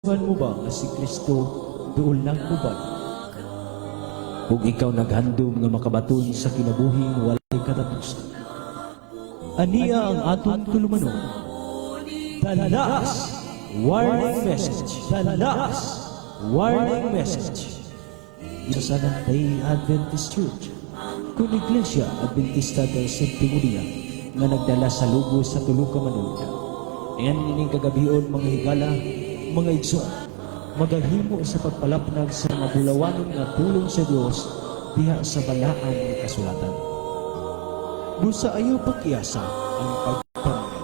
Tuhan mo ba nga si Kristo doon lang mo ba? Kung ikaw naghandom nga makabaton sa kinabuhing walay katapusan. Aniya ang atong tulumanon. The last warning message. The last warning message. Ito sa Nantay Adventist Church. Kung Iglesia Adventista del Sétimo Día nga nagdala sa lugo sa tulo ka manunta. Ayan nining kagabion mga higala, mga igsoon, magahimo sa pagpalapnag sa mga bulawanon nga tulong sa Dios diha sa balaan ng kasulatan. Busa ayaw pagkiyasa ang pagpamay.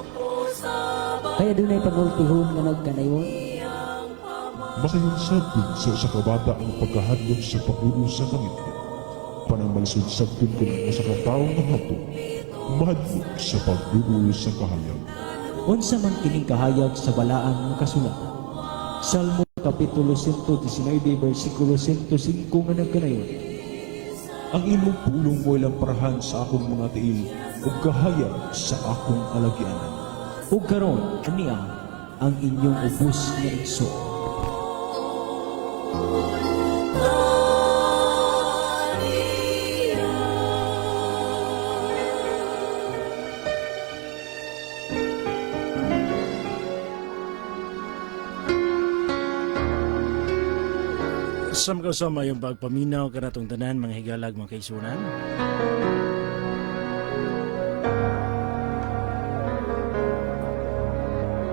Kaya doon ay pagultihon nga nagkanayon. Makahinsabdon sa usa ka bata ang pagkahadlok sa paglulo sa langit. Panang malisod sabdon ko ng usa ka tawo nga hapon, mahadlok sa paglulo sa kahayag. Unsa man kining kahayag sa balaan ng kasulatan. Salmo Kapitulo 119, versikulo 105 nga nagkanayon. Ang imong pulong mo lamparahan sa akong mga tiil, ug kahayag sa akong alagyanan. Ug karon aniya ang inyong ubos nga igsoon. Sama yung pagpaminaw kanatong tanan mga higalag mga kaisunan.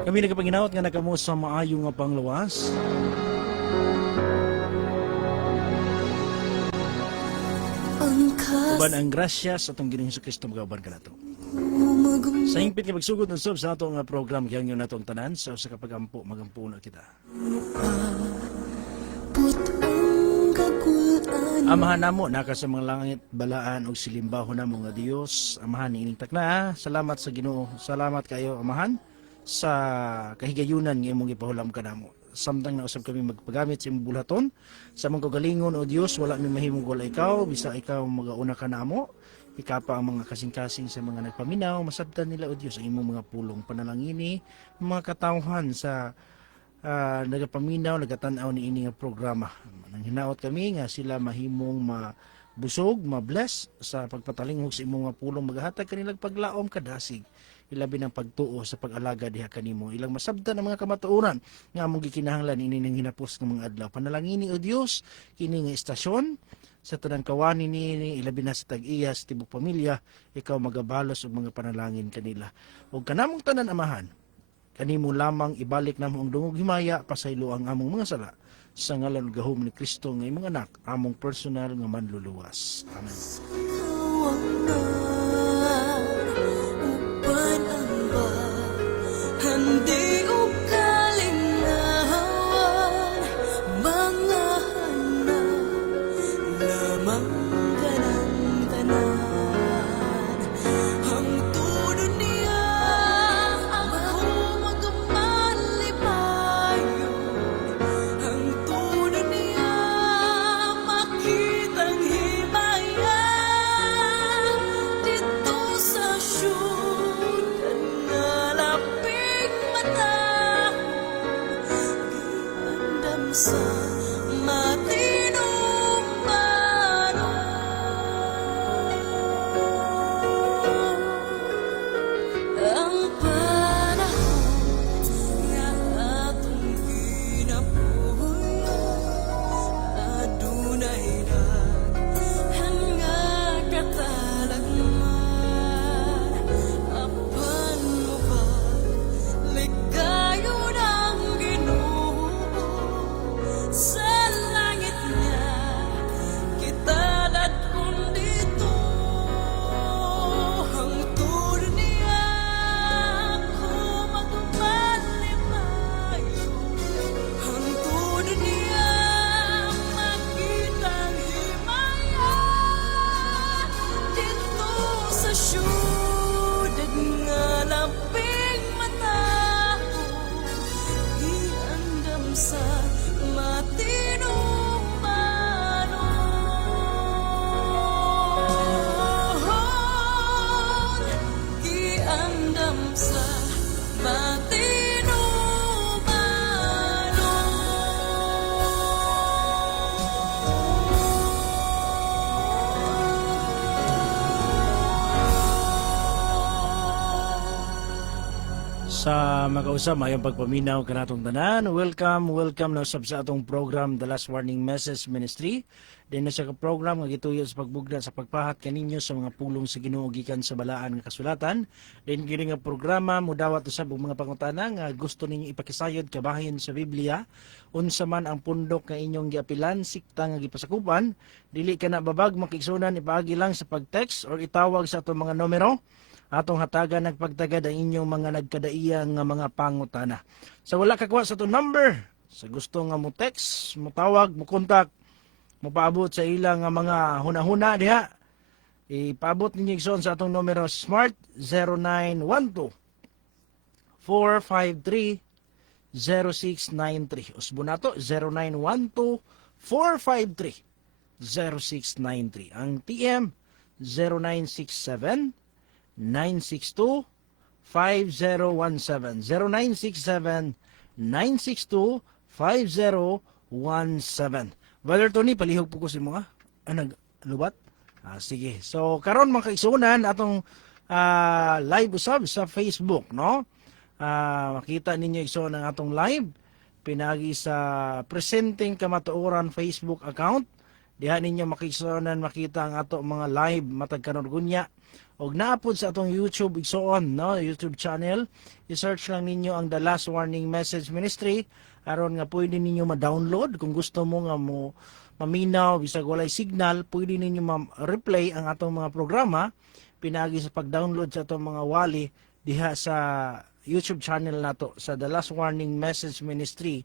Kami nagpanginaot nga nakamo sa maayo nga panglawas. Uban ang grasya sa atong Ginoong Kristo magauban kanato. Sa hingpit nga pagsugod ng sub sa atong program kaya nga natong tanan sa kapagampo magampo na kita. Amahan namo naka sa mga langit balaan og silimbaho namo nga Dios. Amahan niining takna. Salamat sa Ginoo. Salamat kayo amahan sa kahigayunan nga imong gipahulam kanamo. Samtang na usab kami magpagamit sa imong bulaton sa mga kagalingon o Dios wala mi mahimong wala ikaw bisa ikaw magauna kanamo. Ikapa ang mga kasing-kasing sa mga nagpaminaw masabtan nila o Dios ang imong mga pulong panalangini mga katawhan sa nagapaminaw, nagatanaw ni ini nga programa. Nang hinaot kami nga sila mahimong mabusog, mabless sa pagpatalingog sa imong nga pulong maghatag kanilang paglaom kadasig. Ilabi ng pagtuo sa pag-alaga diha kanimo. Ilang masabtan ang mga kamatuoran nga among gikinahanglan ini nang hinapos ng mga adlaw. Panalangini o Dios kini nga istasyon sa tanang kawani ni ilabi na sa tag-iya sa tibok pamilya, ikaw magabalos og mga panalangin kanila. Ug kanamong tanan amahan, kanimo lamang ibalik namo ang dungog himaya pasaylo ang among mga sala sa ngalan ug gahom ni Kristo nga imong anak among personal nga manluluwas. Amen. sa matinumano. sa makausap mayong pagpaminaw kanatong tanan. Welcome na usab sa atong program The Last Warning Message Ministry. Din na siya ka program nga gituyo sa pagbugna sa pagpahat kaninyo sa mga pulong sa Ginoo gikan sa balaan nga kasulatan. Din kini nga programa mudawat usab og mga pangutana nga gusto ninyo ipakisayod kabahin sa Biblia. Unsa man ang pundok nga inyong giapilan sikta nga gipasakupan, dili ka na babag makigsunan ipaagi lang sa pag-text or itawag sa atong mga numero. Atong hatagan nagpagtagad ang inyong mga nagkadaiyang nga mga pangutana. Sa wala kakuha sa itong number, sa gusto nga mo text, mo tawag, mo contact, mo paabot sa ilang nga mga huna-huna diha, ipaabot ninyo igsoon sa atong numero Smart 0912 453 0693. Usbo na to, 0912 453 0693. Ang TM 0967 962-5017 0967-962-5017. Brother Tony, palihog po ko si mga naglubat. Sige. So, karon mga kaigsunan atong live usab sa Facebook, no? Makita ninyo igsoon ang atong live pinagi sa Presenting Kamatuoran Facebook account. Diha ninyo makigsunan makita ang ato mga live matag karon gunya. Og naapod sa atong YouTube igsoon, no, YouTube channel, i-search lang ninyo ang The Last Warning Message Ministry aron nga pwede ninyo ma-download kung gusto mo nga mo maminaw bisag walay signal, pwede ninyo ma-replay ang atong mga programa pinagi sa pag-download sa atong mga wali diha sa YouTube channel nato sa The Last Warning Message Ministry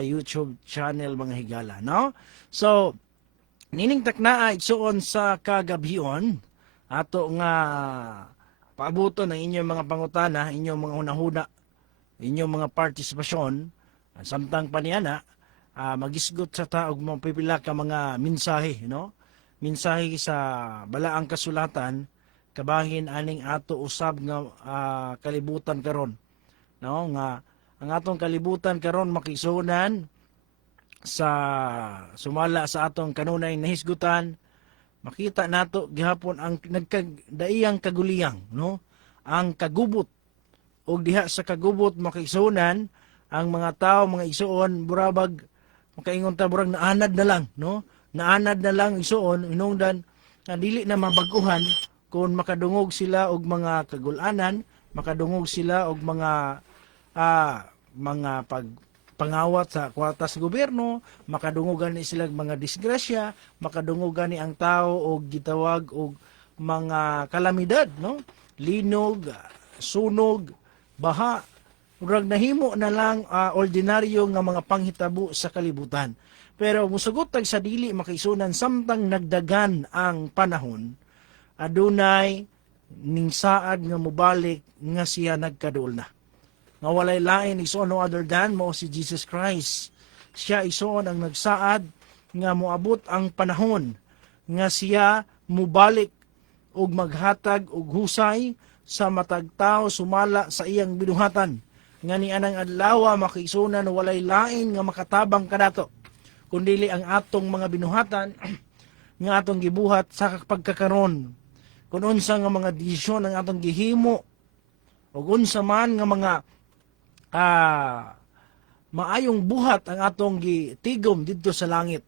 YouTube channel mga higala, no? So nining taknaa igsoon sa kagabhion ato nga paabuton ang inyong mga pangutana, inyong mga hunahuna, inyong mga partisipasyon, samtang paniana, magisgot sa taog mapipila ka mga mensahe, no? Mensahe sa balaang kasulatan, kabahin aning ato usab nga kalibutan karon, no? Nga ang atong kalibutan karon makisunan sa sumala sa atong kanunay nahisgutan. Makita nato gihapon ang nagkadaiyang kaguliyang, no? Ang kagubot og diha sa kagubot makigsunan ang mga tao, mga igsuon burabag makaingon ta burag naanad na lang, no? Naanad na lang igsuon hinungdan nga dili na mabaguhan kung makadungog sila og mga kagulanan, makadungog sila og mga pangawat sa kwartas gobyerno, makadungogan ni sila mga disgrasya, makadungogan ni ang tao og gitawag og mga kalamidad, no? Linog, sunog, baha, urag nahimo na lang ordinaryo nga mga panghitabo sa kalibutan. Pero musugot tag sa dili makisunan samtang nagdagan ang panahon, adunay ning saad nga mobalik nga siya nagkaduol na. Nga walay lain igsoon no other than mo si Jesus Christ. Siya igsoon ang nagsaad nga moabot ang panahon nga siya mubalik og maghatag og husay sa matag tawo sumala sa iyang binuhatan. Nga ni anang adlaw makigsunan walay lain nga makatabang kanato kundili ang atong mga binuhatan nga atong gibuhat sa pagkakaron. Kung unsa nga mga desisyon ang atong gihimo ug unsa man nga mga maayong buhat ang atong gitigom didto sa langit.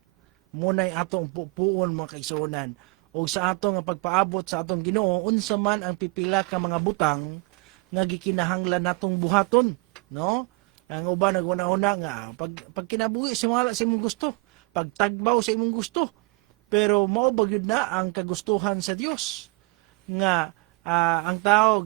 Munay atong pupuon mga kaigsuonan o sa atong pagpaabot sa atong Ginoo unsa man ang pipila ka mga butang nga gikinahanglan natong buhaton, no? Ang uban naguna-una nga pag kinabuhi simala sa imong gusto, pagtagbaw sa imong gusto. Pero mao ba gyud na ang kagustuhan sa Dios nga ang tao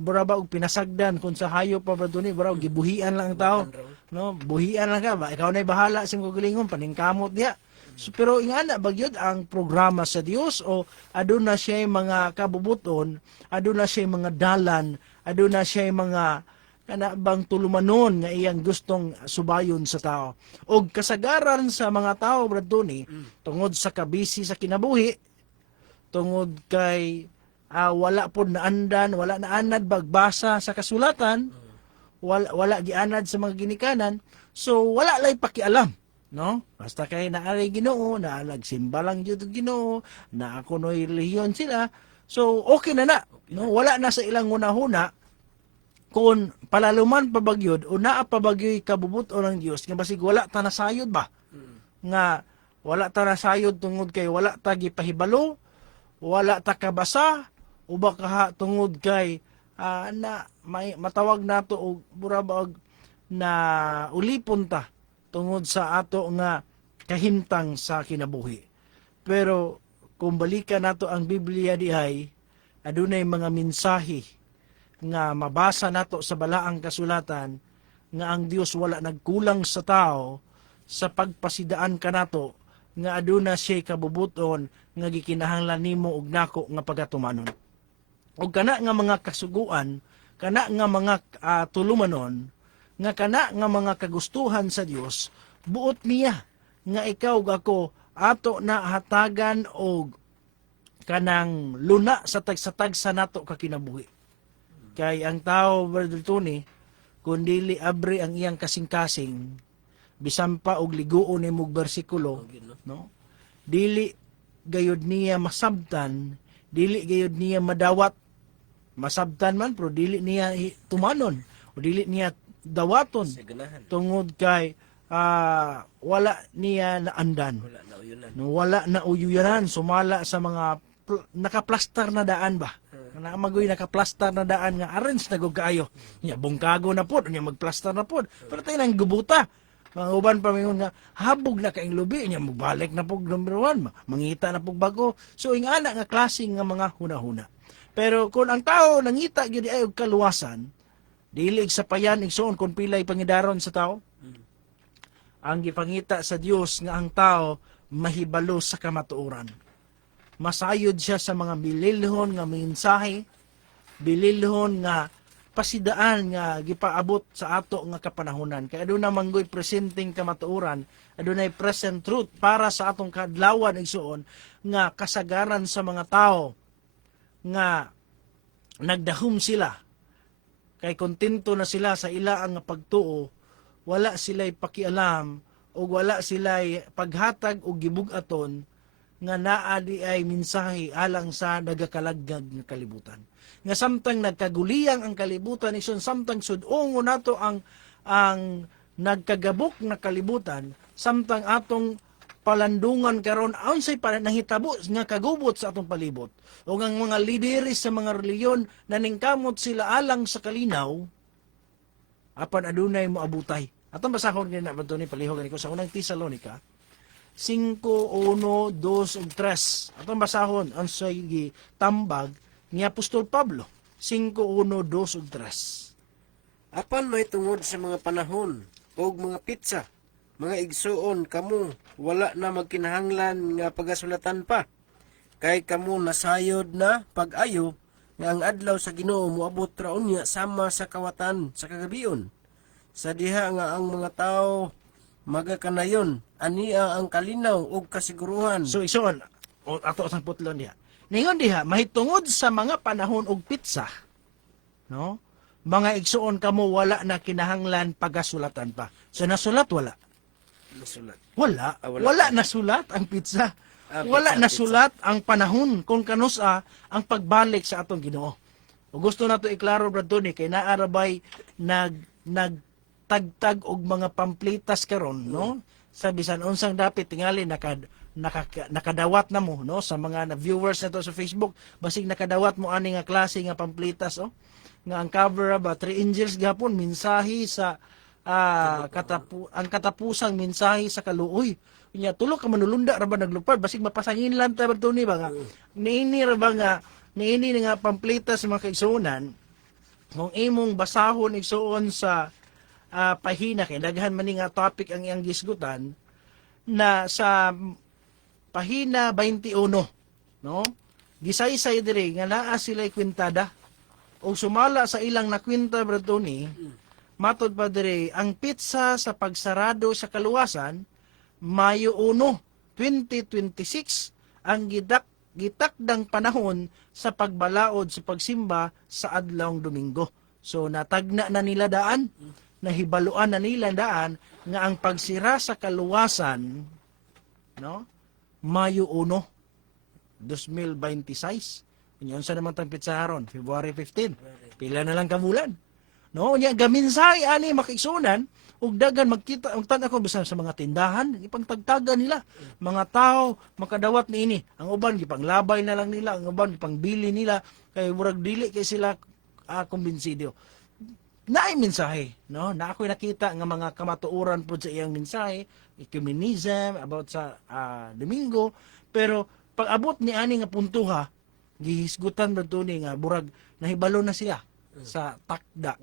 buraba og pinasagdan kung sa hayop pa duni buraba gibuhian lang ang tao, no? Buhian lang ka ba ikaw nay bahala sa imong kalingon paningkamot diha. So, pero ingana bagyod ang programa sa Dios o aduna siya mga kabubuton, aduna siya mga dalan, aduna siya mga kanabang tulumanon nga iyang gustong subayon sa tao. Og kasagaran sa mga tao brad duni tungod sa kabisi sa kinabuhi, tungod kay wala pod naandan, wala naanad bagbasa sa kasulatan, wala gianad sa mga ginikanan, so wala lay pakialam, no? Basta kay naari Ginoo, na nagsimba lang jud Ginoo, na ako noy relihiyon sila, so okay na, no? Wala na sa ilang hunahuna kung palaluman pabagyod o naa pabagyoy kabubuton ng Dios nga basig wala ta nasayod ba, nga wala ta nasayod tungod kay wala ta gipahibalo, wala ta kabasa, o baka tungod kay na may matawag nato og burabag na ulipon ta tungod sa ato nga kahimtang sa kinabuhi. Pero kung balikan nato ang Biblia dihay, adunay mga mensahe nga mabasa nato sa balaang kasulatan nga ang Dios wala nagkulang sa tao sa pagpasidaan kanato nga aduna siya kabubuton nga gikinahanglan nimo og nako nga pagatumanon. Og kana nga mga kasuguan, kana nga mga tulumanon, nga kana nga mga kagustuhan sa Dios, buot niya nga ikaw ug ako ato na hatagan og kanang luna sa tagsa nato ka kinabuhi. Kay ang tao, Brother Tony, kung dili abre ang iyang kasing-kasing, bisan pa og liguon ni mong bersikulo, no? Dili gayud niya masabtan, dili gayud niya madawat, masabtan man, pero dili niya tumanon, o dili niya dawaton, tungod kay wala niya naandan, wala na uyuyanan, sumala sa mga nakaplastar na daan ba? Na magoy nakaplastar na daan nga arrange na gug kaayo. Nya bungkago na pod, nya magplastar na pod. Pero tayo nang gubuta. Mga uban pa mingon nga habog na kaing lubi, nya magbalik na pog number 1, mangita na pog bago. So ing ana nga klase nga mga hunahuna. Pero kung ang tao nangita gyud ay og kaluwasan, dili sa payan igsoon kung pilay pangidaron sa tao. Ang gipangita sa Dios nga ang tao mahibalo sa kamatuoran. Masayod siya sa mga bililhon nga mensahe, bililhon nga pasidaan nga gipaabot sa ato nga kapanahunan. Kaya aduna manggoy presenting kamatuoran, adunay present truth para sa atong kadlawan igsoon nga kasagaran sa mga tao nga nagdahom sila. Kay kontento na sila sa ila ang pagtuo, wala sila'y pakialam o wala sila'y paghatag o gibugaton nga naa di ay mensahe alang sa nagakalagad nga kalibutan. Nga samtang nagkaguliyang ang kalibutan, ison samtang sudong nato ang nagkagabok na kalibutan, samtang atong palandungan karon unsay para nahitabo nga kagubot sa atong palibot. O ang mga lideres sa mga reliyon na ningkamot sila alang sa kalinaw, apan adunay moabutay. Atong basahon gyud na badto ni palihog ko sa unang Tesalonica 5, 1, 2, ug 3. Atong basahon ang sige tambag ni Apostol Pablo. 5, 1, 2, ug 3. Apan may tungod sa mga panahon o mga pitsa, mga igsuon kamo, wala na magkinahanglan nga pagasulatan pa. Kay kamo nasayod na pag-ayo nga ang adlaw sa Ginoo moabot ra unya sama sa kawatan sa kagabion. Sa diha nga ang mga tao magakanayon, ania ang kalinaw ug kasiguruhan. So ison ato sang putlon diha. Ningon diha mahitungod sa mga panahon og pitsa, no? Mga igsuon kamo wala na kinahanglan pagasulatan pa. So nasulat wala. Nasulat. Wala. Wala. Wala nasulat ang pitsa. Wala pitsa, nasulat ang panahon kung kanusa ang pagbalik sa atong Ginoo. O gusto nato iklaro brad Tony kay naarabay nagtagtag og mga pamplitas karon, no? Sa bisan unsang dapit tingali nakadawat na mo, no, sa mga viewers nato sa Facebook, basig nakadawat mo ani nga klase nga pamplitas, oh, nga ang cover ba 3 angels gapon mensahe sa ang katapusang mensahe sa kaluoy. Nya tulo ka manulunda ra ba naglupad basig mapasangin lang ta berto ni ba nga niini ra ba nga niini nga pamplitas sa mga kaigsuonan kung imong basahon igsuon sa pahina kay daghan man ni nga topic ang iyang gisgutan na sa pahina 21, no? Gisaysay diri nga naa sila'y kwintada o sumala sa ilang nakwinta brado ni matod pa diri ang pitsa sa pagsarado sa kaluwasan Mayo 1, 2026 ang gitakdang panahon sa pagbalaod sa pagsimba sa adlawng Domingo. So natagna na nila daan, nahibaluan na nila daan nga ang pagsira sa kaluwasan, no? Mayo 1, 2026. Inyon sa naman tang pitsaharon, February 15. Pila na lang kabulan. No, nya gaminsay ani makigsunan ug dagan magkita ug tan ako bisan sa mga tindahan ipangtagtagan nila mga tao makadawat niini ang uban gipanglabay na lang nila ang uban gipangbili nila kay murag dili kay sila kumbinsido naay mensahe no na ako'y nakita nga mga kamatuoran pud sa iyang mensahe ecumenism about sa Domingo pero pag abot ni ani nga puntuha gihisgutan ba ni nga burag nahibalo na siya sa takda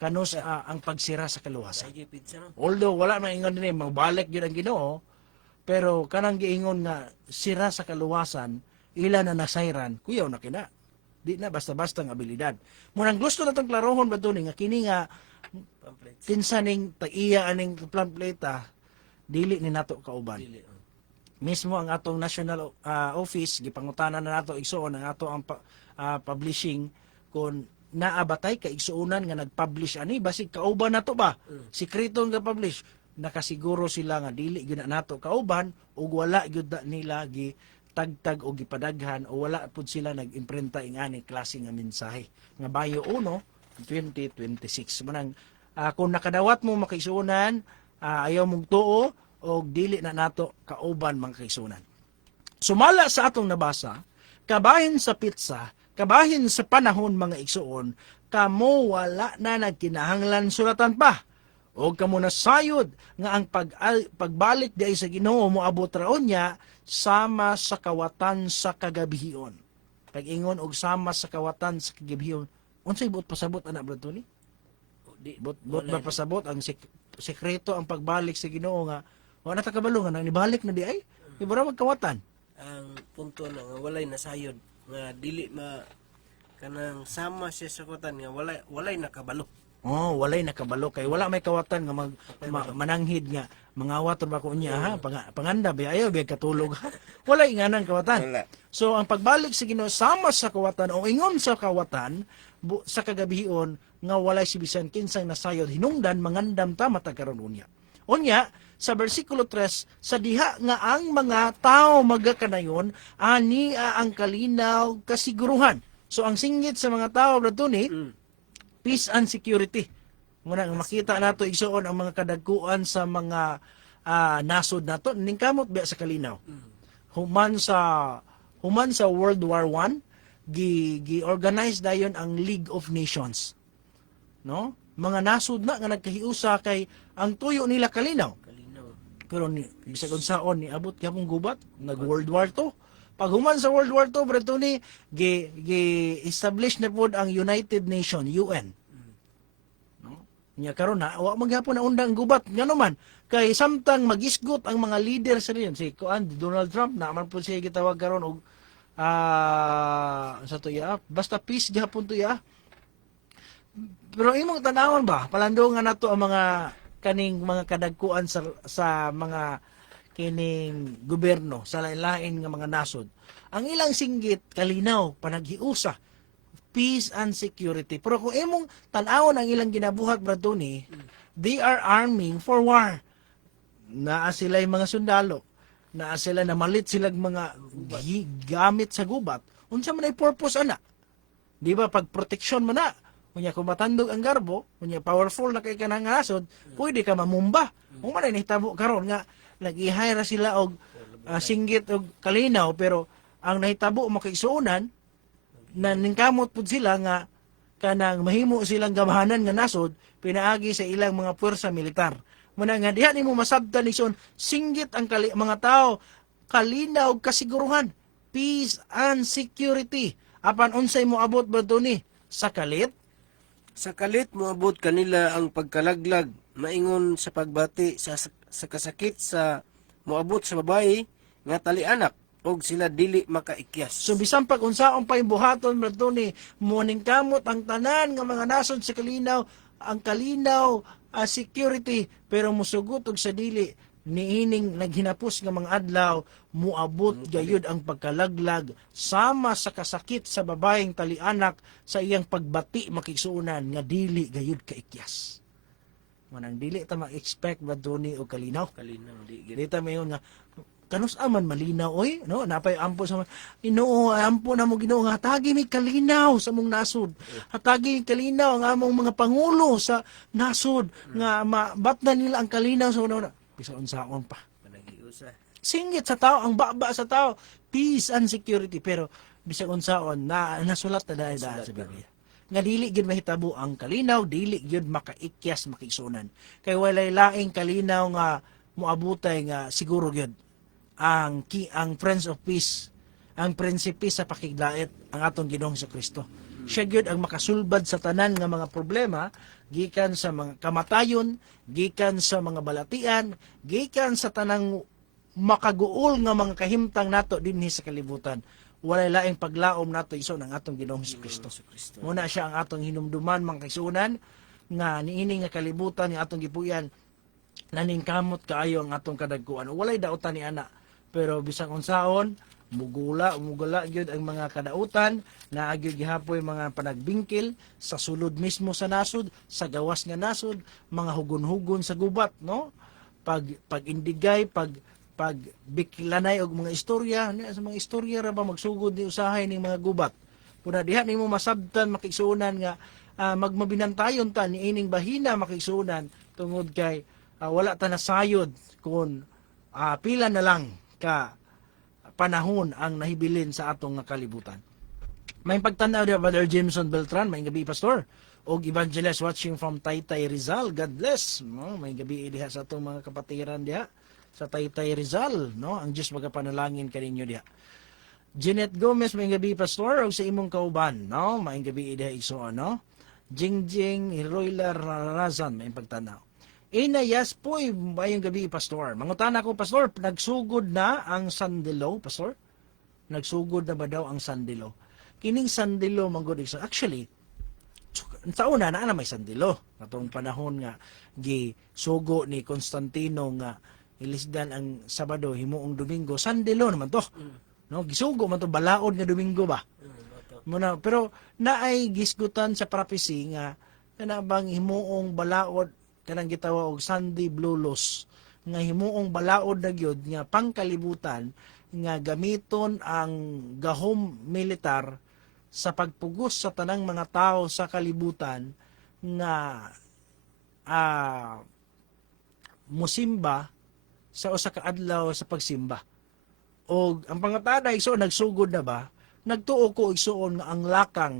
kanos ang pagsira sa kaluwasan. Sige, pizza no. Although wala man ingon din magbalik yun ang Ginoo, pero kanang giingon nga sira sa kaluwasan, ila na nasayran, kuyaw na kina. Di na basta-basta ng abilidad. Munang gusto na itong klarohon ba ito nga kini nga Pamphlets. kinsaning taiya aning pampleta, dili ni nato kauban. Dili. Mismo ang atong national office, gipangutanan na nato igsuon ang ato ang publishing kung naabatay ka igsuunan nga nag-publish ani basig kauban nato ba sikreto nga publish nakasiguro sila nga dili gyud na nato kauban ug wala gyud nila gi tagtag o gipadaghan o wala pud sila nag-imprinta ing ani klase nga mensahe nga Bayo 1 2026 manang kung nakadawat mo makaigsuunan ayaw mong tuo o dili na nato kauban mga kaigsuunan. Sumala sa atong nabasa kabahin sa pizza kabahin sa panahon mga igsuon, kamo wala na nagkinahanglan sulatan pa. O kamo nasayod nga ang pagbalik di sa Ginoo moabot raon niya sama sa kawatan sa kagabihion. Pag-ingon og sama sa kawatan sa kagabihion, unsay buot pasabot anak bro ni? Buot ba pasabot ang sekreto ang pagbalik sa Ginoo nga wala ta kabalo nga nibalik na di ay ibura magkawatan. Ang punto na nga walay nasayod nga dili kanang sama siya sa kawatan nga walay nakabalo. Oh, walay nakabalo kay wala may kawatan nga mananghid nga mangawat ba ko niya ha panganda ba ayo ba katulog ha walay nga nang kawatan. Wala. So ang pagbalik sa Ginoo sama sa kawatan o ingon sa kawatan sa kagabihion nga walay si bisan kinsang nasayod hinungdan mangandam ta matag karon unya. Unya sa bersikulo 3 sa diha nga ang mga tao magakanayon ani ang kalinaw kasiguruhan. So ang singgit sa mga tao bro ni peace and security. Muna makita nato igsuon ang mga kadagkuan sa mga nasod nato ning kamot biya sa kalinaw. Human sa World War I gi-organize dayon ang League of Nations. No? Mga nasod na nga nagkahiusa kay ang tuyo nila kalinaw. Pero bisag unsaon ni abot gyapon gubat nag World War II. Pag human sa World War II bro ni gi-establish na pod ang United Nation UN. No? Nya karon na wa maghapon na undang gubat ngano man kay samtang magisgot ang mga leader sa riyon si Donald Trump na man pud siya gitawag karon og sa tuya basta peace gyapon tuya. Pero imong tanawon ba palandongan nato ang mga kaning mga kadagkuan sa mga kining gobyerno sa lain-lain nga mga nasod. Ang ilang singgit kalinaw panaghiusa peace and security. Pero kung imong tan-awon ang ilang ginabuhat brado ni, they are arming for war. Naa sila mga sundalo, naa sila namalit silang mga gamit sa gubat. Unsa man ay purpose ana? Di ba pag protection mo na? Kunya kung matandog ang garbo, kunya powerful na kay kanang nasod, pwede ka mamumba. Kung man ay nahitabo karon nga nag-ihayra sila og singgit og kalinaw pero ang nahitabo makigsuunan na ningkamot pud sila nga kanang mahimo silang gamahanan nga nasod pinaagi sa ilang mga puwersa militar. Muna nga diha nimo masabtan igsoon singgit ang mga tao kalinaw og kasiguruhan, peace and security. Apan unsay moabot ba ni sa kalit? Sa kalit moabot kanila ang pagkalaglag maingon sa pagbati sa kasakit sa moabot sa babae nga tali-anak og sila dili makaikyas. So bisan pag unsaon pa buhaton bro ni morning kamot ang tanan nga mga nasod sa kalinaw ang kalinaw security pero musugot og sa dili niining naghinapos nga mga adlaw muabot gayud ang pagkalaglag sama sa kasakit sa babaeng tali-anak sa iyang pagbati makigsuunan nga dili gayud kaikyas. Manang dili ta ma-expect ba ni og kalinaw. Kalinaw di Dili ta mayon nga kanus aman malinaw oy no napay ampo sa Ginoo ampo na mo Ginoo nga hatagi mi kalinaw sa mong nasod hatagi kalinaw ang among mga pangulo sa nasod nga mabatnan nila ang kalinaw sa una bisa unsaon pa Panagiusa. singit sa tao ang baba sa tao peace and security pero bisag unsaon na nasulat na dahil sa Biblia nga dili gyud mahitabo ang kalinaw dili gyud makaikyas makisunan kay walay laing kalinaw nga moabutay nga siguro gyud ang Prince of Peace ang prinsipe sa pakiglait ang atong Ginoong Kristo siya gyud ang makasulbad sa tanan nga mga problema gikan sa mga kamatayon gikan sa mga balatian gikan sa tanang makaguol nga mga kahimtang nato dinhi sa kalibutan walay laing paglaom nato iso ng atong Ginoong Kristo muna siya ang atong hinumduman mga kaisunan nga niini nga kalibutan nga atong gipuyan naningkamot kaayo ang atong kadagkuan walay dautan ni ana pero bisang unsaon mugula gyud ang mga kadautan na gyud gihapoy mga panagbingkil sa sulod mismo sa nasod sa gawas nga nasod mga hugon-hugon sa gubat no pag-indigay biklanay og mga istorya sa mga istorya ra ba magsugod ni usahay ning mga gubat puna diha nimo masabtan makigsuonan nga magmabinantayon ta niining bahina makigsuonan tungod kay wala ta nasayod kung pila na lang ka panahon ang nahibilin sa atong kalibutan. May pagtanaw diya Brother Jameson Beltran, may gabi pastor, og evangelist watching from Taytay Rizal. God bless. No, may gabi diha sa atong mga kapatiran diha sa Taytay Rizal, no? Ang Dios magapanalangin kaninyo diha. Jeanette Gomez may gabi pastor og sa imong kauban, no? May gabi diha iso no? Jingjing Hiroyla Razan may pagtanaw. Inayas po'y bayong gabi, Pastor. Mangutana ko, Pastor, nagsugod na ang Sandilo, Pastor? Nagsugod na ba daw ang Sandilo? Kining Sandilo, actually, sa una na may Sandilo. Katong panahon nga, gisugo ni Constantino nga, ilisdan ang Sabado, himuong Domingo, Sandilo naman to. No, gisugo man to, balaod nga Domingo ba? Muna, pero naay gisgutan sa prophecy nga, kanabang himuong balaod, kanang gitawa og Sunday Blulos nga himuong balaod na gyud nga pangkalibutan nga gamiton ang gahom militar sa pagpugos sa tanang mga tao sa kalibutan nga musimba sa usa ka adlaw sa pagsimba. Og ang pangatada iso nagsugod na ba? Nagtuo ko igsuon nga ang lakang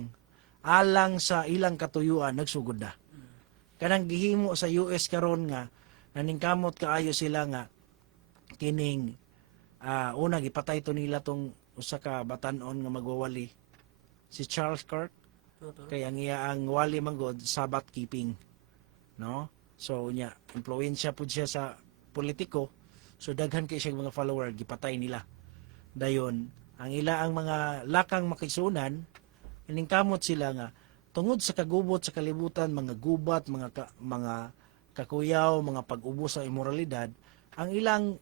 alang sa ilang katuyuan nagsugod na. Kanang gihimo sa US karon nga naningkamot kaayo sila nga kining una gipatay to nila tong usa ka batan-on nga magwawali si Charles Kirk kay ang iya ang wali manggod Sabbath keeping no so nya impluwensya pud siya sa politiko so daghan kay siya mga follower gipatay nila dayon ang ila ang mga lakang makisunan naningkamot sila nga tungod sa kagubot sa kalibutan, mga gubat, mga kakuyaw, mga pag-ubos sa imoralidad, ang ilang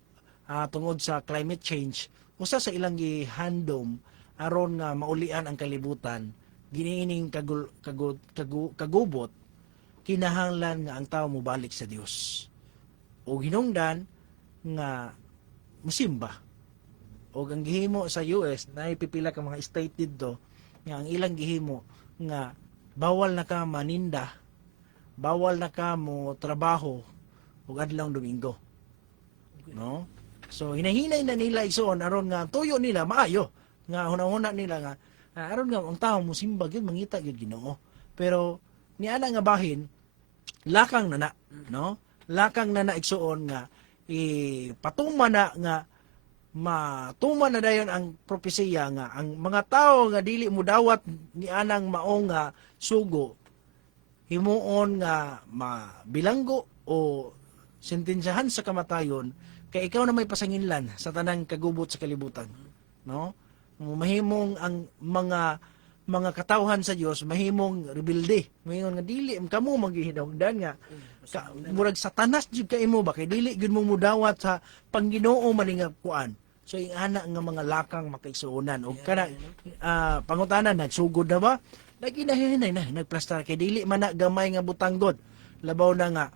tungod sa climate change, usa sa ilang gihandom aron nga maulian ang kalibutan, giniining kagubot, kinahanglan nga ang tao mobalik sa Dios. O hinungdan nga musimba. O ang gihimo sa US, naipipila ka mga state dito, nga ang ilang gihimo nga bawal na ka maninda, bawal na ka mo trabaho ug adlaw Domingo. No? So hinahinay na nila igsoon aron nga tuyo nila maayo nga hunahuna nila nga aron nga ang tawo mo simba gyud mangita gyud Ginoo. Pero niana nga bahin lakang na no? Lakang na igsoon nga patuma na nga matuma na dayon ang propesiya nga ang mga tao nga dili mo dawat ni anang mao nga sugo himuon nga mabilanggo o sentensyahan sa kamatayon kay ikaw na may pasanginlan sa tanang kagubot sa kalibutan no mahimong ang mga katawhan sa Dios mahimong rebelde mahingon nga dili kamo maghihinungdan nga murag satanas jud kay imo ba kay dili gyud mo mudawat sa Pangginoo maning kuan so ing ana nga mga lakang makaigsuonan og kana pangutanan nagsugod na ba lagi na hinay na nagplastar kay dili man na gamay nga butanggod labaw na nga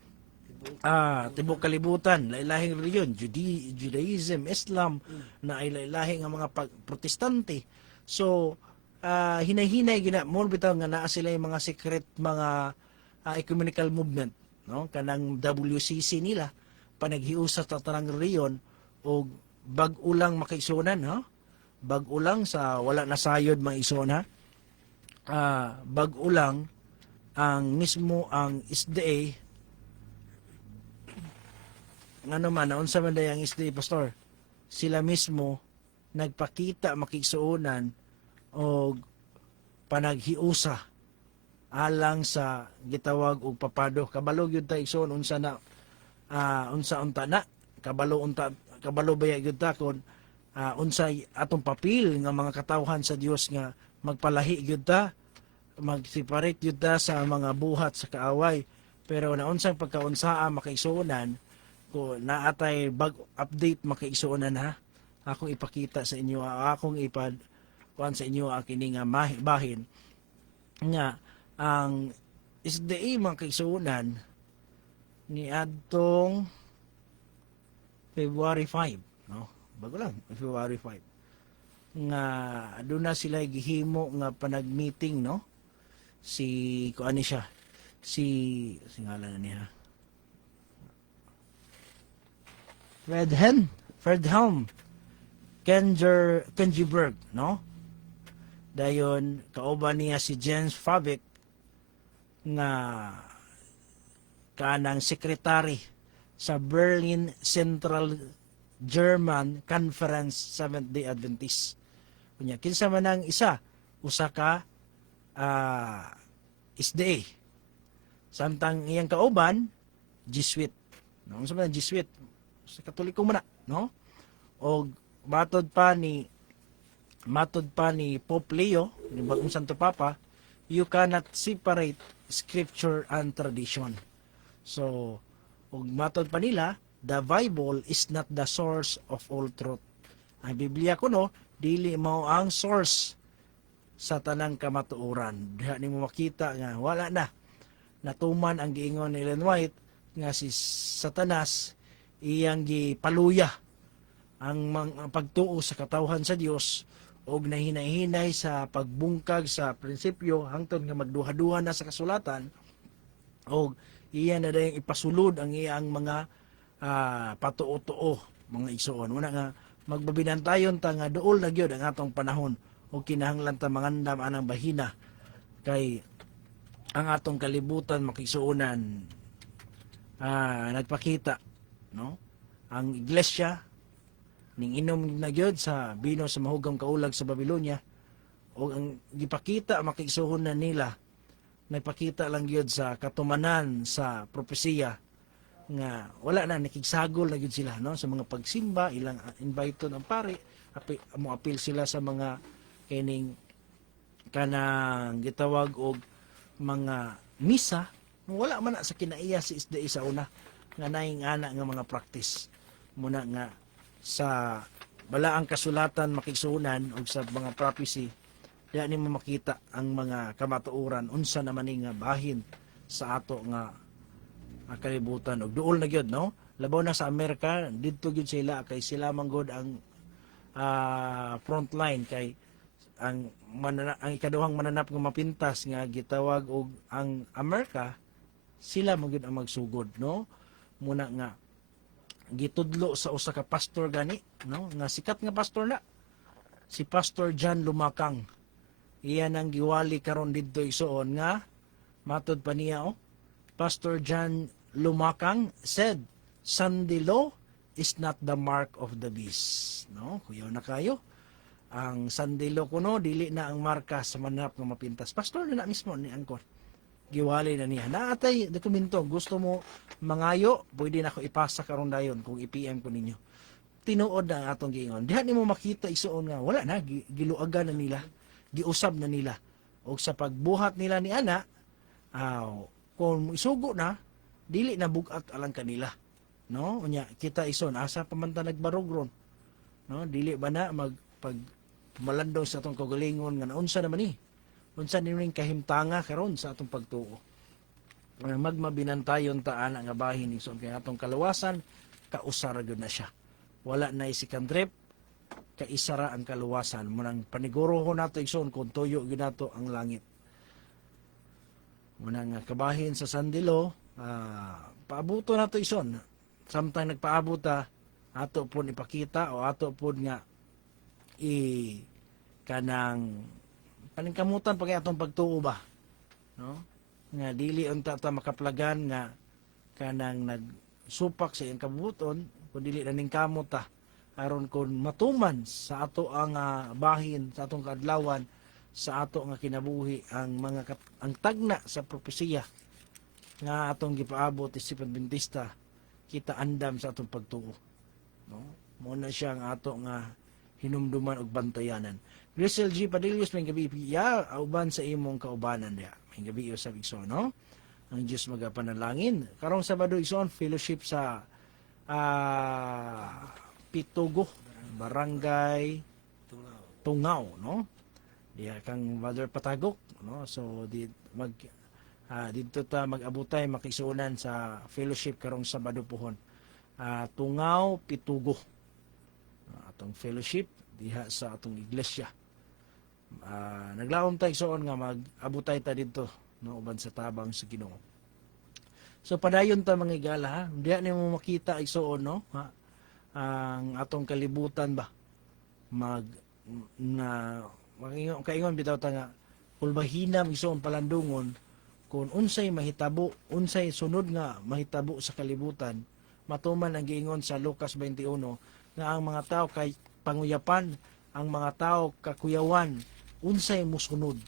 tibok kalibutan, lailahing reliyon, Judaism, Islam, na ay lailahi nga mga protestante. So hinay-hinay gina mo bitaw nga naa sila yung mga secret mga ecumenical movement, no, kanang WCC nila panaghiusa sa tanang reliyon o bag-o lang makaigsunan, no, bag-o lang sa wala nasayod maisona, bag-o lang ang mismo ang SDA nga naman, naunsa man day ang SDA, pastor, sila mismo nagpakita makigsuonan o panaghiusa alang sa gitawag og papado. Kabalo gyud ta igsoon unsa na unsa unta na kabalo baya gyud ta kon unsa atong papil nga mga katawhan sa Dios nga magpalahi gyud ta, mag-separate gyud ta sa mga buhat sa kaaway. Pero naunsang pagkaunsaa makaigsuonan ko naatay bag update makaigsuonan ha. Akong ipakita sa inyo, akong kuan sa inyo ang kini nga bahin nga ang SDA makaigsuonan ni adtong February 5, no? Bago lang, February 5. Nga doon na sila gihimo nga panag-meeting, no? Si kuan ni siya. Si ngalan na niya. Fredhelm Kenjiberg, no? Dayon kauban niya si Jens Favik nga kanang sekretary sa Berlin Central German Conference Seventh-day Adventist. Kunya kinsa man ang usa ka SDA. Samtang iyang kauban Jesuit. No, unsa man ang Jesuit? Sa Katoliko man na, no? O matod pa ni Pope Leo, ni Bagong Santo Papa, you cannot separate scripture and tradition. So, ug matod pa nila, the Bible is not the source of all truth. Ang Biblia kuno dili mao ang source sa tanang kamatuoran. Diha nimo makita nga wala na natuman ang giingon ni Ellen White nga si Satanas iyang gipaluya ang pagtuo sa katawhan sa Dios og nahinay-hinay sa pagbungkag sa prinsipyo hangtod nga magduha-duha na sa kasulatan og iya na dayang ipasulod ang iyang mga patuo-tuo mga igsoon. Una nga magbabinantayon ta nga duol na gyud ang atong panahon og kinahanglan ta mangandam anang bahina kay ang atong kalibutan makigsuonan nagpakita, no, ang iglesia ning inom na gyud sa bino sa mahugam kaulag sa Babylonia o ang gipakita makigsuon na nila nagpakita lang gyud sa katumanan sa propesiya nga wala na nakigsagol na gyud sila, no, sa mga pagsimba ilang invite ang pare mo appeal sila sa mga kining kanang gitawag og mga misa wala man na sa kinaiya si SDA sa una nga naing ana nga mga practice muna nga sa balaang kasulatan makigsuonan og sa mga prophecy diha nimo makita ang mga kamatuoran unsa naman ni nga bahin sa ato nga kalibutan og duol na gyud, no, labaw na sa Amerika didto gyud sila kay sila manggod ang front line kay ang ikaduhang mananap nga mapintas nga gitawag og ang Amerika sila manggod ang magsugod, no, muna nga gitudlo sa usa ka pastor gani, no, nga sikat nga pastor na si Pastor John Lumakang. Iyan ang giwali karon didto igsoon nga matod pa niya Pastor John Lumakang said Sunday law is not the mark of the beast, no, kuyaw na kayo ang Sunday law kuno dili na ang marka sa mananap nga mapintas. Pastor na mismo ni angkor giwali na niya. Naatay dokumento, gusto mo mangayo, pwede na ako ipasa karon dayon kung i-PM ko ninyo. Tinuod na atong giingon. Diha nimo makita isuon nga wala na giluagan na nila, giusab na nila. Og sa pagbuhat nila ni ana, kung isugo na, dili na bugat alang kanila. No? Unya kita ison asa pamanta nagbarog ron. No, dili ba na pag malandong sa atong kagalingon nga naunsa naman ni unsa ning kahimtanga karon sa atong pagtuo. magmabinantayon taan ang bahin igsoon kay atong kaluwasan kausara gyud na siya. Wala na second trip, kaisara ang kaluwasan. Munang panigurohon nato igsoon kung tuyo gyud nato ang langit. Munang kabahin sa sandilo, paabuto nato igsoon. Samtang nagpaabot ato pud ipakita o ato pud nga kanang paningkamutan pagay atong pagtuo ba, no? Nga dili unta ta makaplagan nga kanang nagsupak sa iyang kabubuton kun dili na ning kamot ta aron kun matuman sa ato ang bahin sa atong kaadlawan sa ato nga kinabuhi ang ang tagna sa propesiya nga atong gipaabot isip Adventista kita andam sa atong pagtuo, no? Mo na siya ang ato nga hinumduman og bantayanan. Grisel G. Padillos, may gabi piya, auban sa imong kaubanan niya. May gabi iyo sa Bigso, no? Ang Diyos magapanalangin. Karong Sabado ison, fellowship sa Pitugo, Barangay Tungaw, no? Diya kang Mother Patagok, no? So, dito ta mag-abutay, makisunan sa fellowship karong Sabado pohon. Tungaw, Pitugo. Atong fellowship, diha sa atong iglesia. Naglaom tayo soon nga mag-abutay ta dito, no, uban sa tabang sa Ginoo. So padayon ta mga igala, ha? Diha nimo makita igsoon, no, ha? Ang atong kalibutan ba kaingon bitaw ta nga kulbahinam igsoon palandungon kung unsay mahitabo, unsay sunod nga mahitabo sa kalibutan, matuman ang giingon sa Lucas 21 nga ang mga tao kay panguyapan, ang mga tao kakuyawan unsay musunod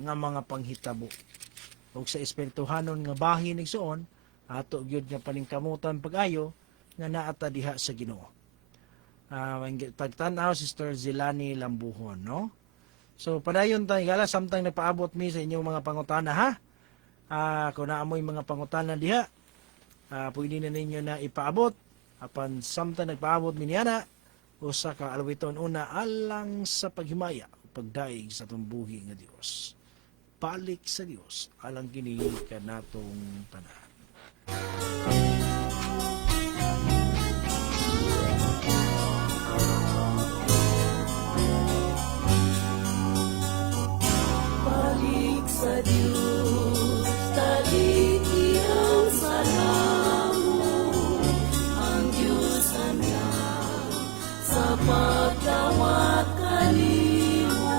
nga mga panghitabo. Ug sa espirituhanon nga bahin igsoon ato gyud nga paningkamutan pag-ayo nga naata diha sa Ginoo. Tagtan-aw Sister Zilani Lambuhon, no? So padayon ta igala samtang nagpaabot mi sa inyong mga pangutana, ha? Kung naamoy mga pangutana diha, pwede na ninyo na ipaabot apan samtang nagpaabot mi niana usa ka alawiton una alang sa paghimaya pagdaig sa atong buhi nga Dios. Balik sa Dios alang kini kanatong tanan. Balik sa Diyos, talik iyang salamo, ang Diyos anak, sa pagdawat kanimo,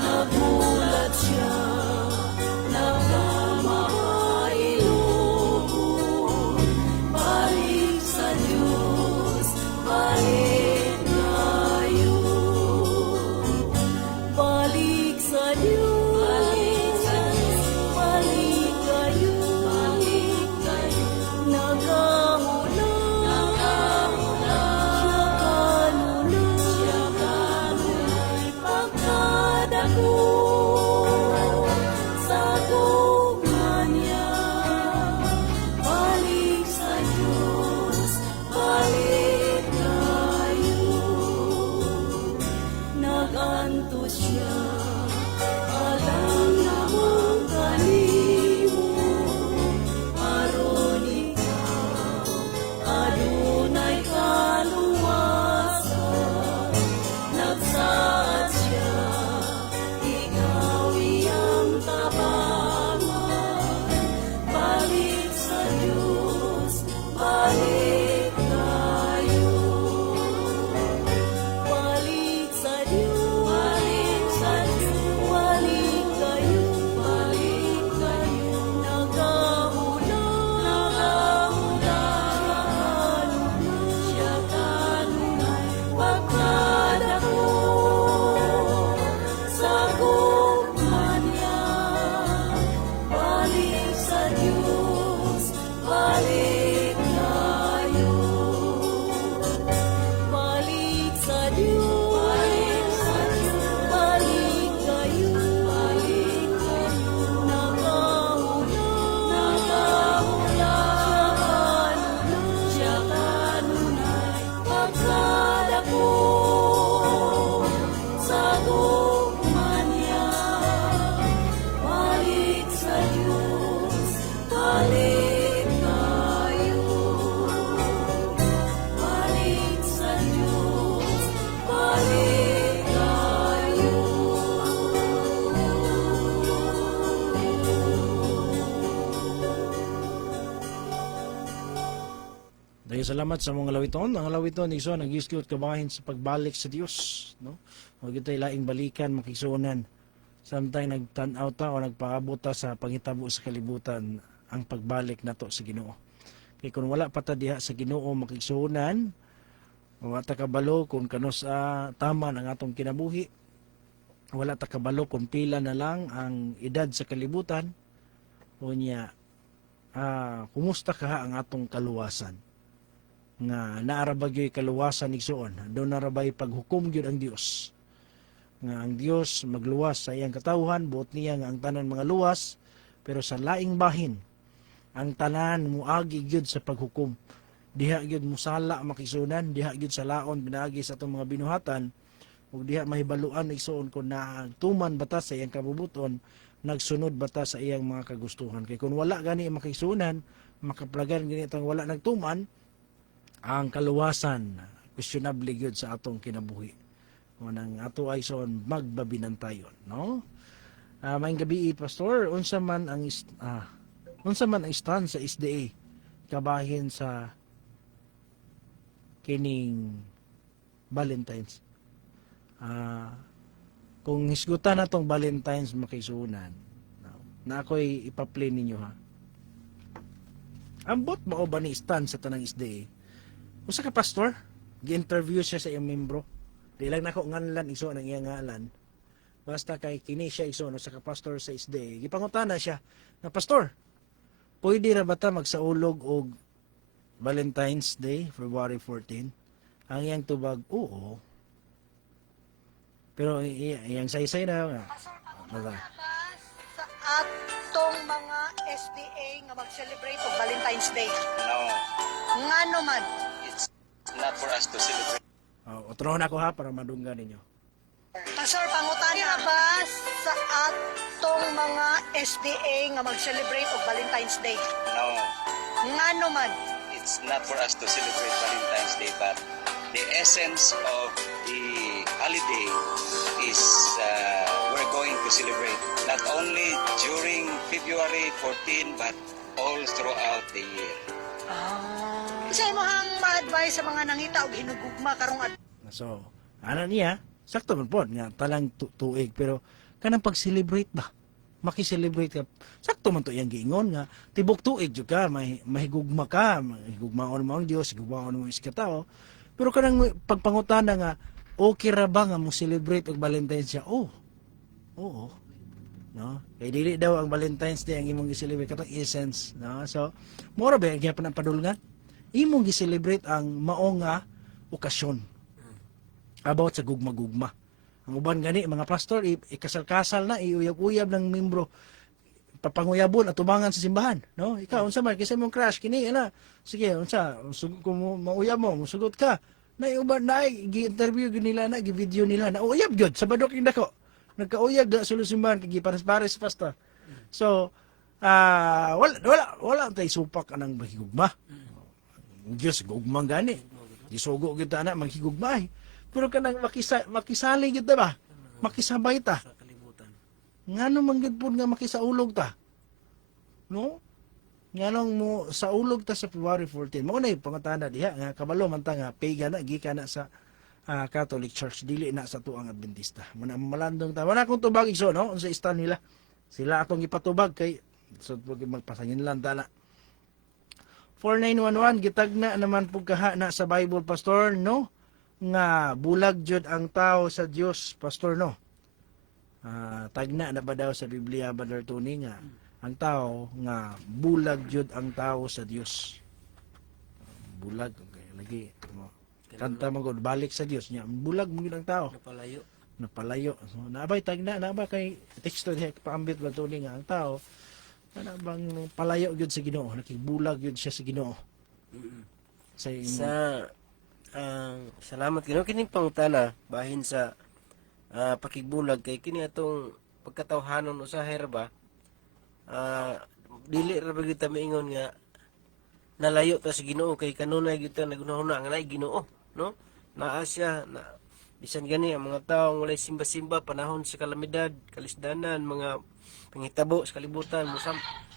nagulat siya, nagkamailubo, Kaya salamat sa mga lawiton. Ang lawiton igso nag-iskot kabahin sa pagbalik sa Dios, no? Huwag ito'y laing balikan makigsuonan. Samtang nagtan-aw ta o nagpaabot ta sa pangitabo sa kalibutan ang pagbalik nato sa Ginoo. Kaya kung wala pa ta diha sa Ginoo makigsuonan, wala ta kabalo kung kanos tama ang atong kinabuhi. Wala ta kabalo kung pila na lang ang edad sa kalibutan. Unya, kumusta ka ang atong kaluwasan? Nga naarabagyo'y kaluwasan igsuon. Doon narabay paghukom gyud ang Dios. Nga ang Dios magluwas sa iyang katawhan, buot niya nga ang tanan mga luwas, pero sa laing bahin, ang tanan muagi gyud sa paghukom. Diha gyud musala makisunan, diha gyud sa laon pinaagi sa atong mga binuhatan, ug diha mahibaluan igsuon kung nagtuman bata sa iyang kabubuton, nagsunod bata sa iyang mga kagustuhan. Kay kung wala gani makisunan, makaplagan gani itong wala nagtuman, ang kaluwasan questionable gyud sa atong kinabuhi. Nang ato ay son magbabinantayon, no? Maayong gabi, Pastor. Unsa man ang stand sa SDA kabahin sa kining Valentine's. Kung hisgutan natong Valentine's makisunan, na ako'y ipa-play ninyo ha. Ambot mao ba ni stand sa tanang SDA? Usa ka pastor, gi-interview siya sa iyang membro. Di lang nako nganlan iso ang iyang ngalan. Basta kay kini siya iso no sa pastor sa SDA. Gipangutana siya na pastor, pwede ra ba ta magsaulog og Valentine's Day, February 14? Ang iyang tubag, oo. Pero iyang saysay na sa atong mga SDA nga mag-celebrate og Valentine's Day. No, Ngano man? it's not for us to celebrate. Utrohon ako ha para madunggan ninyo. Pastor, pangutana ba sa atong mga SDA nga mag-celebrate og Valentine's Day? No, Ngano man? it's not for us to celebrate Valentine's Day, but the essence of the holiday is we're going to celebrate not only during February 14 but all throughout the year. Sa imong ma-advise sa mga nangita og hinugugma karong So, ano niya, sakto man po, nga talang tuig, pero kanang pag-celebrate ba? Maki-celebrate ka, sakto man to iyang giingon nga, tibok tuig jud ka, mahigugma ka, mahigugmaon mo ang Dios, higugmaon mo iska tao, pero kanang pagpangutana nga, okay ra ba nga mo celebrate og Valentine's siya? Oo. No? Kay dili daw ang Valentine's Day ang imong gi-celebrate katong essence, no? So, mora ba gyapon ang padulngan? Imong gi-celebrate ang mao nga okasyon about sa gugma-gugma. Ang uban gani mga pastor ikasal-kasal na iuyab-uyab ng membro papanguyabon at tubangan sa simbahan, no? Ikaw unsa man kinsa imong crush kini ana? Sige, unsa kung mauyab mo, musugot ka. Na uban na gi-interview nila na gi-video nila na uyab gyud sa badok ing dako. Nagkauyab da sa simbahan kay pares-pares pastor. So, wala tay supak anang mahigugma. Diyos gugmang gani. Isugo kita na maghigugma. Pero kanang makisali gid ba? Makisabay ta. Ngano man gid pud nga makisaulog ta? No? Nganong mo sa ulog ta sa February 14. Mao na pangutana diha nga kabalo man ta nga pagan na gikan na sa Catholic Church dili na sa tuang Adventista. Malandong ta. Wala kong tubag igso no unsa stand nila. Sila atong ipatubag kay so magpasangin lang tala. 4911 gitagna naman pug kaha na sa Bible pastor no nga bulag jud ang tao sa Dios pastor no. Tagna na ba daw sa Biblia Brother Tony nga ang tao nga bulag jud ang tao sa Dios. Bulag okay lagi mo. Kanta mo gud balik sa Dios nya. Bulag mo gid ang tao. Napalayo. So naabay tagna na ba kay teksto diha paambit ba Tony nga ang tao ana bang palayo gyud sa Ginoo, nakibulag gyud siya sa Ginoo. Salamat Ginoo kining pangutana bahin sa pakigbulag kay kini atong pagkatawhanon usahay ra ba dili ra gyud ta maingon nga nalayo ta sa Ginoo kay kanunay gyud ta nagunahuna nga naay Ginoo no naa siya na bisan gani ang mga tawo walay simba-simba panahon sa kalamidad kalisdanan mga pangitabo sa kalibutan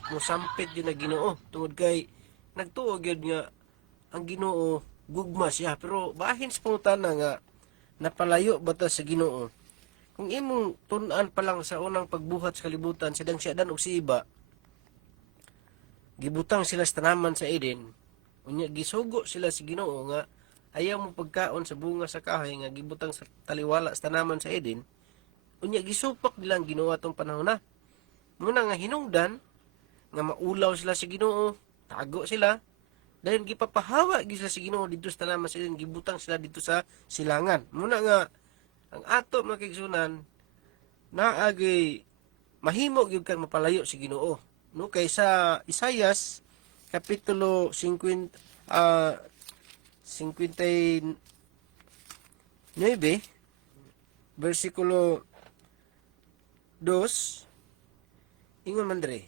musampit gyud na Ginoo tungod kay nagtuo gyud nga ang Ginoo gugma siya, pero bahin sa pangutana nga napalayo ba ta sa Ginoo? Kung imong tun-an pa lang sa unang pagbuhat sa kalibutan, sidang siyadan og si iba, gibutang sila sa tanaman sa Eden, unya gisugo sila sa Ginoo nga ayaw mo pagkaon sa bunga sa kahoy nga gibutang sa taliwala sa tanaman sa Eden, unya gisupak nila ang Ginoo atong panahon na. Muna nga hinungdan nga maulaw sila sa Ginoo, tago sila, dahil gipapahawa gyud sila sa Ginoo dito sa tanaman sa Eden, gibutang sila dito sa silangan. Muna nga ang ato mga kaigsunan naagay mahimo gyud kang mapalayo sa Ginoo, no? Kay sa Isaias kapitulo 59 versikulo 2 ingon man diri,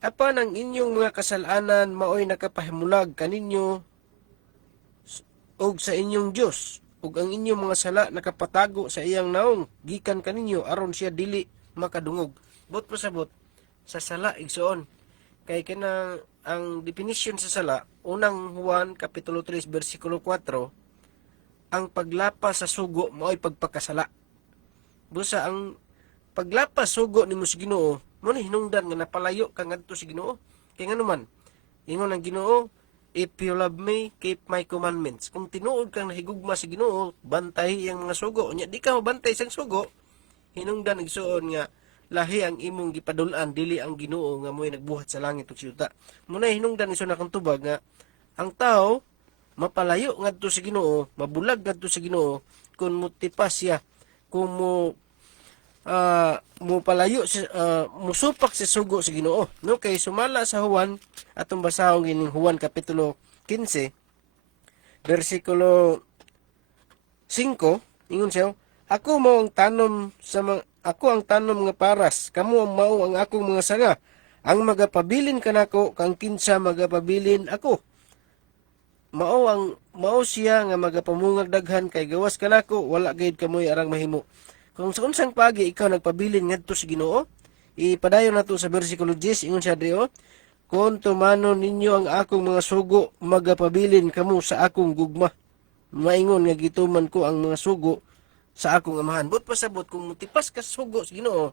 apan ang inyong mga kasalanan maoy nakapahimulag kaninyo og sa inyong Dios, ug ang inyong mga sala nakapatago sa iyang naong gikan kaninyo aron siya dili makadungog. Bot pasabot sa sala igsoon, kay kana ang definition sa sala, unang Juan kapitulo 3 versikulo 4, ang paglapas sa sugo mao'y pagpakasala. Busa ang paglapas sugo nimo sa Ginoo, mo ni hinungdan nga napalayo ka ngadto sa Ginoo. Kay nganuman, ingon ang Ginoo, if you love me, keep my commandments. Kung tinuod kang nahigugma sa Ginoo, bantay iyang mga sugo. Unya di ka mabantay sang sugo, hinungdan igsuon nga lahi ang imong gipadul-an, dili ang Ginoo nga mo'y nagbuhat sa langit ug yuta. Muna hinungdan iso na kang tubag nga ang tao mapalayo ngadto sa Ginoo, mabulag ngadto sa Ginoo kung mutipas siya, kung mo palayo musupak sa sugo sa Ginoo, no? Kay sumala sa Juan atong basahon gining Juan kapitulo 15 versikulo 5, ingon siya, ako ang tanom nga paras, kamo ang mao ang akong mga sanga, ang magapabilin kanako kang kinsa magapabilin ako. Mao siya nga magapamungag daghan, kay gawas kanako wala gayud kamoy arang mahimo. Kung sa unsang pagi ikaw nagpabilin ngadto sa Ginoo, ipadayon nato sa bersikulo 10, ingon siya diri, kung tumano ninyo ang akong mga sugo, magapabilin kamo sa akong gugma. Maingon nga gituman ko ang mga sugo sa akong amahan. Bot pasabot kung mutipas ka sa sugo sa Ginoo,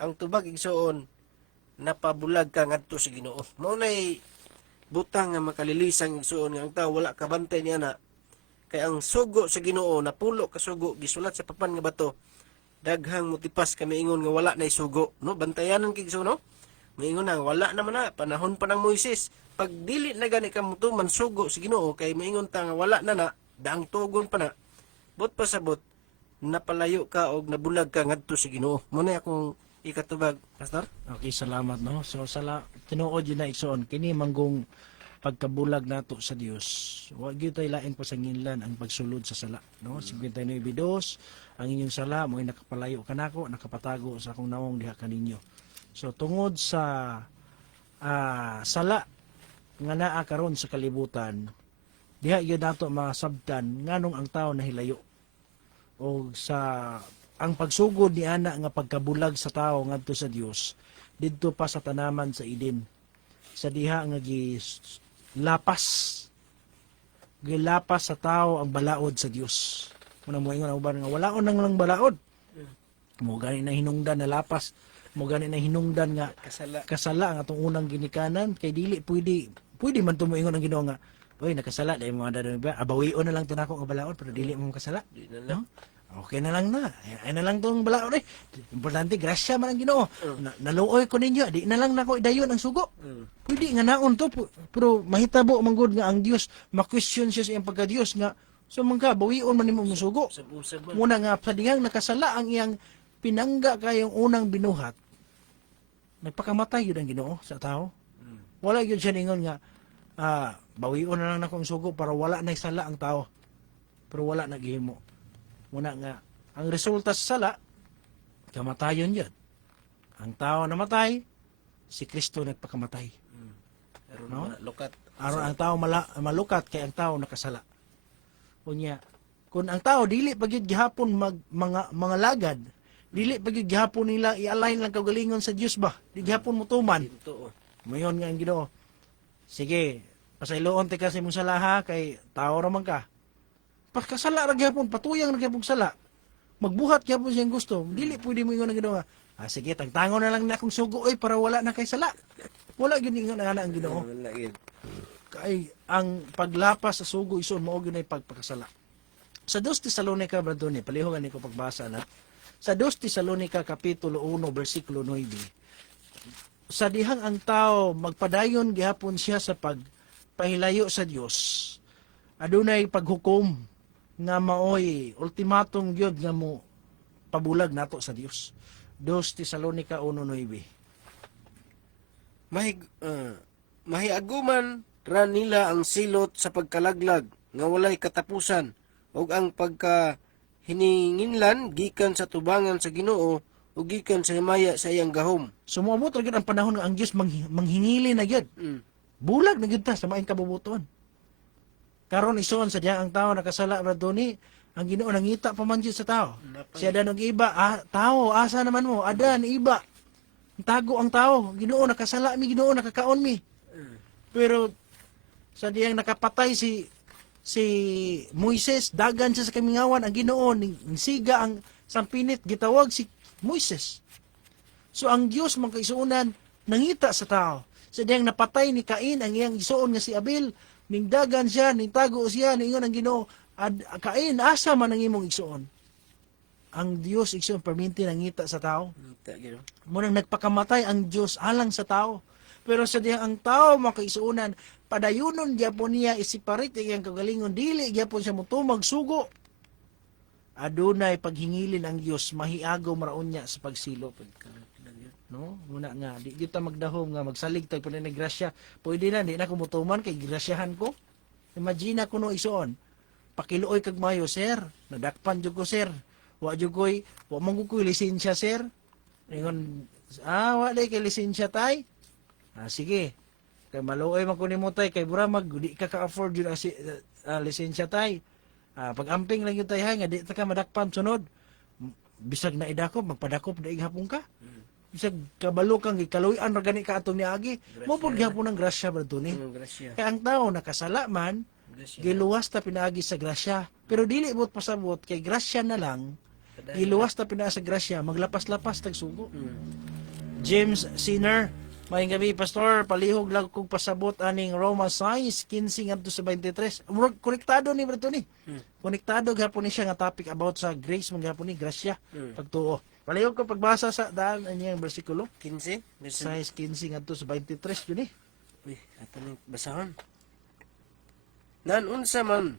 ang tubag igsoon napabulag ka ngadto sa Ginoo. Mao nay butang nga makalilisang igsoon nga ang tao wala ka bantay niya na. Kay ang sugo sa Ginoo, napulo ka sugo gisulat sa papan nga bato, daghang mutipas ka maingon nga wala nay sugo, no? Bantayanan kay igsoon, no? Maingon na wala naman na panahon pa ng Moises, pag dili na gani ka mutuman sugo sa Ginoo, kay maingon ta nga wala na daang tugon pa na. Bot pasabot napalayo ka og nabulag ka ngadto sa Ginoo. Mo na akong ikatubag, pastor. Okay, salamat, no? So tinuod yun na igsoon kini manggong pagkabulag nato sa Dios. Wa gyud tay lain pa sa nginlan ang pagsulod sa sala, no? 59:2, ang inyong sala mo'y nakapalayo kanako, nakapatago sa akong naong diha kaninyo. So tungod sa sala nga naa karon sa kalibutan, diha gyud nato masabtan nganong ang tao nahilayo. O sa ang pagsugod ni ana nga pagkabulag sa tao ngadto sa Dios didto pa sa tanaman sa Eden, sa diha nga gilapas sa tao ang balaod sa Dios. Muna mo ingon uban nga wala on nang lang balaod, mo gani na hinungdan na lapas, mo gani na hinungdan nga kasala ang atong unang ginikanan, kay dili pwede man tumuingon ang Ginoo nga oy nakasala dahil mga dadon ba abawion na lang to nako nga balaod pero dili mo kasala, no? Okay na lang na. Ay na lang tong balaod eh. Importante grasya man ang Ginoo. Naluoy ko ninyo, di na lang nako idayon ang sugo. Pwede nga naon to, pero mahitabo man gud nga ang Dios, ma-question siya sa iyang pagka-Dios nga so man ka bawion man nimo ang sugo. Muna nga sa dihang nakasala ang iyang pinangga kayong unang binuhat. Nagpakamatay yun ang Ginoo sa tao. Wala yun siya ningon nga bawion na lang nako ang sugo para wala na sala ang tao. Pero wala naghimo. Muna nga, ang resulta sa sala, kamatayon yun. Ang tao namatay, si Kristo nagpakamatay. No? Aron ang tao malukat kay ang tao nakasala. Kunya, kung ang tao dili pagyud gihapon mga lagad, dili pagyud gihapon nila i-align lang kagalingon sa Dios ba? Di gihapon mutuman. Mayon nga ang Ginoo. Sige, Pasayloon ti kasi mong sala ha, kay tao raman ka. Pagkasala ra gyapon, patuyang ra gyapon sala. Magbuhat gyapon siyang gusto. Dili pwede mo ingon ang Ginoo. Sige, tagtango na lang na akong sugo oy para wala na kay sala. Wala gyud ingon ana ang Ginoo. Wala gyud. Kay ang paglapas sa sugo ison mao gyud ay pagpakasala. Sa 2 Tesalonica brado ni palihog ani ko pagbasa na. Sa 2 Tesalonica kapitulo 1 bersikulo 9. Sa dihang ang tao magpadayon gihapon siya sa pagpahilayo sa Dios. Adunay paghukom nga maoy ultimatum gyud nga mo pabulag nato sa Dios. 2 Tesalonica 1:9. Mahiaguman ra nila ang silot sa pagkalaglag nga walay katapusan ug ang pagkahininginlan gikan sa tubangan sa Ginoo ug gikan sa himaya sa iyang gahom. Sumuabot ra gyud ang panahon nga ang Dios manghingili na gyud. Bulag na gyud ta sa maing kabubuton. Karon isuon sa diha ang tao nakasala ra ni ang Ginoo nangita pa man gyud sa tao. Siya danog iba, tao asa naman mo, adan iba. Tago ang tao, Ginoo nakasala mi, Ginoo nakakaon mi. Pero sa diyang nakapatay si Moises, dagan siya sa kamingawan, ang Ginoo siga ang sampinit gitawag si Moises. So ang Dios man kaisuunan nangita sa tao. Sa diyang napatay ni Cain ang iyang isuon nga si Abel, ning dagan siya, ning tago siya, ningon ang Ginoo, Cain asa man ang imong igsuon. Ang Dios igsuon perminti nangita sa tao. Munang nagpakamatay ang Dios alang sa tao. Pero sa diyang ang tao makaisuunan, padayunon gyapon niya isiparit iyang kagalingon, dili gyapon siya motumag sugo. Adunay paghingilin ang Dios, mahiagaw maraon niya sa pagsilop. No? Muna nga, di kita magdahom nga magsalig tag panay grasya. Pwede na, di na ko mutuman kay grasyahan ko. Imagine ko no isuon. Pakiluoy kag mayo, sir. Nadakpan jud ko, sir. Wa jud koy, wa man ko lisensya, sir. Ingon, wa day kay lisensya tay. Sige. Kay maluoy man ko nimo tay kay buramag di ka ka-afford jud lisensya tay. Pag amping lang yun tay ha, nga di ta ka madakpan sunod. Bisag na idako, magpadakop na ighapon ka. Bisag kabalo kang ikaluyan ra gani ka atong niagi. Mo pud gyapon ang grasya bro ni. Kaya ang tao nakasala man, giluwas ta pinaagi sa grasya. Pero dili bot pasabot kay grasya na lang. Giluwas ta pinaagi sa grasya, maglapas-lapas tag sugo. James Sinner, maayong gabi pastor, palihog lang kog pasabot aning Romans 6:15 ngadto sa 23. Konektado ni bro ni. Konektado gyapon ni siya nga topic about sa grace man gyapon ni grasya pagtuo. Palihog ko pagbasa sa daan ang bersikulo 15 6:15 ngadto sa 23 yun eh. Uy, ato ni basahon. Nan unsa man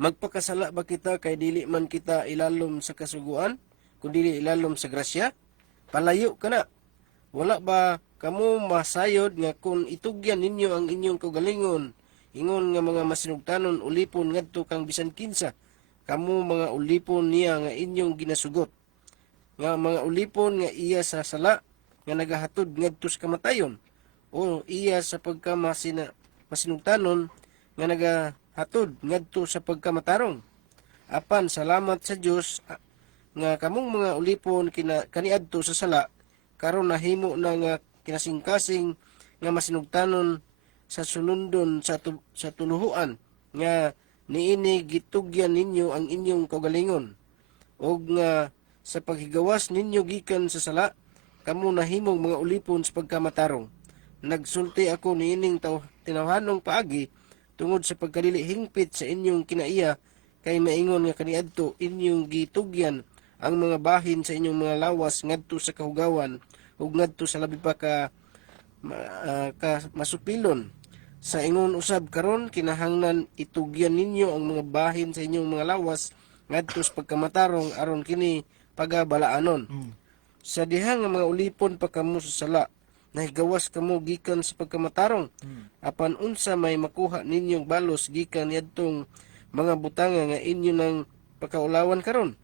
magpakasala ba kita kay dili man kita ilalom sa kasuguan, kundi ilalom sa grasya? Palayo ka na. Wala ba kamo masayod nga kung itugyan ninyo ang inyong kaugalingon, ingon nga mga masinugtanon ulipon ngadto kang bisan kinsa, kamo mga ulipon niya nga inyong ginasugot. Nga mga ulipon nga iya sa sala nga nagahatod ngadto sa kamatayon, o iya sa masinugtanon nga nagahatod ngadto sa pagkamatarong. Apan salamat sa Dios nga kamong mga ulipon kaniadto sa sala karon nahimo na nga kinasingkasing nga masinugtanon sa sulundon sa tuluhuan nga niini gitugyan ninyo ang inyong kaugalingon, o nga sa paghigawas ninyo gikan sa sala kamo nahimong mga ulipon sa pagkamatarong. Nagsulti ako niining tinawhanong paagi tungod sa pagkadili hingpit sa inyong kinaiya, kay maingon nga kaniadto inyong gitugyan ang mga bahin sa inyong mga lawas ngadto sa kahugawan ug ngadto sa labi pa ka masupilon. Sa ingon usab karon kinahanglan itugyan ninyo ang mga bahin sa inyong mga lawas ngadto sa pagkamatarong aron kini pagabalaanon. Sa diha nga mga ulipon pa kamo sa sala, nahigawas kamo gikan sa pagkamatarong. Apan unsa may makuha ninyong balos gikan niadtong mga butanga nga inyo nang pagkaulawan karon?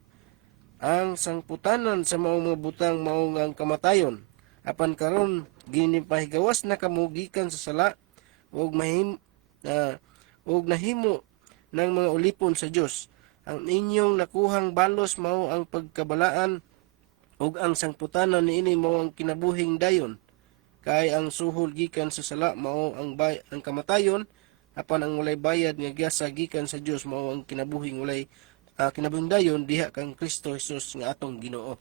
Ang sangputanan sa maong mga butang mao nga ang kamatayon. Apan karon ginipahigawas na kamo gikan sa sala ug nahimo ng mga ulipon sa Dios. Ang inyong nakuhang balos mao ang pagkabalaan ug ang sangputanan niini mao ang kinabuhing dayon. kay ang suhol gikan sa sala mao ang kamatayon, apan ang walay bayad nga gyasa gikan sa Dios mao ang kinabuhing walay kinabuhing dayon diha kang Kristo Jesus nga atong Ginoo.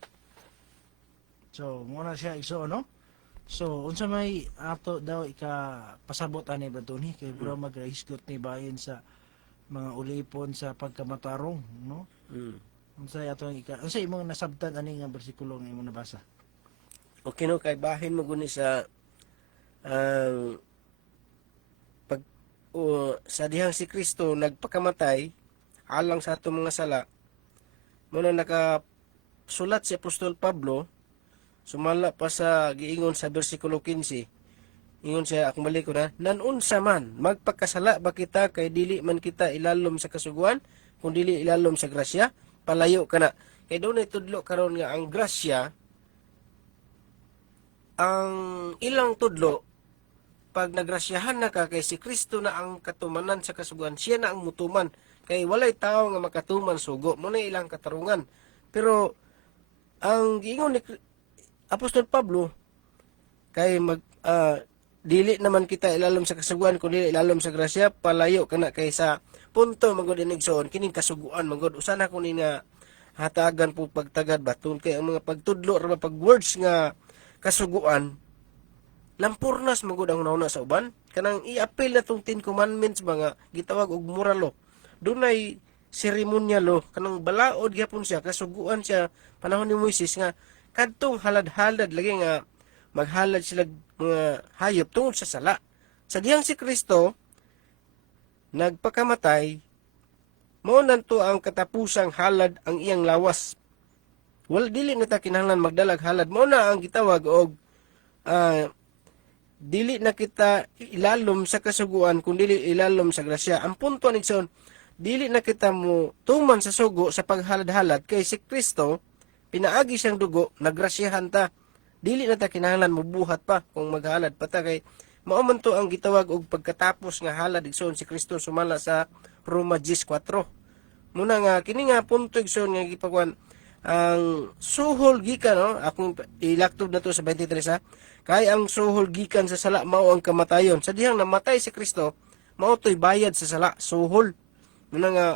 So, muna siya igsoon, no? So, unsa may ato daw pasabot ani ba ni kay bro maghisgot ni bahin sa mga ulipon sa pagkamatarong, no? Unsa unsa imong nasabtan ani nga bersikulo nga imong nabasa? Okay no, kay bahin mo guni sa ang sa dihang si Kristo nagpakamatay alang sa atong mga sala. Muna nakasulat si Apostol Pablo, sumala pa sa giingon sa bersikulo 15. Ingon siya, akong balik ko na, nanunsa man, magpakasala ba kita kay dili man kita ilalom sa kasuguan, kung dili ilalom sa grasya, palayo ka na. Kay doon ay tudlo karon nga ang grasya, ang ilang tudlo, pag nagrasyahan na ka kay si Kristo na ang katumanan sa kasuguan, siya na ang mutuman. Kay walay tao nga makatuman sugo, mo na ilang katarungan. Pero ang giingon ni Apostol Pablo kay dili naman kita ilalom sa kasuguan kun dili ilalom sa grasya, palayo kana kay sa punto magud inigsoon kining kasuguan magud usa na kun nga hatagan po pagtagad baton kay ang mga pagtudlo ra pag words nga kasuguan lampurnas magud ang una sa uban kanang i-appeal na tong 10 commandments mga gitawag og moral law. Dunay seremonyal law kanang balaod gyapon siya kasuguan siya panahon ni Moises nga kadtong halad-halad lagi nga maghalad sila mga hayop tungod sa sala. Sa dihang si Kristo nagpakamatay, mao nanto ang katapusang halad ang iyang lawas. Dili na ta kinahanglan magdalag halad. Mao na ang gitawag og dili na kita ilalom sa kasuguan kung dili ilalom sa grasya. Ang punto nigson, dili na kita mo tuman sa sugo sa paghalad-halad kay si Kristo pinaagi siyang dugo, nagrasyahan ta. Dili na ta kinahanglan mubuhat pa kung maghalad pa ta kay mao man to ang gitawag og pagkatapos nga halad igsoon si Kristo sumala sa Roma 10:4. Muna nga kini nga punto igsoon nga gipagwan ang suhol gikan no akong ilaktob na to sa 23 kay ang suhol gikan sa sala mao ang kamatayon. Sa dihang namatay si Kristo mao toy bayad sa sala suhol. Muna nga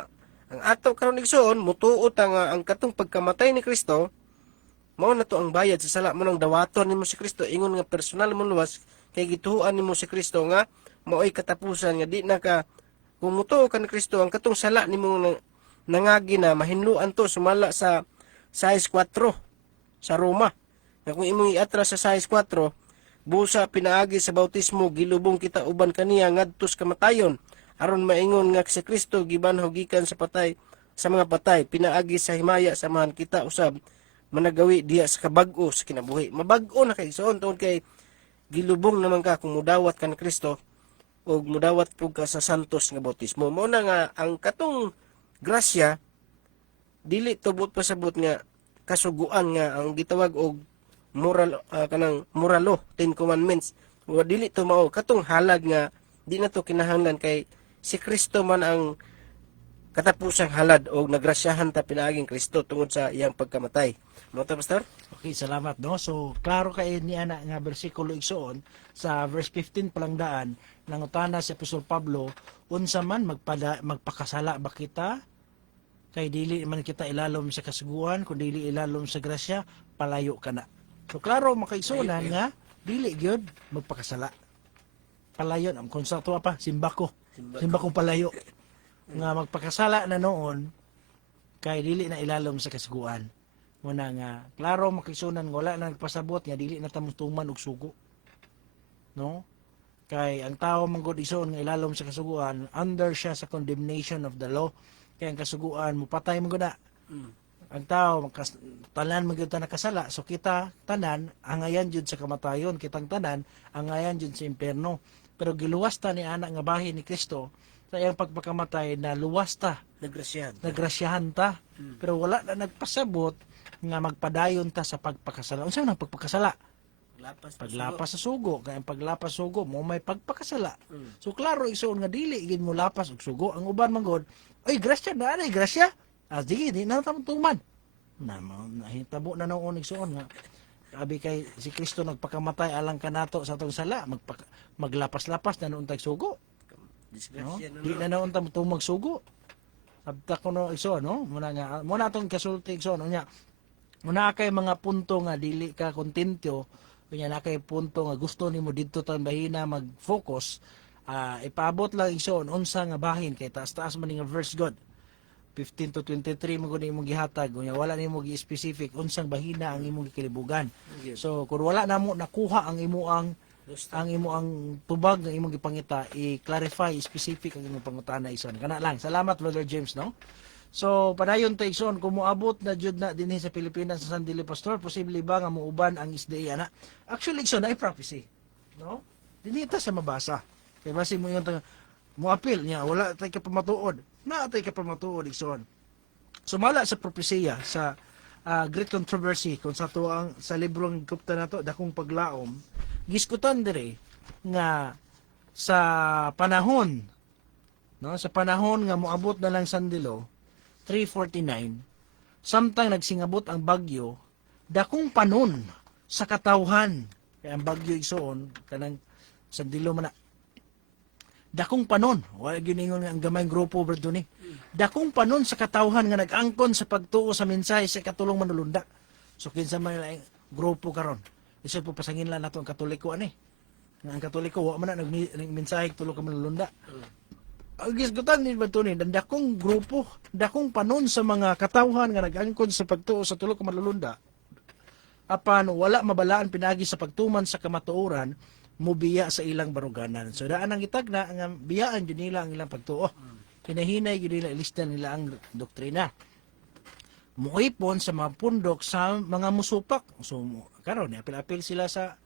ang ato karon igsoon mutuot ang katong pagkamatay ni Kristo mao na to ang bayad sa sala mo nang dawaton nimo si Kristo ingon nga personal mo luwas kay gituhuan nimo si Kristo nga maoy katapusan nga di na ka kung mutuo ka ni Kristo ang katong sala nimo nangagi na mahinluan to sumala sa size 4 sa Roma. Nga kung imong iatras sa size 4 busa pinaagi sa bautismo gilubong kita uban kaniya ngadto sa kamatayon aron maingon nga si Kristo gibanhaw gikan sa patay sa mga patay pinaagi sa himaya samahan kita usab managawi diya sa kabag-o sa kinabuhi. Mabag-o na kay soon tungod kay gilubong naman ka kung mudawat ka ni Kristo o mudawat po ka sa santos nga bautismo. Mao na nga ang katong grasya dili tubot pasabot nga kasuguan nga ang gitawag og moral kanang moral law 10 commandments. O dili to mao katong halad nga di na to kinahanglan kay si Kristo man ang katapusang halad o nagrasyahan ta pinaaging Kristo tungod sa iyang pagkamatay. Mo ta pastor? Okay, salamat no. So klaro kay ni ana nga bersikulo igsoon sa verse 15 palangdaan nangutana si Apostol Pablo unsa man magpakasala ba kita kay dili man kita ilalom sa kasuguan kun dili ilalom sa grasya palayo ka na. So klaro makaigsunan nga dili gyud magpakasala. Palayo am konsepto pa simbako palayo nga magpakasala na noon kay dili na ilalom sa kasuguan. Muna nga klaro makisunan nga wala na nagpasabot nga dili na tamutuman og sugo. No? Kay ang tao manggod ison nga ilalom sa kasuguan under siya sa condemnation of the law. Kay ang kasuguan mupatay man gud na. Ang tao tanan man gyud ta nakasala so kita tanan angayan jud sa kamatayon kitang tanan angayan jud sa impierno. Pero giluwas ta ni anak nga bahin ni Kristo sa iyang pagpakamatay na luwas ta nagrasyahan ta pero wala na nagpasabot nga magpadayon ta sa pagpakasala. Unsa man ang pagpakasala? Paglapas sa sugo. Kaya ang paglapas sa sugo mo may pagpakasala. So klaro igsoon nga dili gid mo lapas og sugo. Ang uban man god, ay grasya na anay grasya. Sige, di na tamutuman. Nahitabo na noon igsoon nga abi kay si Kristo nagpakamatay alang kanato sa atong sala, maglapas-lapas na noon tag sugo. No? Disgrasya na Di na noon ta tumag sugo. Abta ko no iso no, muna atong kasulti iso no nya. Muna kay mga punto nga dili ka kontento, kunya na kay punto nga gusto nimo didto tan bahina mag-focus. Ipaabot lang iso unsa nga bahin kay taas-taas man nga verse God. 15 to 23 mo gud imong gihatag unya wala nimo gi-specific unsang bahina ang imong gikalibugan. So kung wala namo nakuha ang imuang tubag ng imong gipangita, i-clarify specific ang imong pangutana ison. Kana lang. Salamat Brother James no. So padayon ta ison kung moabot na jud na dinhi sa Pilipinas sa San Dili Pastor, posible ba nga muuban ang SDA ana? Actually ison ay prophecy. No? Dinhi ta sa mabasa. Kay basi mo yung moapil niya wala tay ka pamatuod. Na tay ka pamatuod ison. Sumala sa propesya sa great controversy kung sa tuang sa librong gupta nato dakong paglaom giskutan dire nga sa panahon sa panahon nga moabot na lang sandilo 349 samtang nagsingabot ang bagyo dakong panon sa katawhan kay ang bagyo igsoon kanang sandilo man na dakong panon wala giningon nga ang gamayng grupo berto ni dakong panon sa katawhan nga nag-angkon sa pagtuo sa mensahe sa katulong manulunda so kinsa man laing grupo karon iso po pasangin lang nato ang Katoliko ani nga ang Katoliko wa man na nagmensahe tulo ka manulunda ang gisgutan ni berto ni dakong grupo dakong panon sa mga katawhan nga nag-angkon sa pagtuo sa tulo ka manulunda apan wala mabalaan pinagi sa pagtuman sa kamatuoran mubiya sa ilang baruganan. So daan ang itagna nga biyaan jud nila ang ilang pagtuo. Hinahinay jud nila ilistan nila ang doktrina. Muipon sa mga pundok sa mga musupak. So karon apil-apil sila sa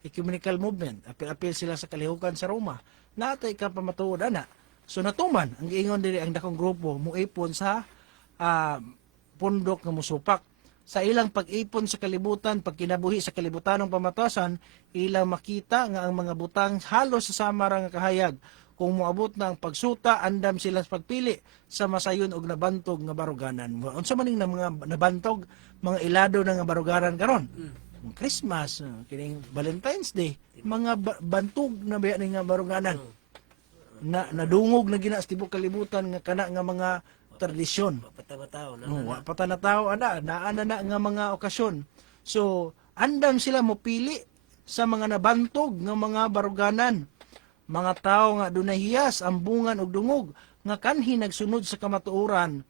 ecumenical movement, apil-apil sila sa kalihukan sa Roma. Natay ka pamatuod ana. So natuman ang giingon diri ang dakong grupo muipon sa pundok nga musupak. Sa ilang pag-ipon sa kalibutan, pagkinabuhi sa kalibutanong pamatasan, ilang makita nga ang mga butang halos sa samara nga kahayag. Kung moabot na ang pagsuta, andam sila sa pagpili sa masayon og nabantog nga baruganan. Unsa maning na mga nabantog, mga ilado na nga baruganan karon? Christmas, kining Valentine's Day, mga bantog na biya nga baruganan. Nadungog na gina sa tibok kalibutan nga kana nga mga tradisyon. Pataba-tao na. Patanataw ana na nga mga okasyon. So, andam sila mopili sa mga nabantog nga mga baruganan. Mga tao nga dunay hiyas, ambungan ug dungog nga kanhi nagsunod sa kamatuoran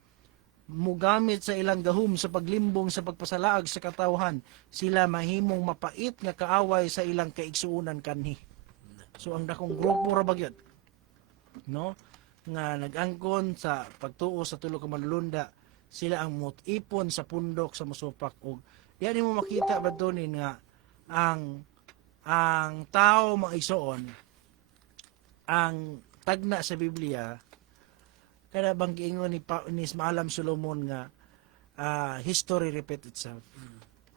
mugamit sa ilang gahum sa paglimbong sa pagpasalaag sa katawhan, sila mahimong mapait nga kaaway sa ilang kaigsuunan kanhi. So ang dakong grupo ra bagyod, no? Nga nag-angkon sa pagtuo sa tulo ka manlulunda, sila ang mutipon sa pundok sa musupak og diyan mo makita ba doon nga ang tao maigsoon ang tagna sa Biblia kada bang giingon ni Maalam Solomon nga history repeat itself.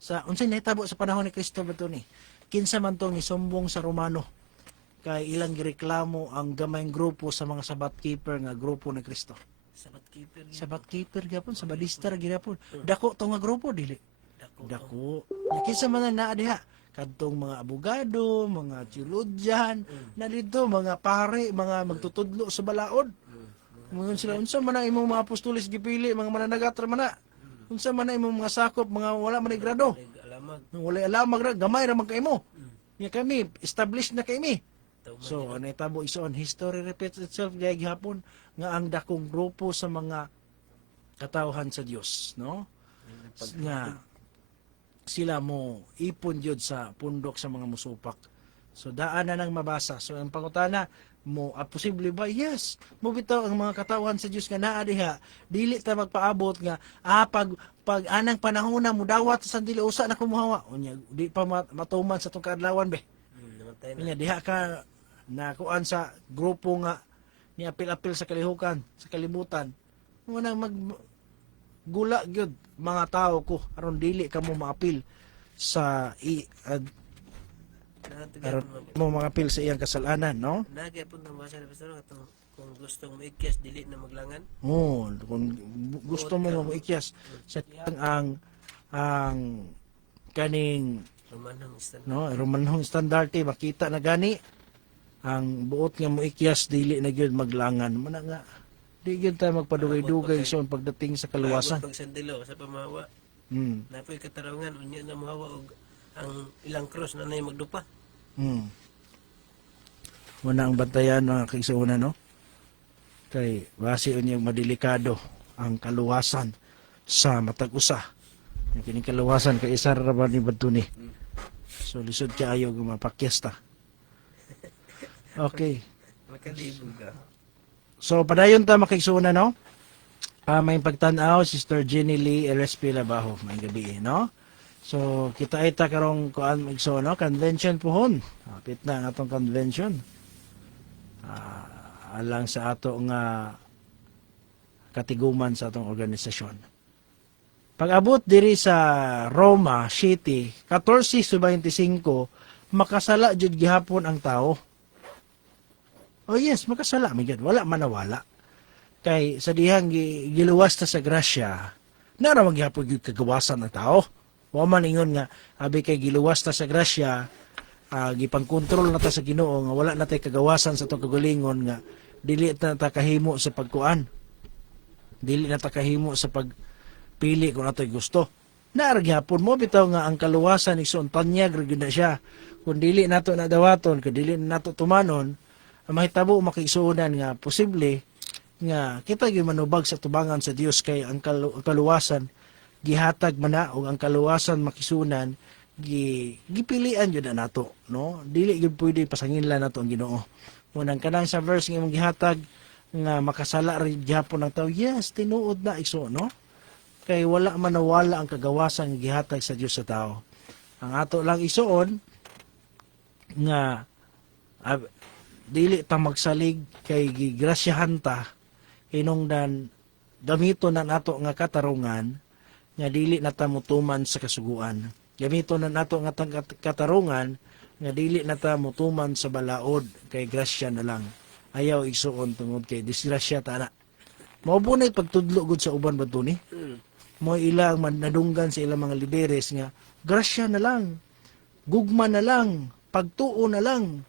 Sa unsay nahitabo sa panahon ni Kristo ba to ni? Kinsa man tong isumbong sa Romano kay ilang gireklamo ang gamayng grupo sa mga Sabbath keeper nga grupo ni Kristo. Sabbath keeper gyapon, Sabadista ra gyapon. Dako to nga grupo dili. Dako. Kinsa man na diha? Kadtong mga abogado, mga theologian, na dito mga pare, mga magtutudlo sa balaod. Ngayon sila, unsa man ang imong mga apostolis gipili, mga mananagat ra man na. Unsa man ang imong mga sakop, mga wala man grado. Wala alamag ra, gamay ra man kay mo. Nya kami, established na kami. So, ano itabo ison, history repeats itself gaya gihapon nga ang dakong grupo sa mga katawhan sa Dios, no? Nga sila mo ipon jud sa pundok sa mga musupak. So daan na nang mabasa. So ang pangutana mo posible ba? Yes. Mo bitaw ang mga katawhan sa Dios nga naa diha. Dili ta magpaabot nga pag anang panahon na mo dawat sa dili usa na kumuhawa. Unya di pa matuman sa tong kaadlawan be. Unya diha ka nakuan sa grupo nga ni apil-apil sa kalihukan, sa kalibutan. Mo nang gula gyud mga tao ko aron dili kamo maapil sa aron mo maapil sa iyang kasalanan, no? Nagyapon nang basa ni pastor ato kung gusto mo ikyas dili na maglangan. Kung gusto mo ikyas sa tiyang ang kaning Romanhong standard. no, Romanhong standarte makita na gani ang buot nga moikyas dili na gyud maglangan man nga di gyud tayo magpadugay-dugay so pagdating sa kaluwasan. Pag sandilo sa pamawa, Mm. napoy katarungan unya na mahawa og ang ilang cross na nay magdupa. Mm. Muna ang bantayan mga kaigsuonan, no? Kay base unyang madelikado ang kaluwasan sa matag usa. Yung kining kaluwasan kay isa ra ba ni badto ni. So lisod kaayo nga mapakyesta. Okay. Makalibog ka. So padayon ta makaigsuonan, no? May pagtan-aw Sister Jenny Lee LSP Labaho may gabi, no? So kita ita karong kuan igso, no? Convention pohon. Hapit na ang atong convention. Alang sa ato nga katiguman sa atong organisasyon. Pag-abot diri sa Roma City, 14:25, makasala jud gihapon ang tao. Oh yes, makasala mi gyud, wala manawala. Kay sa dihang giluwas ta sa grasya, nara magyapon gyud kagawasan ang tao. Wa man ingon nga abi kay giluwas ta sa grasya, gipangkontrol na ta sa Ginoo nga wala na tay kagawasan sa atong kagalingon nga dili na ta kahimo sa pagkuan. Dili na ta kahimo sa pagpili kung ato'y gusto. Naara gyapon mo bitaw nga ang kaluwasan igsoon tanyag ra gyud na siya. Kung dili nato na dawaton, kung dili nato tumanon, mahitabo makigsuonan nga posible nga kita gyud manubag sa tubangan sa Dios kay ang kaluwasan gihatag man na o ang kaluwasan makisunan gipilian jud na nato, no? Dili gyud pwede pasanginlan nato ang Ginoo. Munang kanang sa verse nga imong gihatag nga makasala rin gyapon ang tao, yes, tinuod na igso, no? Kay wala man nawala ang kagawasan nga gihatag sa Dios sa tao. Ang ato lang isuon nga dili ta magsalig kay gigrasyahan ta hinungdan gamito na nato nga katarungan nga dili na ta mutuman sa kasuguan. Gamito na nato nga katarungan nga dili na ta mutuman sa balaod kay grasya na lang. Ayaw igsuon tungod kay disgrasya ta na. Mao bunay pagtudlo gud sa uban ba ni? Mo ilang nadunggan sa ilang mga lideres nga grasya na lang. Gugma na lang, pagtuo na lang.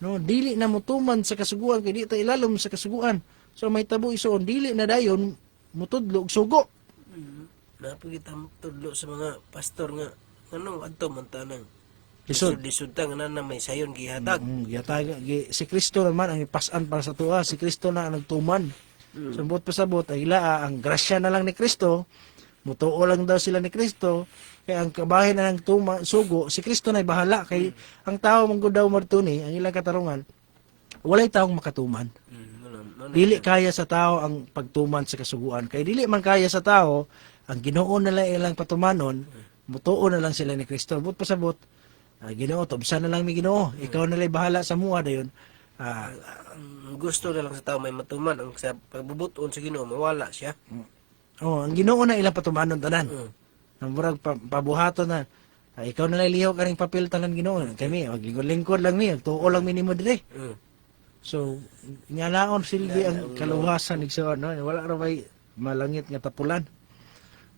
No, dili na mutuman sa kasuguan kay di ta ilalom sa kasuguan. So may tabo isuon dili na dayon mutudlo og sugo. Napagita tudlo sa mga pastor nga ano adto man tanang Lisod. Lisod ta nga na may sayon gihatag. Si Kristo naman ang ipasan para sa tuwa. Si Kristo na ang nagtuman. Sabot pa sabot, ay ilaa, ang grasya na lang ni Kristo, mutuo lang daw sila ni Kristo, kaya ang kabahin na ng sugo, si Kristo na'y bahala. Kay ang tao manggod daw martuni, ang ilang katarungan, walay taong makatuman. Dili kaya sa tao ang pagtuman sa kasuguan. Kay dili man kaya sa tao, ang Ginoo na lang ilang patumanon, mutuo na lang sila ni Kristo. Sabot pa sabot, Ginoo, tobsa na lang mi Ginoo. Ikaw na lang bahala sa mua dayon. Ang gusto na lang sa tao may matuman ang sa pagbubuton sa Ginoo mawala siya. Ang Ginoo na ilang patumanon tanan. Ang murag pabuhaton na. Ikaw na lang lihaw kaning papel tanan Ginoo. Kami maglingkod lang mi, tuo lang minimo dire. So, ngalaon silbi ang kaluwasan igsoon, no? Wala ra bay malangit nga tapulan.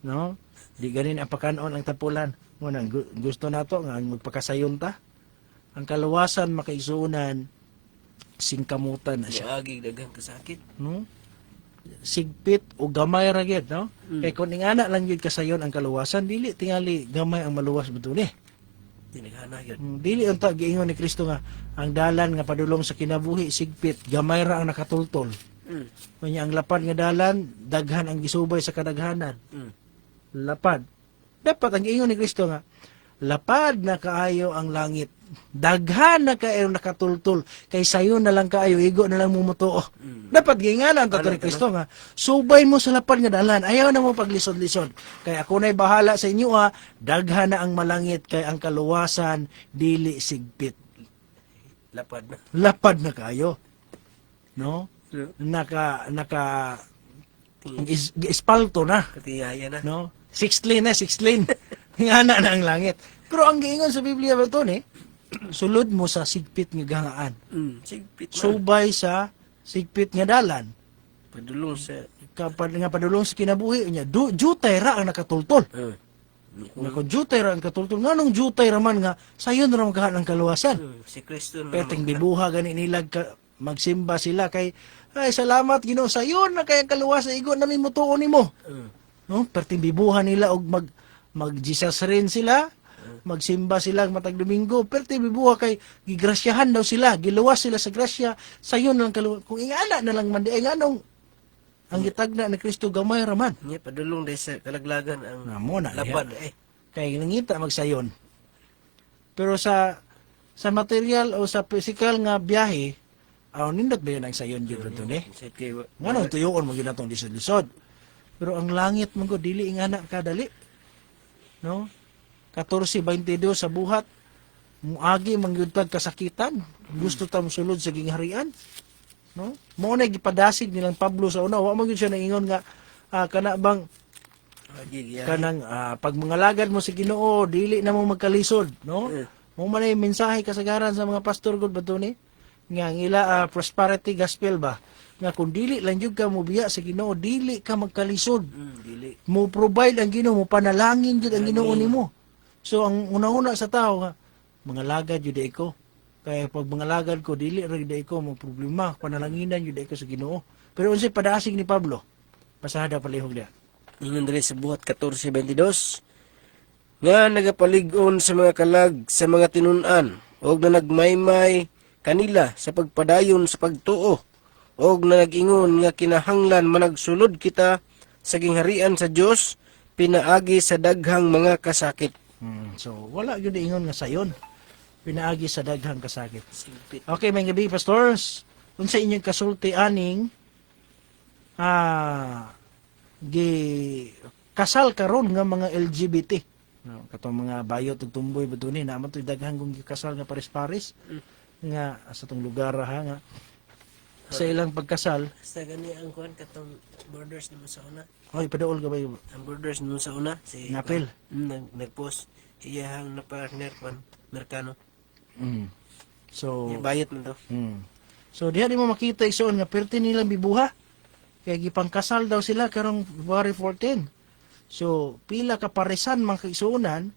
No? Di ganin ang pakanon ang tapulan. Ngunang gusto nato nga magpakasayon ta. Ang kaluwasan makaisunan singkamutan na siya. Maagig daghang kasakit. No? Sigpit o gamay ra gyud, no? Kay kun ingana lang gyud kasayon ang kaluwasan, dili tingali gamay ang maluwas betul ni. Tinaghana yun. Dili unta giingon ni Kristo nga ang dalan nga padulong sa kinabuhi sigpit, gamay ra ang nakatultol. Kanya ang lapad nga dalan, daghan ang gisubay sa kadaghanan. Lapad. Dapat ang giingon ni Kristo nga lapad na kaayo ang langit. Daghan na kaayo nakatultol. Kay sayo na lang kaayo, igo na lang mumutuo. Dapat giinganan tato ni Kristo nga subay mo sa lapad nga dalan. Ayaw na mo paglisod-lisod. Kay ako na'y bahala sa inyo daghan na ang malangit kay ang kaluwasan dili sigpit. Lapad na. Lapad na kayo. No? Naka espalto na. Katiyaya na. No? 6 lane. Ngana na ang langit. Pero ang giingon sa Biblia ba ito sulod mo sa sigpit nga gangaan. Sigpit na. Subay sa sigpit nga dalan. Padulong sa Kapag nga padulong sa kinabuhi niya, jutay ra ang nakatultol. Nga kung jutay ra ang katultol, nga nung jutay raman nga, sayon ra magkahan ang kaluwasan. Si Kristo na Perting bibuha gani nila magsimba sila kay ay salamat Ginoo sayon na kay ang kaluwasan igo namin mutuon nimo. No? Perting bibuha nila og mag Jesus rin sila. Magsimba sila matag Domingo, perting bibuha kay gigrasyahan daw sila, giluwas sila sa grasya, sayon lang kaluwasan. Kung ingana na lang man di ay nganong ang gitagna ni Kristo gamay raman. niya padulong dahil sa kalaglagan ang Namo na labad kay nangita magsayon. Pero sa material o sa physical nga biyahe, nindot ba yun ang sayon yun ito ni? Sa kay Nga nung tuyoon mo yun natong lisod-lisod. Pero ang langit mo ko, dili nga na kadali. No? 14:22 sa buhat, muagi mangyudtad kasakitan, gusto ta mosulod sa gingharian. No? Mo na gipadasig nilang Pablo sa una, wa man gyud siya naingon nga kana bang kanang pag mangalagad mo sa Ginoo dili na mo magkalisod, no? Mo man ay mensahe kasagaran sa mga pastor gud bato ni nga ang ila prosperity gospel ba nga kung dili lang jud ka mo biya sa Ginoo dili ka magkalisod. dili Mo provide ang Ginoo, mo panalangin jud ang Ginoo nimo. So ang una-una sa tao nga mangalagad jud ko. Kaya pag mangalagad ko dili ra jud ko mo problema, panalanginan jud ko sa Ginoo. Pero unsay padasig ni Pablo? Pasada palihog dia. ingon diri sa buhat 14:22 nga nagapalig-on sa mga kalag sa mga tinun-an og na nagmaymay kanila sa pagpadayon sa pagtuo og na nag-ingon nga kinahanglan managsulod kita sa gingharian sa Dios pinaagi sa daghang mga kasakit. So wala gyud ingon nga sayon. Pinaagi sa daghang kasakit. Okay, may gabi pastors. Unsa inyong kasulti aning gi kasal karon nga mga LGBT. No, katong mga bayot ug tumboy baduni naman to daghang kung gikasal nga pares-pares nga sa tong lugar ha nga sa ilang pagkasal. Sa gani ang kuan katong borders nimo sa una. Oy, padaol ka ba Ang borders nimo sa una si Napil. nagpost iyahang na partner man Mercano. So Bayot man to. So diha di mo makita igsoon nga perti nilang bibuha. Kaya gipangkasal daw sila karong February 14. So pila ka paresan mga kaigsuonan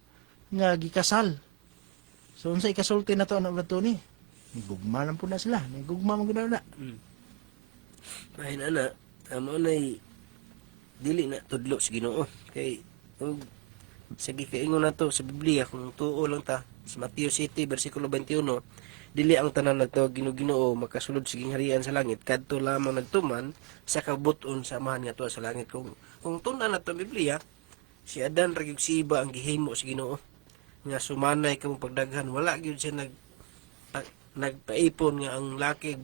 nga gikasal. So unsa ikasulti na to anak bato ni? Gugma lang po na sila. May gugma man gud na. Bahin ana, amo nay dili na tudlo sa Ginoo. Kay sige kaingon nato sa Biblia kung tuo lang ta sa Mateo 7 bersikulo 21, dili ang tanan nagtawag Ginoo makasulod sa gingharian sa langit kadto lamang nagtuman sa kabuton sa amahan nga tuwa sa langit. Kung tun-an nato Biblia, si Adan ra gyud si Eva ang gihimo sa Ginoo nga sumanay kamo pagdaghan, wala gyud siya nagpaipon nga ang laki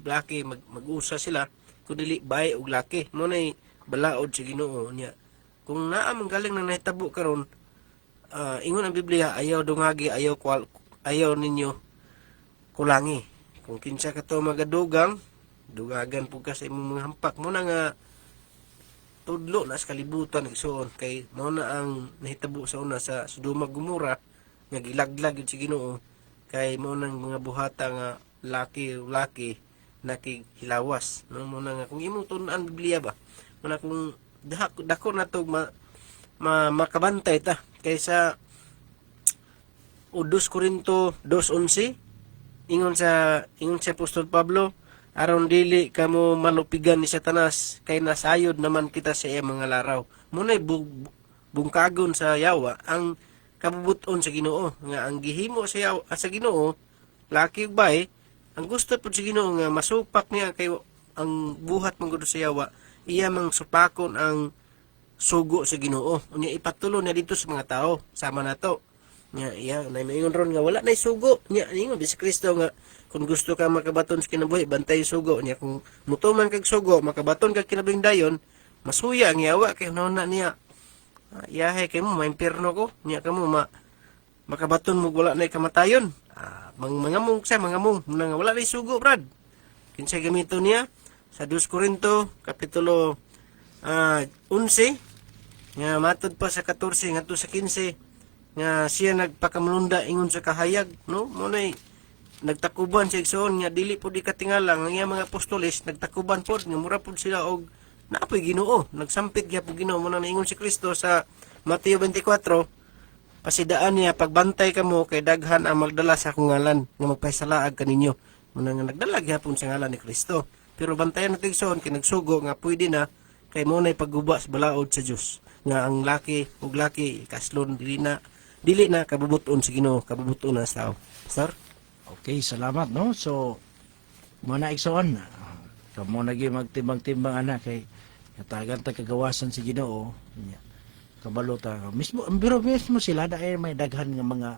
mag-usa sila kundi bae og laki mo nay balaod sa Ginoo niya. Kung naa man galing nang nahitabo karon, ingon ang Biblia ayaw dungagi, ayaw ninyo kulangi. Kung kinsa ka to magadugang, dugagan po ka sa imong mga hampak mo na nga tudlo na sa kalibutan igsoon kay mao na ang nahitabo sa una sa Sodoma Gomora nga gilaglag yun si Ginoo kay mao nang mga buhata nga laki nakihilawas no mo na nga kung imong tun-an Biblia ba mo na kung dako na to makabantay ta kaysa 2 Corinto 2:11 ingon sa Apostol Pablo aron dili kamo malupigan ni Satanas kay nasayod naman kita sa iya mga laraw. Munay bungkagon sa yawa ang kabubuton sa Ginoo nga ang gihimo sa yawa sa Ginoo laki ug bae ang gusto pud sa Ginoo nga masupak niya kay ang buhat man gud sa yawa iya mang supakon ang sugo sa Ginoo unya ipatulo niya dito sa mga tao sama nato nya iya nay maingon ron nga wala nay sugo nya ingon si Kristo nga kung gusto ka makabaton sa kinabuhi bantay sugo nya kung mutuman kag sugo makabaton kag kinabing dayon masuya ang yawa kay na niya yahe kay mo maimpierno ko nya kamo makabaton mo wala nay kamatayon mangamong sa mangamong nga wala nay sugo brad kinsa gamito niya sa 2 Corinto kapitulo 11 nga matod pa sa 14 ngadto sa 15 nga siya nagpakamulunda ingon sa kahayag no mo nay nagtakuban siya igsoon nga dili pud ikatingala nga iya mga apostoles nagtakuban pod nga mura pod sila og naapoy Ginoo nagsampit gyapon Ginoo mo nang ingon si Kristo sa Mateo 24 pasidaan niya pagbantay kamo kay daghan ang magdala sa akong ngalan nga magpahisalaag kaninyo. Muna nga nagdala gyapon sa ngalan ni Kristo. Pero bantayan natin igsoon kay nagsugo nga pwede na kay mo na'y pagguba sa balaod sa Dios nga ang laki ug laki kaslon dili na kabubuton sa Ginoo, kabubuton na sa tao. Sir? Okay, salamat no. So muna igsoon. Kamo nagi magtimbang-timbang ana kay katagan ta kagawasan si Ginoo. Kabalo ta mismo pero mismo sila dahil may daghan nga mga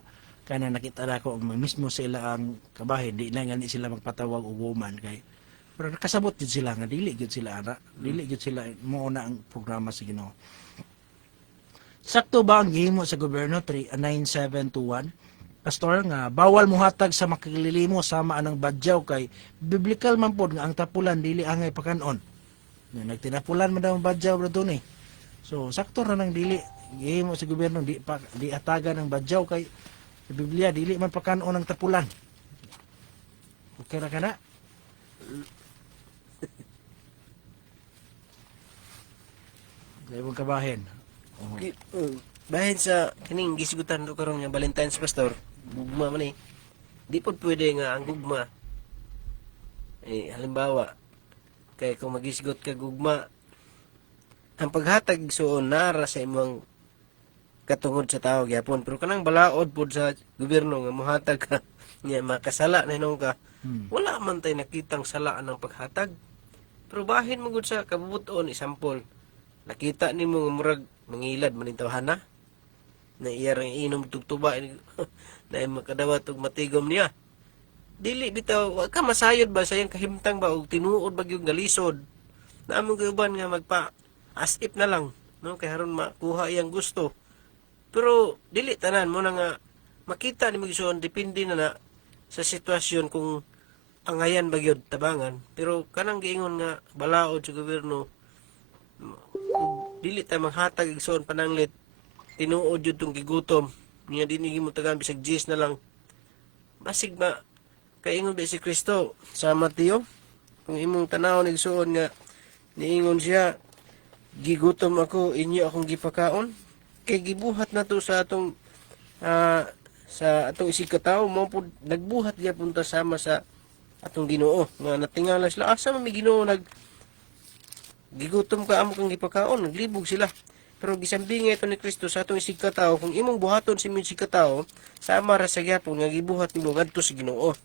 kana nakita nako mismo sila ang kabahin di na ngani sila magpatawag og woman kay pero nakasabot gid sila nga dili gid sila ana dili gid sila mao na ang programa sa Ginoo. Sakto ba ang gihimo sa gobyerno 9721 pastor nga bawal muhatag sa makililimo sama anang badyaw kay biblical man pod nga ang tapulan dili angay pakanon. Nga nagtinapulan man daw ang badyaw bro ni. So sakto ra nang dili gihimo sa gobyerno di atagan ng badyaw kay sa Biblia dili man pakanon ang tapulan. Okay ra kana? Dahil mong kabahin. Bahin sa kining gisigutan do karon nga Valentine's pastor, gugma man di pod pwede nga ang gugma halimbawa kay kung magisgot ka gugma ang paghatag igsoon nara sa imong katungod sa tao gyapon pero kanang balaod pod sa gobyerno nga mohatag ka nga makasala na hinong ka wala man tay nakitang salaan ng paghatag pero bahin mo gud sa kabubuton example nakita nimo nga murag mangilad man tawhana na iya ring inom tugtuba na makadawat og matigom niya dili bitaw wa ka masayod ba sa iyang kahimtang ba og tinuod ba gyud galisod na among kauban nga magpa as if na lang no kay haron makuha iyang gusto pero dili tanan mo na nga makita ni magisuon depende na sa sitwasyon kung angayan ba gyud tabangan pero kanang giingon nga balaod sa gobyerno dili ta manghatag igsoon pananglit tinuod jud tong gigutom niya dinigi mo tagan bisag 10 na lang basig ba kay ingon ba si Kristo sa Mateo kung imong tanaw igsoon nga niingon siya gigutom ako inyo akong gipakaon kay gibuhat na to sa atong sa atong isig katawo mo pud nagbuhat gyapon ta sama sa atong Ginoo nga natingala sila asa man mi Ginoo gigutom ka amo kang gipakaon naglibog sila pero gisambingay ito ni Kristo sa atong isig katawo kung imong buhaton si imong isig katawo sama ra sa gyapon nga gibuhat nimo ngadto sa Ginoo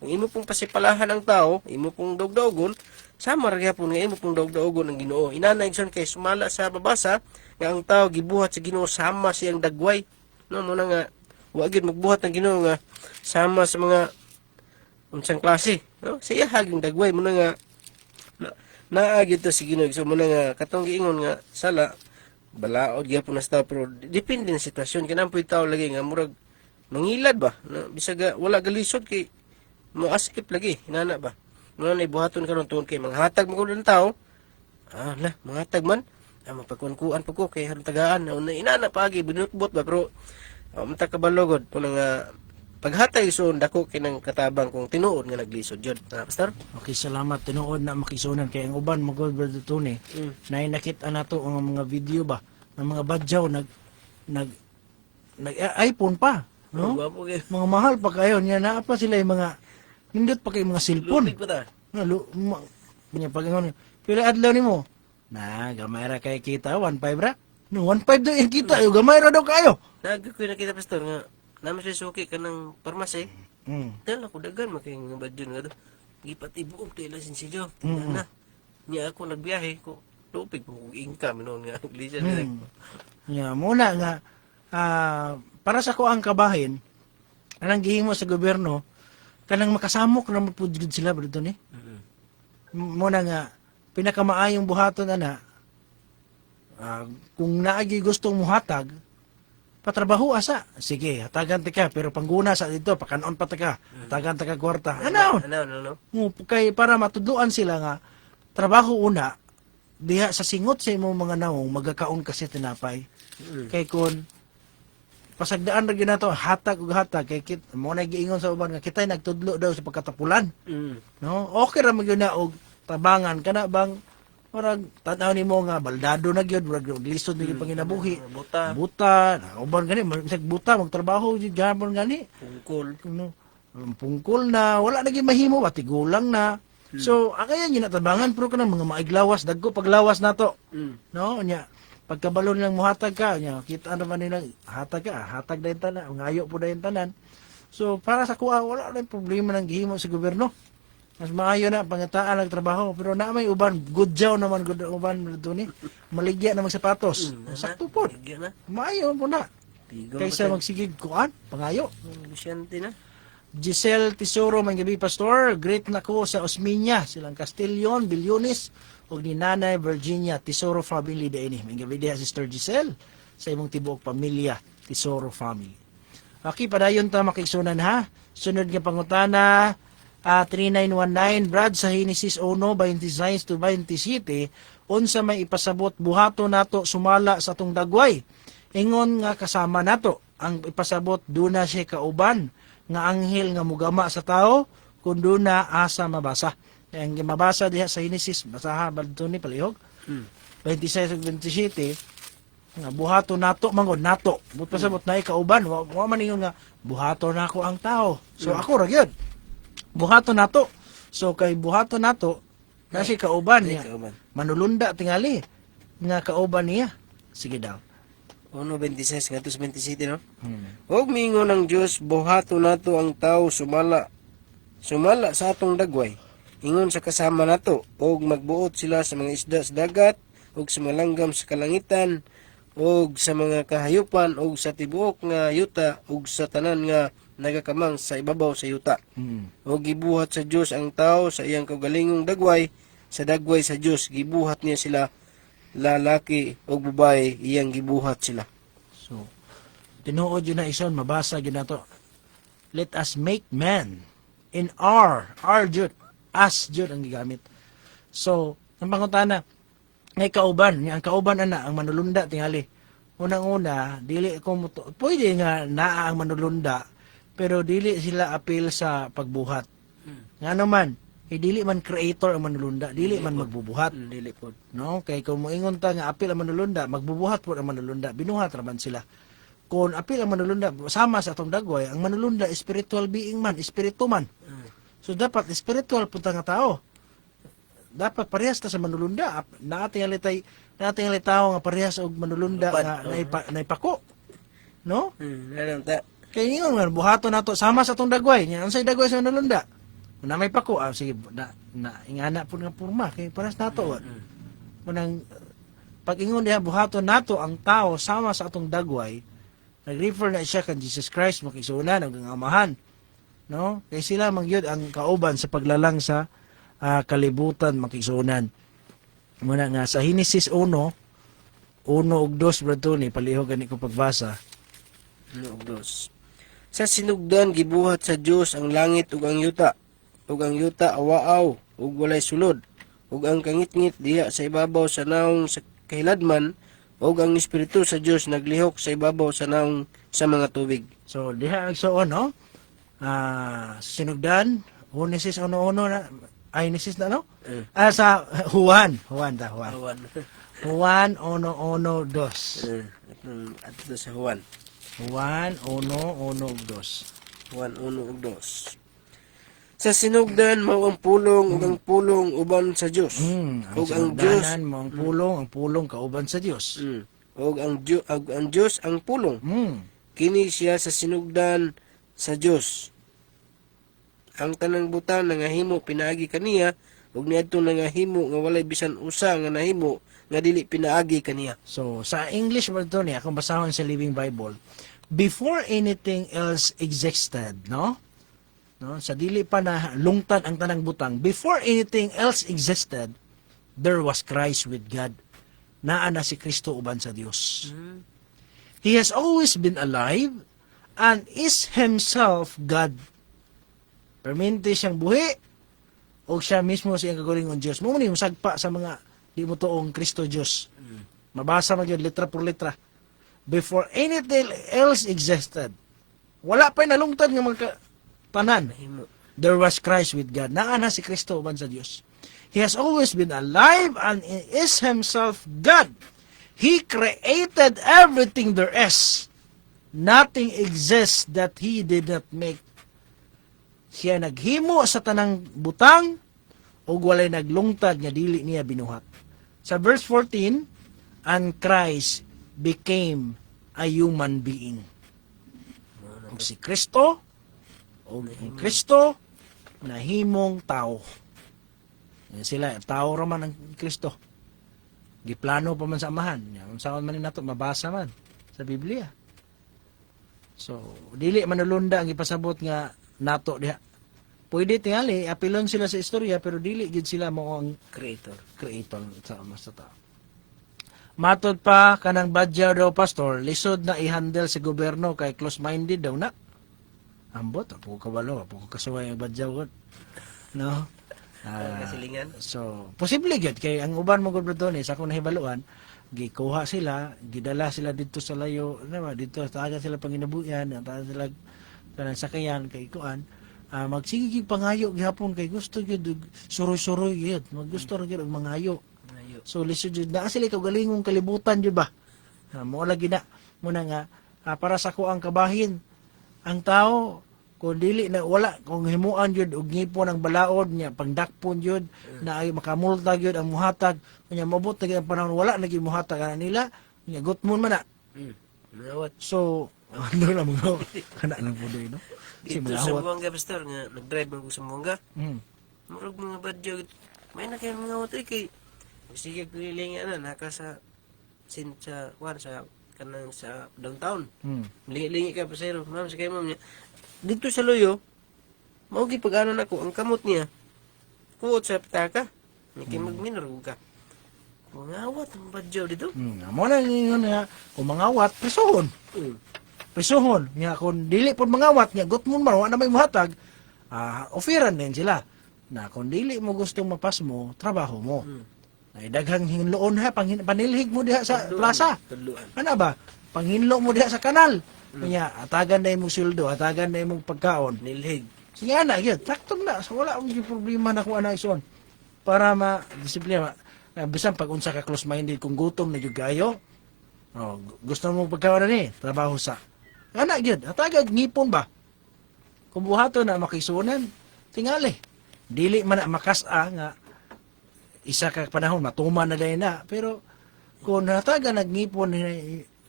kung imo pong pasipalahan ang tao imo pong dogdogon sama ra gyapon nga imo pong dogdogon ang Ginoo inana igsoon kay sumala sa babasa nga ang tao gibuhat sa Ginoo sama siyang dagway no mo na nga wa gyud magbuhat ang Ginoo nga sama sa mga unsang klase no siya haging dagway mo na nga naagid to si Ginoo so mo na nga katong giingon nga sala balaod gyapon na sa tao pero depende na sitwasyon kinampoy tao lagi nga murag mangilad ba no? Bisag wala galisod kay mo askip lagi inana ba mo na ibuhaton karon tuon kay manghatag mo ng tao manghatag man mapagkuan pa ko kay haron tagaan na inana pagi binutbot ba pero mata kabalogod po nga paghatag ison dako kinang katabang kung tinuod nga naglisod jud pastor Okay, salamat. Tinuod na makisunan kay ang uban mo God brother Tony. Nakita na to ang mga video ba ng mga badyaw nag iPhone pa, no? Gwapo kay Mga mahal pa kayo niya na pa sila yung mga nindot pa kay mga cellphone. lupig pa ta Nya pagingon. Pila adlaw nimo? Na, gamay ra kay kita 1.5 ra. No, 1.5 daw yung kita, yung gamay ra daw kayo. nagkuy nakita pastor nga naman siya suki ka ng parmase dala ko dagan makay nga badyon nga do gipat ibuog tayo lisensiyo na niya ako nagbiyahe ko lupig ko income noon nga lisa Nya muna nga para sa ko ang kabahin anang gihimo sa gobyerno kanang makasamok na mapudgid sila bro ni. Muna nga pinakamaayong buhaton ana kung naagi gustong muhatag patrabaho asa sige hatagan ta ka pero pangguna sa dito pakanon pa ta ka hatagan ta ka kwarta ano kay para matudloan sila nga trabaho una diha sa singot sa imong mga nawong magakaon kasi tinapay kay kun pasagdaan ra gyud nato hatag ug hatag kay kit mo na giingon sa uban nga kitay nagtudlo daw sa pagkatapulan no okay ra magyud na og tabangan kana bang Murag tanaw nimo nga baldado na gyud, murag lisod na gyud panginabuhi. Buta, Buta, uban gani, bisag buta magtrabaho jud gapon gani. pungkol. No, pungkol na, wala na gyud mahimo, batigulang na. So, akaya ginatabangan pero kanang mga maiglawas, dagko paglawas nato. No, nya pagkabalo nilang muhatag ka, nya kita naman nilang hatag ka, hatag dayon tanan, ngayo po dayon tanan. So, para sa kuha, wala na problema ng gihimo sa gobyerno. Mas maayo na pangataan ang trabaho, pero na may uban good job naman good uban dito ni. Maligya na magsapatos. Sakto po. Bigyan na. Maayo po na. Tigo Kaysa magsigig kuan, pangayo. Lusyante na. Giselle Tesoro, may gabi pastor. Great na ko sa Osmeña, silang Castillon, Bilyones, o ni Nanay Virginia Tesoro family da ini. May gabi diha Sister Giselle sa imong tibuok pamilya Tesoro family. Okay, padayon ta makigsunan ha. Sunod nga pangutana, 3919 Brad sa Genesis 1:26 to 27 unsa may ipasabot buhato nato sumala sa atong dagway. Ingon nga kasama nato ang ipasabot duna siya kauban nga anghel nga mugama sa tao kun duna asa mabasa. Ang mabasa diha sa Genesis basaha balto ni palihog. 26 ug 27 nga buhato nato mangod nato. But pasabot na ikauban wa man ingon nga buhato nako ang tao. So ako ra gyud. Buhato nato. So kay buhato nato na si kauban niya. Manulunda tingali nga kauban niya. Sige daw. 1:26 ngadto sa 27 no. Og mingon ng Dios buhato nato ang tao sumala sa atong dagway. Ingon sa kasama nato og magbuot sila sa mga isda sa dagat og sa mga langgam sa kalangitan og sa mga kahayupan og sa tibuok nga yuta og sa tanan nga nagakamang sa ibabaw sa yuta. O gibuhat sa Dios ang tao sa iyang kaugalingong dagway, sa dagway sa Dios gibuhat niya sila, lalaki o babae iyang gibuhat sila. So tinuod yun na ison mabasa gyud nato. Let us make man in our jud as jud ang gigamit. So ang pangutana ngay kauban, ang kauban ana ang manulunda tingali. Unang-una dili ko pwede nga naa ang manulunda pero dili sila apil sa pagbuhat. Nga naman, dili man creator ang manulunda, dili man magbubuhat. Dili pod. No, kay kung moingon ta nga apil ang manulunda, magbubuhat po ang manulunda, binuhat ra man sila. Kung apil ang manulunda sama sa atong dagway, ang manulunda spiritual being man, espiritu man. So dapat spiritual pud nga tao. Dapat parehas ta sa manulunda. Nating tao nga parehas og manulunda nga naipako. No? Alam ta. Kaya nga, buhato nato sama sa itong dagway. Ang sa'y dagway sa nalunda. Na may pako, sige, ingana po nga purma. Kaya paras nato. Unang, pag ingon niya, buhato nato ang tao sama sa atong dagway, nag-refer na siya kan Jesus Christ, makisunan, ang amahan. No? Kaya sila mangyod ang kauban sa paglalang sa kalibutan, makisunan. Muna nga, sa Genesis 1 ug 2, brado ni, palihog gani ko pagbasa. 1 ug 2. Sa sinugdan gibuhat sa Dios ang langit ug ang yuta awaaw ug walay sulod ug ang kangitngit diha sa ibabaw sa naong sa kahiladman ug ang espiritu sa Dios naglihok sa ibabaw sa naong sa mga tubig. So diha nagsuon no. Sinugdan Genesis 1:1 na ay Genesis na no? Sa Juan ta Juan. Juan 1:1-2. Ato sa Juan. 1:1-2. 1:1 ug 2. Sa sinugdan mao ang pulong ug ang pulong uban sa Dios. Ug ang Dios mo ang pulong kauban sa Dios. Ug ang Dios ang pulong. Kini siya sa sinugdan sa Dios. Ang tanang butang nga nangahimo pinaagi kaniya ug niadto nangahimo nga walay bisan usa nga nahimo nga dili pinaagi kaniya. So sa English word to niya kung basahon sa Living Bible, before anything else existed, no? Sa dili pa na lungtad ang tanang butang, before anything else existed, there was Christ with God. Naa na si Kristo uban sa Dios. He has always been alive and is himself God. Permente siyang buhi o siya mismo siyang kagulingong Diyos. Mo yung sagpa sa mga di mo toong Kristo Diyos. Mabasa mo yun litra por litra. Before anything else existed, wala pa nalungtad ng mga tanan. There was Christ with God. Naa na si Kristo uban sa Diyos. He has always been alive and is himself God. He created everything there is. Nothing exists that he did not make. Siya naghimo sa tanang butang ug walay naglungtad nga dili niya binuhat. Sa verse 14, and Christ became a human being. Ug si Kristo, ug ang Kristo nahimong tao. Yan sila, tao raman ang Kristo. Giplano pa man sa amahan. Yan, saan man nato mabasa man sa Biblia. So, dili manulunda ang ipasabot nga nato diha. Pwede tingali, apilon sila sa istorya, pero dili gid sila mo ang creator sa sa tao. Matod pa kanang badyaw daw pastor, lisod na i-handle sa gobyerno kay close-minded daw na. Ambot, apo ko kabalo, apo ko kasuway ang badyaw gud. No? Kasilingan. So, posible gid kay ang uban mo gud ni sa akong nahibaluan, gikuha sila, gidala sila dito sa layo, diba? Dito taga sila panginabuyan, taga sila kanang sakayan kay kuan. Magsigig pangayo gihapon kay gusto gyud suroy-suroy gyud, maggusto ra gyud og mangayo. So lisod jud na sila kaugalingong kalibutan jud ba. Mo lagi na muna nga para sa ko ang kabahin ang tao kung dili na wala kung himuan jud og ngipon ang balaod nya pangdakpon jud na ay makamulta jud ang muhatag nya mabot na gyud ang panahon wala na gyud muhatag ana nila nya gutmon man na. So ano na mga kana lang po no. Dito sa Buanga, pastor, nga nag-drive mo sa Buanga. Murag mga badyo, may na kayo mga awat kay sige kuliling na naka sa sa kanang sa downtown. Lingi-lingi ka pasero. Ma'am, sa kayo ma'am niya. Dito sa Loyo, maugi pag-ano na ko, ang kamot niya. Kuot sa pitaka. Hindi magminarog ka. Mangawat ang badyo dito. Mo na yun nga, kung mangawat, prisuhon. Prisuhon. Nga, kung dili po mangawat, nga, gutmon man, wala na may muhatag, ofiran din sila. Na kung dili mo gustong mapas mo, trabaho mo. Ay, daghang hinloon ha, panilhig mo diha sa plaza. Ano ba? Panghinlo mo diha sa kanal. Kanya, atagan na imong sildo, atagan na imong pagkaon. Nilhig. Sige na, yun, taktong na. So, wala akong problema na kung ano ison. Para ma-disiplina. Bisan pag unsa ka close-minded kung gutom na yung gayo, gusto mo pagkaon na ni, trabaho sa. Ana, yun, atagad, ngipon ba? Kung buhato na makisunan, tingali. Dili man na makasa nga, isa ka panahon, matuman na dahil na. Pero, kung nataga nagngipon,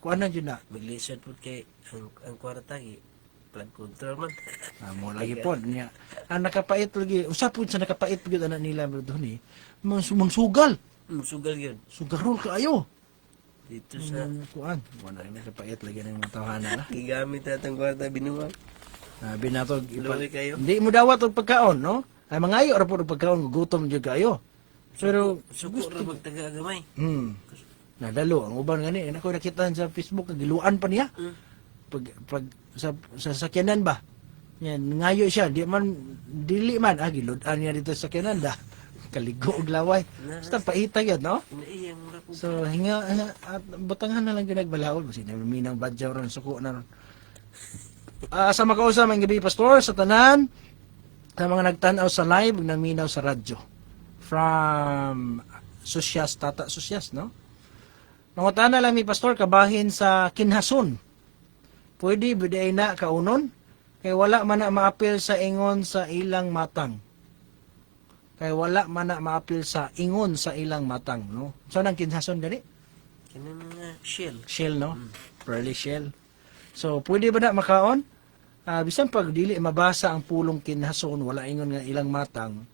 kung ano yun na. Maglisod po kay ang kwarta, flood control man. Mo lagi po niya. Ang nakapait lagi, usap po sa nakapait po yun anak nila doon mangsugal. Sugal yun. Sugarol kaayo. Dito sa kuan. Wala na nakapait lagi ng mga tawanan na. gigamit natang kwarta binuwag. Binatog Luwi kayo. hindi mo dawat og pagkaon, no? Ay mangayo ra po og pagkaon, gutom jud kayo. Pero Suko ra magtaga gamay. nadalo ang uban gani. Ako nakita sa Facebook giluan pa niya. Pag sa sakyanan ba? Yan ngayo siya, dili man giludan niya dito sa sakyanan da. Kaligo og laway. Basta paita yun, no? Naiyang mura po. So hinga at butangan na lang ginagbalaod kasi minang badyaw ron suko na ron. Sa makausa may gabi pastor sa tanan sa mga nagtanaw sa live nang minaw sa radyo from Susyas Tata Susyas, no? Mangutana lang mi pastor kabahin sa kinhason. Pwede biday na kaunon kay wala man na maapil sa ingon sa ilang matang. Kay wala man na maapil sa ingon sa ilang matang, no? So nang kinhason gani? Kanang mga shell. Shell, no? Pearly shell. So, pwede ba na makaon? Bisan pag dili mabasa ang pulong kinhason, wala ingon nga ilang matang,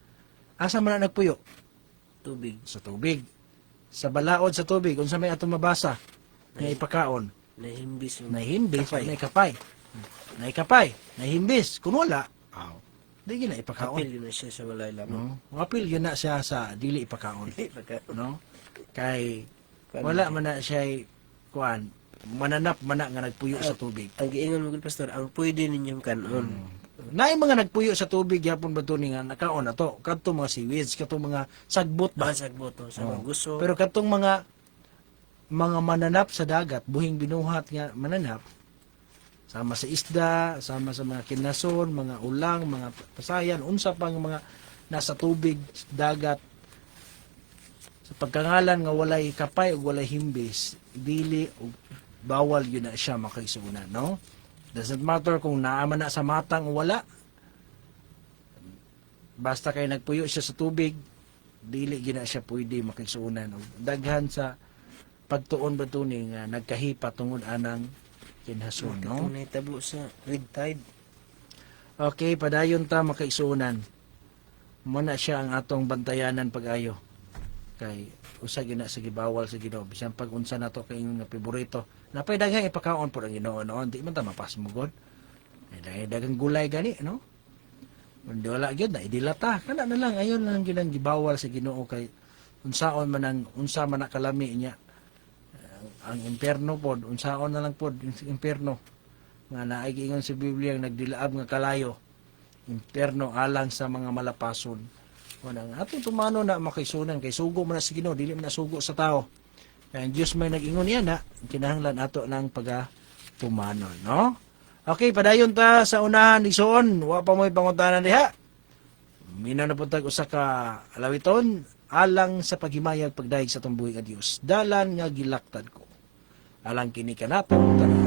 asa man na nagpuyo? Tubig. Sa tubig. Sa balaod sa tubig, unsa may atong mabasa? Nga ipakaon. Nahimbis yung Nahimbis, naikapay. Naikapay, nahimbis. Kung wala, di na ipakaon. kapil yun na siya sa walay lamang. No? Apil yun na siya sa dili ipakaon. No? Kay wala man na siya kuan mananap man na nga nagpuyo sa tubig. Ang giingon mo gud pastor, ang pwede ninyong kanon. Naay mga nagpuyo sa tubig yapon ba to ni nga nakaon na to. Kadto mga seaweeds, kadto mga sagbot ba. Basag boto sa mga gusto. Pero kadtong mga mananap sa dagat, buhing binuhat nga mananap, sama sa isda, sama sa mga kinason, mga ulang, mga pasayan, unsa pang mga nasa tubig, dagat, Sa pagkangalan nga walay kapay o walay himbis, dili o bawal yun na siya makaigsuunan, no? Doesn't matter kung naaman na sa matang o wala. Basta kay nagpuyo siya sa tubig, dili gina siya pwede makigsuunan. O daghan sa pagtuon ba ito nga nagkahipa tungod anang kinhason, no? Kung nahitabo sa red tide. Okay, padayon ta makaigsuunan. Muna siya ang atong bantayanan pag-ayo. Kay usa gyud na sige bawal sa Ginoo. Bisan pag unsa nato kay nga paborito. Napay daghang ipakaon po ang Ginoo noon, di man ta mapasmugod. Daghang gulay gani, no? Kung di wala gyud na idilata. Kana na lang ayon lang gyud ang gibawal sa Ginoo kay unsaon man ang unsa man na kalami niya. Ang impierno pod, unsaon na lang pod ang impierno. Nga naay giingon sa Biblia ang nagdilaab nga kalayo. Impierno alang sa mga malapason. Ang atong tumano na makaisunan kay sugo man na sa Ginoo, dili man na sugo sa tao. Kaya ang Diyos may nag-ingon yan na kinahanglan ato ng pagatumanon, no? Okay, padayon ta sa unahan igsoon, wa pa mo'y pangutanan diha. Minaw na puntag usa ka alawiton alang sa paghimayag pagdayeg sa tumbuhi nga Dios. Dalan nga gilaktad ko. Alang kini kanato tanan.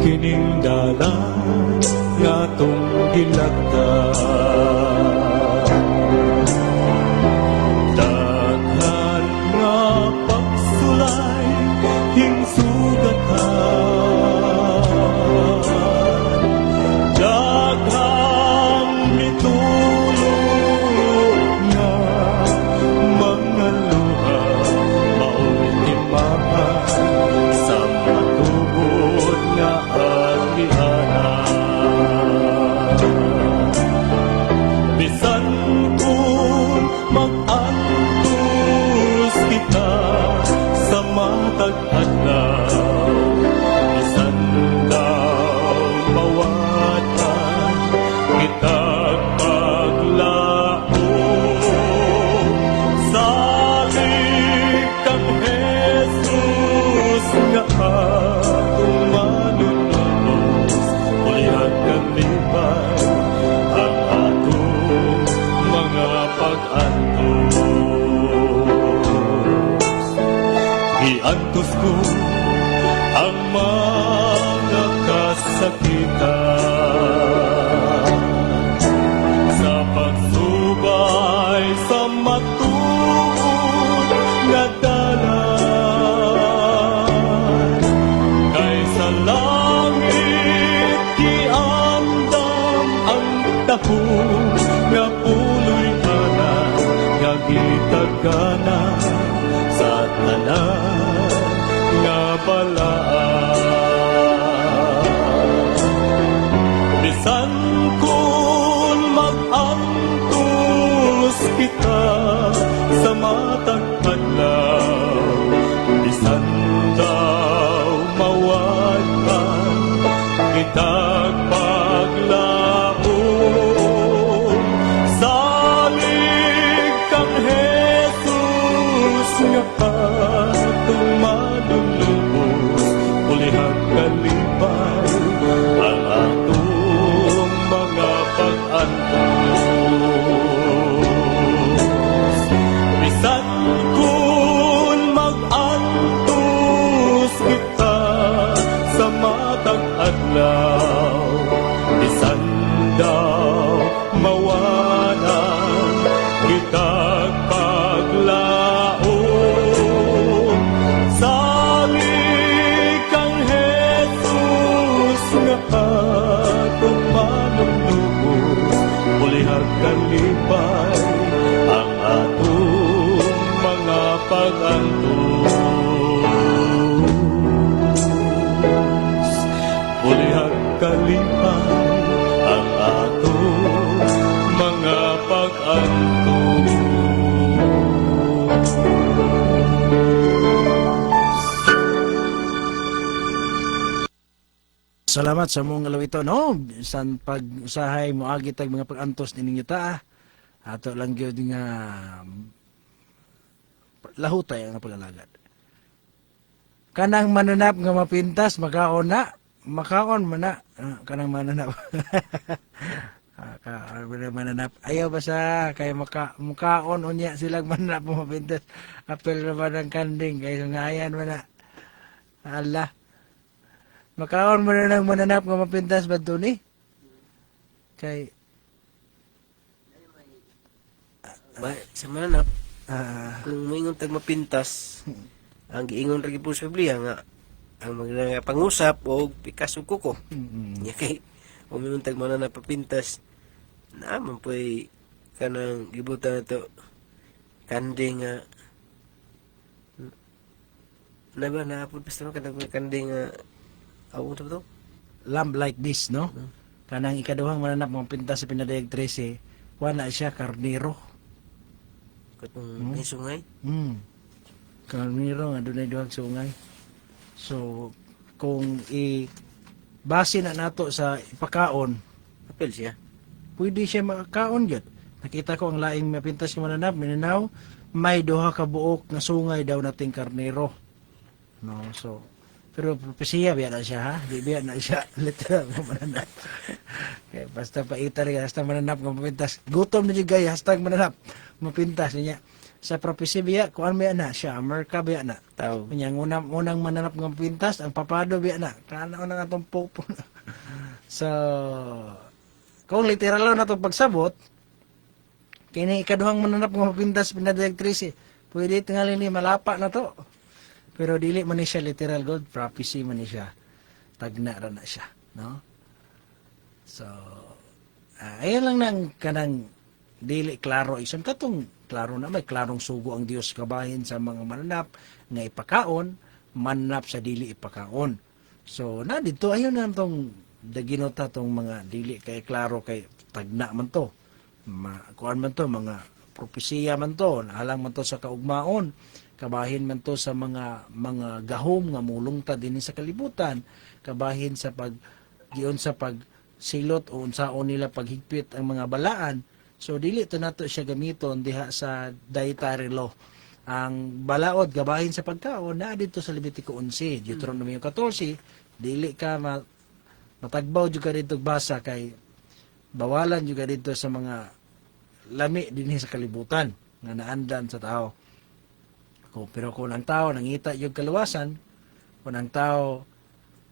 Kining dalan nga tong gilagdan, daghan nga pagsulay hingsugatan, daghang mitulog nga mga luha mao'y timahan sa matubod nga bisan kung mag-antos kita sa matag adlaw, bisan daw mawatan kitag paglao, salig kang Jesus nga atong manunubos, ulihan kang libay ang atong mga pag-antos. Giantos ko ang mga kasakitan sa pagsubay sa matuod nga dalan, kay sa langit giandam ang dahon nga puloy tanan nga gitagana sa tanan nga balaan. Bisan kung mag-antos kita sa matag adlaw, bisan daw mawadan kitag paglaom, salig kang Jesus nga atong manunubos, ulihang kalipay ang atong mga pag-antos. Bisan kung mag-antos kita sa matag adlaw, bisan daw mawanan kitag paglaom, salig kang Jesus nga atong manunubos, ulihang kalipay ang atong mga pag-antos. Ulihang kalipay ang atong mga pag-antos. Salamat sa mong alawito, no? San pag-usahay mo agi tag mga pag-antos ninyo ta. Ato lang gyud nga lahutay ang pag-alagad. Kanang mananap nga mapintas makaon na, makaon man na. Kanang mananap. Mananap. Ayaw ba sa kay mukaon unya silang mananap mo mapintas. Apel na ba ng kanding kay ngayan mo na. Allah. Makaon mo na ng mananap nga mapintas ba ito ni? Kay Sa mananap, ah, kung moingon tag mapintas, ang giingon ra gyud po sa Biblia nga ang mga pangusap o pikas ug kuko. Nya kay umingon tag mananap papintas, naman po'y kanang gibutan na to kanding nga na ba na po pastor kanang kanding nga awon to to lamb like this, no? Kanang ikaduhang mananap mga pintas sa pinadayag 13, wala siya karnero. katong may sungay. Karnero nga doon ay duhag sungay. So, kung base na nato sa ipakaon, Apel siya. pwede siya makakaon yun. Nakita ko ang laing mapintas ng mananap, minanaw, may duha ka buok na sungay daw nating karnero. No, so, pero propesiya biya na siya, ha? Di biya na siya, literal ng mananap. Kaya basta paita rin, hashtag mananap ng mapintas. Gutom na jigay, hashtag mananap, mapintas niya. Sa propesiya biya, kuan biya na siya, Amerika biya na. Tao. Kanyang unang mananap ng mapintas, ang papado biya na. Kana na nga itong popo na. So, kung literal lang na itong pagsabot, kini ikaduhang mananap ng mapintas pinadayag 13, pwede tingali ni malapa na to. Pero dili man ni siya literal God, prophecy man ni siya. Tagna ra na siya, no? So, ayan lang nang kanang dili klaro ison katong klaro na may klarong sugo ang Dios kabahin sa mga mananap nga ipakaon, mananap sa dili ipakaon. So, na dito ayon na tong daginota tong mga dili kay klaro kay tagna man to. Kuan man to mga propesiya man to, alang man to sa kaugmaon, kabahin man to sa mga gahom nga mulungtad dinhi sa kalibutan, kabahin sa giun sa pagsilot o unsaon nila paghigpit ang mga balaan. So dili to nato siya gamiton diha sa dietary law. Ang balaod gabahin sa pagkaon naa dito sa Levitico 11, Deuteronomio 14, dili ka matagbaw jud ka dito basa kay bawalan jud ka dito sa mga lami dinhi sa kalibutan nga naandan sa tao. Pero kung ang tao nangita yung kaluwasan, kung ang tao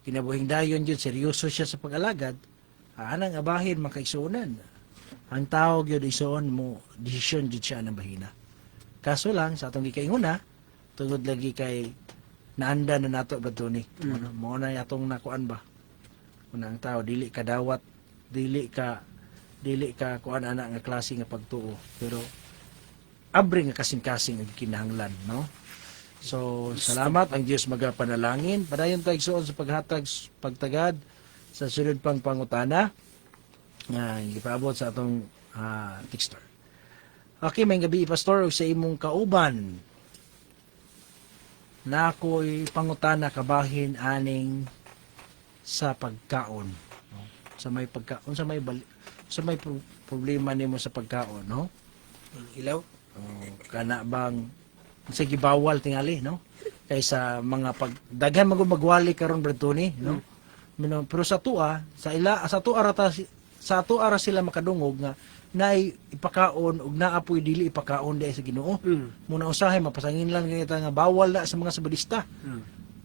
kinabuhing dayon yun, seryoso siya sa pag-alagad, anang abahin makaisunan. Ang tao yun isuon mo, desisyon yun siya ng bahina. Kaso lang, sa atong gikainguna, tungod lagi kay naanda na nato ba ito ni? Mo na atong nakuan ba? Kung ang tao, dili ka dawat, dili ka kuan anak nga klase nga pagtuo. Pero abre nga kasing-kasing ang kinahanglan, no? So, salamat ang Dios magapanalangin. Padayon tayo igsuon sa pagtagad sa sunod pang pangutana nga ipaabot sa atong texter. Okay, may gabi pastor og sa imong kauban. Na ako'y pangutana kabahin aning sa pagkaon, no? Sa may pagkaon, sa may problema nimo sa pagkaon, no? Ang ilaw. Kana bang sige bawal tingali, no? Kaysa mga daghan magwali karon Bretoni, no? Pero sa tuwa ra sila makadungog nga naay ipakaon ug naa po'y dili ipakaon dai sa Ginoo. Muna usahay mapasangin lang kita nga bawal na sa mga sabadista.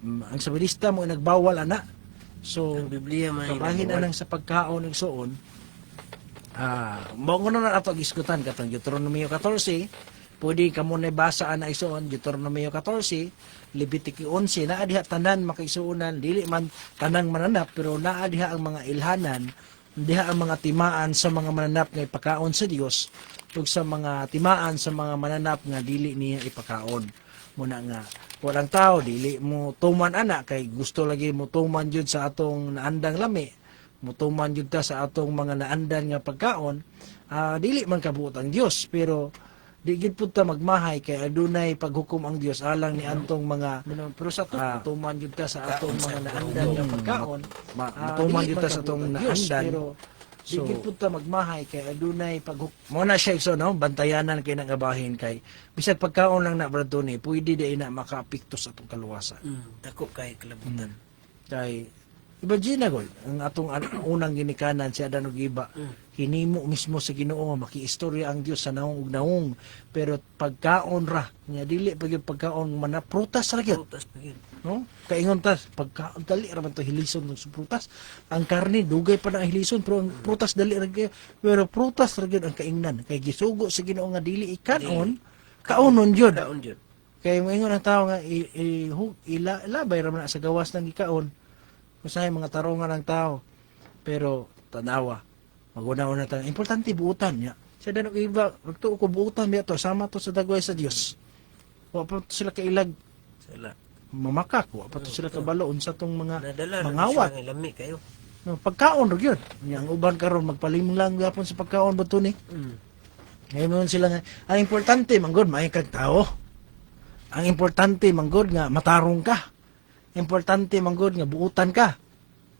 Ang sabadista mo nagbawal ana. So Ang Biblia may kabahin anang sa pagkaon ug suon. Mo na ato gisgutan katong Deuteronomio 14, pwede ka mo basa ana isuon Deuteronomio 14, Levitico 11, naa diha tanan makaisuonan, dili man tanang mananap pero naa diha ang mga ilhanan, diha ang mga timaan sa mga mananap nga ipakaon sa Dios ug sa mga timaan sa mga mananap nga dili niya ipakaon. Muna nga walang tao dili mo tuman ana kay gusto lagi mo tuman jud sa atong naandang lami, mutuman jud ta sa atong mga naandan nga pagkaon, dili man kabuot ang Dios, pero di gid pud ta magmahay kay adunay paghukom ang Dios alang ni antong mga pero sa tuman jud ta sa atong mga naandan nga pagkaon, mutuman jud ta sa atong naandan, pero di gid pud ta magmahay kay adunay paghukom. Mo na siya no, bantayanan kay nangabahin kay bisag pagkaon lang na Bretoni, pwede di na makaapekto sa atong kaluwasan. Dako kay kalabutan. Kay imagine ko, ang atong unang ginikanan si Adan ug Iba, hinimo mismo sa Ginoo, makiistorya ang Dios sa naong ug naong, pero pagkaon ra nya dili pag yung pagkaon mana prutas ra gyud, Prutas pa yun. no? Kaingon ta pagkaon dali ra man to hilison ng prutas. Ang karne dugay pa na ang hilison, pero ang prutas dali ra gyud. Pero prutas ra gyud ang kaingnan, kay gisugo sa Ginoo nga dili ikanon, kaonon gyud. Daon yun. Kay moingon ang tao nga ilabay ra man na sa gawas ng ikaon. Usahay mga tarungan ng tao. Pero tanawa, maguna-una tayo. Importante buutan niya. Sa danong iba, magtuo ko buutan niya to, sama to sa dagway sa Dios. Wa pa to sila kailag Sala. mamakak, wa pa to sila kabalo unsa tong mga Nadala mangawat. ng lami kayo. No, pagkaon ro gyud. Nya ang uban karon magpalimong lang gyapon sa pagkaon bato ni. Ngayon sila nga, ang importante manggod maay kag tao. Ang importante manggod nga matarong ka. Importante manggod nga buutan ka.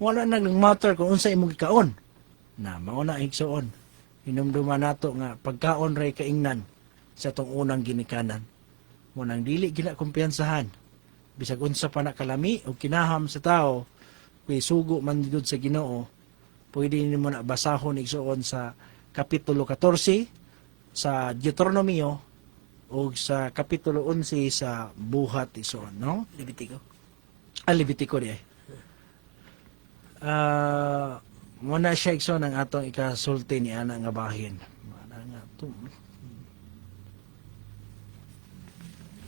Wala na nang matter kung unsa imong gikaon. Na mao na igsuon. Hinumduman nato nga pagkaon ray kaingnan sa tong unang ginikanan. Mo nang dili gina kumpiyansahan. Bisag unsa pa na kalami o kinaham sa tao, kay sugo man gud sa Ginoo, pwede nimo na basahon igsuon sa kapitulo 14 sa Deuteronomio o sa kapitulo 11 sa Buhat igsuon, no? Libitiko. Libitiko di ay. Muna siya ikso ng atong ikasulti ni ana nga bahin. Mana nga to.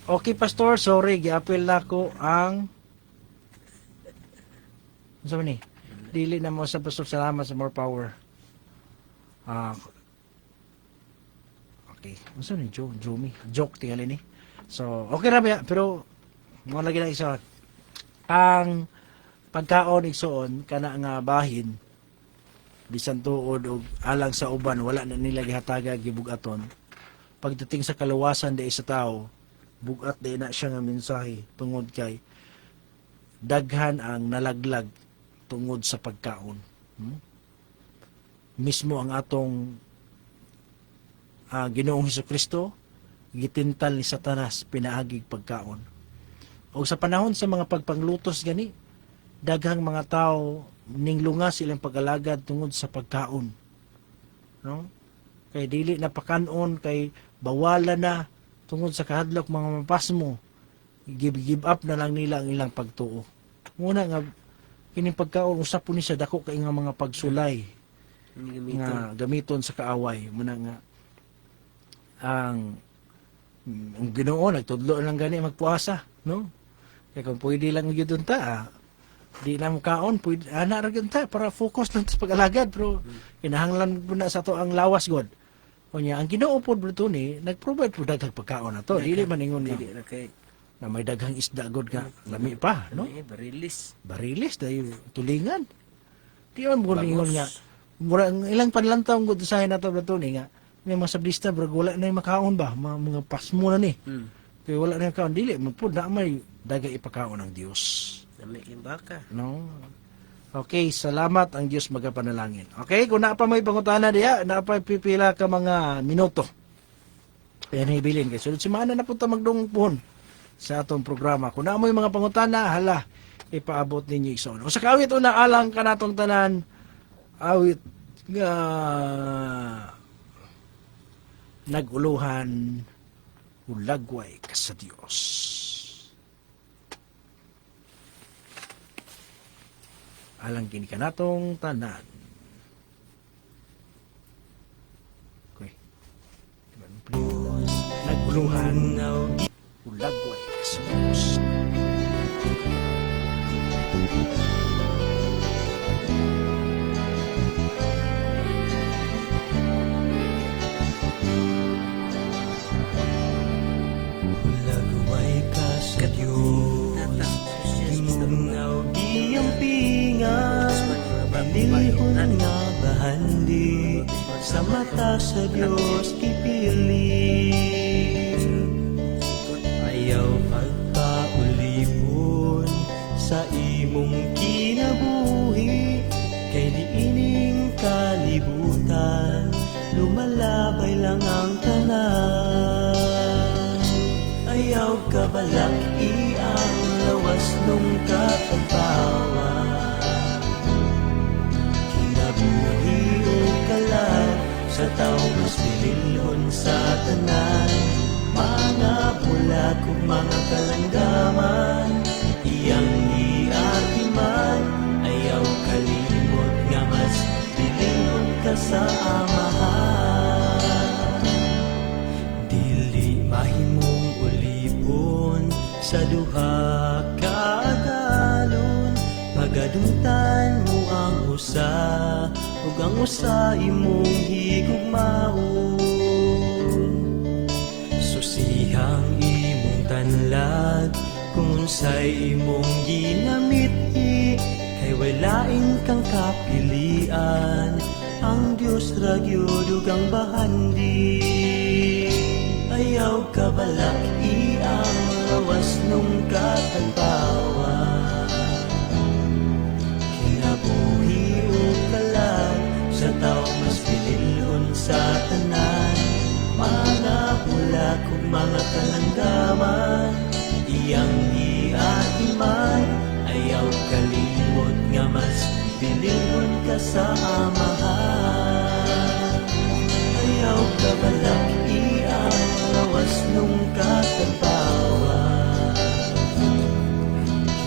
Okay, pastor, sorry, giapil na ko ang ano ni? Dili na mo sa pastor, salamat sa more power. Okay. Ano ni Joke tingali ni. So, okay ra ba? Pero mo lagi na isa. Ang pagkaon igsoon kana nga bahin bisan tuod og alang sa uban wala na nila gihataga gibugaton. Pagdating sa kaluwasan di sa tao, bugat di na siya nga mensahe tungod kay daghan ang nalaglag tungod sa pagkaon. Mismo ang atong Ginoong Hesukristo gitintal ni Satanas pinaagig pagkaon. O sa panahon sa mga pagpanglutos gani, daghang mga tao ninglunga silang pag-alagad tungod sa pagkaon. No? Kay dili na pakanon, kay bawala na tungod sa kahadlok mga mapasmo. Give up na lang nila ang ilang pagtuo. Muna nga kining pagkaon usap po ni sa dako kay nga mga pagsulay nga gamiton sa kaaway. Muna nga ang Ginoo nagtudlo lang gani magpuasa, no? Kaya kung pwede lang yun ta, di na makaon, pwede, ana ra yun ta, para focus lang sa pag-alagad, pero kinahanglan po na sa to ang lawas, God. O niya, ang Ginoo po dito ni, nag-provide po daghang pagkaon na to, dili man ingon na, na may daghang isda, God nga, lami pa, no? Barilis, dahil tulingan. Di man mo ingon nga, ilang panlantaw God usahin na to dito ni nga, may mga sablista, bro, wala na yung makaon ba, mga pasmo na ni. Kaya wala na yung makaon, dili, magpun na may daga ipakaon ng Diyos. No? Okay, salamat ang Diyos magapanalangin. Okay, kung naapa may pangutana diya, naapa pipila ka mga minuto. Kaya nahibilin kayo. Sunod simana na punta magdungpon sa atong programa. Kung naamo yung mga pangutana, hala, ipaabot ninyo iso. O sa kawit una, alang ka natong tanan, awit nga naguluhan ulagway ka sa Diyos. Alang kini ka natong tanan. Okay. Naguluhan ulagway ka sa Diyos. Ulagway ka sa Diyos, imunaw iyang pingas, palihon nga bahandi, sa mata sa Diyos ipiling. Ayaw pagpaulipon sa imong kinabuhi, kay diining kalibutan, lumalabay lang ang tanan. Ayaw ka balak iyang lawas nung katapawan, kinabuhi o kalan. tawo mas pililhon sa tanan, mga bulag ug mga kalanggaman, iyang giatiman, ayaw kalimot nga mas pililhon ka sa amahan. Dili mahimong ulipon sa duha ka agalon, pagadungtan mo ang usa ug ang usa imong higugmaon. Susihang imong tanlag kung unsay imong ginamiti, kay walain kang kapilian, ang Dios ra gyud ug ang bahandi. Ayaw ka balak iyang lawas nung katagbawan, kinabuhi o kalag sa tao mas pililhon sa tanan, mga bulag ug mga kalanggaman, iyang giatiman, ayaw kalimot nga mas pililhon ka sa amahan. Ayaw ka balak iyang lawas nung katagbawan,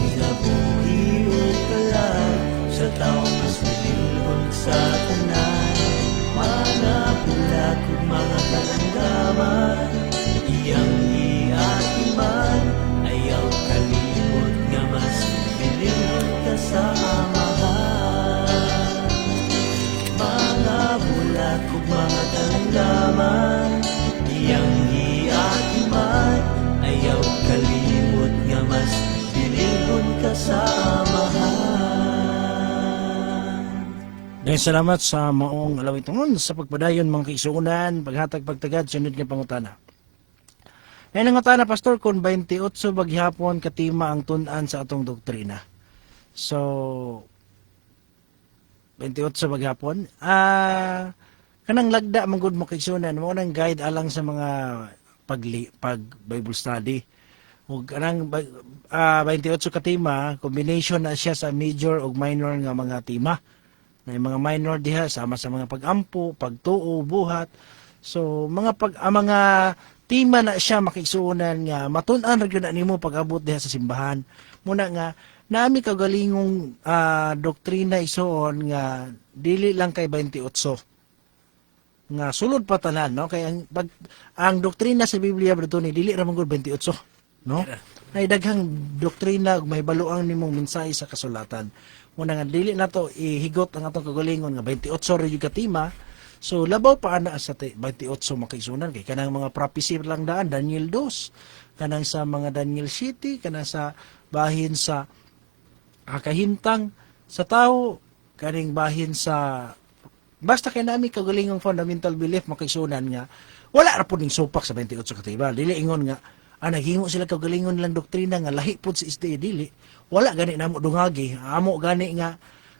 kinabuhi o kalag sa tao mas pililhon sa tanan, mga bulag ug mga kalanggaman, iyang giatiman, ayaw kalimot nga mas pililhon ka sa amahan. Mga bulag ug mga kalanggaman, iyang giatiman, ayaw kalimot nga mas pililhon ka sa amahan. Dahil salamat sa maong alawitungon sa pagpadayon mga kaigsuonan, paghatag pagtagad sunod nga pangutana. Ay nangutana pastor kung 28 baghapon katima ang tun-an sa atong doktrina. So 28 baghapon. Kanang lagda man gud mo kaigsuonan, mo nang guide alang sa mga pag Bible study. Ug kanang 28 katima, combination na siya sa major ug minor nga mga tema. Na mga minor diha sama sa mga pagampo, pagtuo, buhat. So mga mga tema na siya makigsuonan nga matun-an ra gyud na nimo pag-abot diha sa simbahan. Muna nga naami kagalingong doktrina isuon nga dili lang kay 28 nga sulod pa tanan, no? Kay ang doktrina sa Biblia bro ni dili ra man gud 28, no? Ay daghang doktrina ug may baluang nimong mensahe sa kasulatan. Muna nga dili nato ihigot ang atong kagalingon nga 28 ra gyud katima. So labaw pa ana sa 28 makaisunan kay kanang mga prophecy lang daan Daniel 2, kanang sa mga Daniel 7, kanang sa bahin sa kahintang sa tao, kaning bahin sa basta kay nami kagalingong fundamental belief makaisunan nga wala ra pud ning supak sa 28 katiba. Dili ingon nga naghimo sila kagalingon lang doktrina nga lahi pud sa SDA, dili. Wala gani namo dungagi, amo gani nga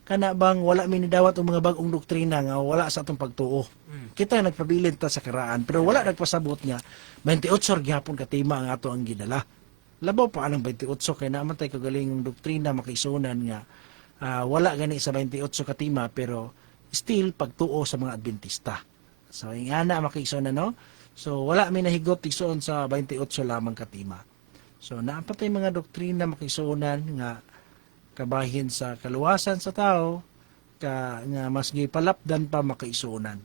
kana bang wala minidawat og mga bag-ong doktrina nga wala sa atong pagtuo. Kita nagpabilin ta sa karaan pero wala nagpasabot nga 28 gyapon katima ang ato ang gidala. Labaw pa anang 28 kay naman tay kagalingong doktrina makaisunan nga wala gani sa 28 katima pero still pagtuo sa mga Adventista. So ingana makaisunan, no? So wala mi nahigot igsuon sa 28 lamang katima. So naapatay mga doktrina makaisunan nga kabahin sa kaluwasan sa tao nga mas gipalapdan pa makaisunan.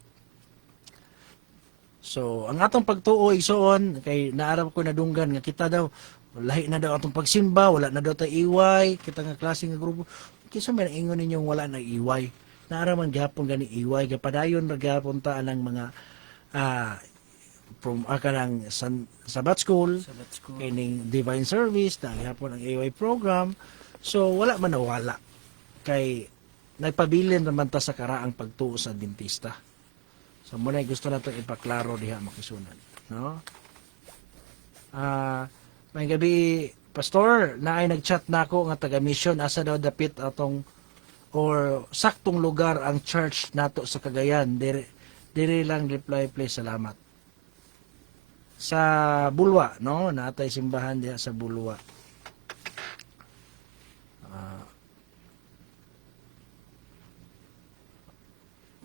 So ang atong pagtuo isuon kay naarap ko nadunggan nga kita daw lahi na daw atong pagsimba, wala na daw ta iway, kita nga klase nga grupo. Kinsa man ingon ninyong wala na iway? Naara man gyapon gani iway, gapadayon ra gyapon ta anang mga from kanang Sabbath school, kining divine service, na gyapon ang iway program. So wala man nawala kay nagpabilin naman ta sa karaang pagtuo sa Adventista. So muna gusto nato ipaklaro diha makisunan, no? May gabi pastor na ay nagchat nako nga taga mission asa daw dapit atong or saktong lugar ang church nato sa Cagayan. Dire lang reply please, salamat. Sa Bulwa, no? Natay simbahan diha sa Bulwa.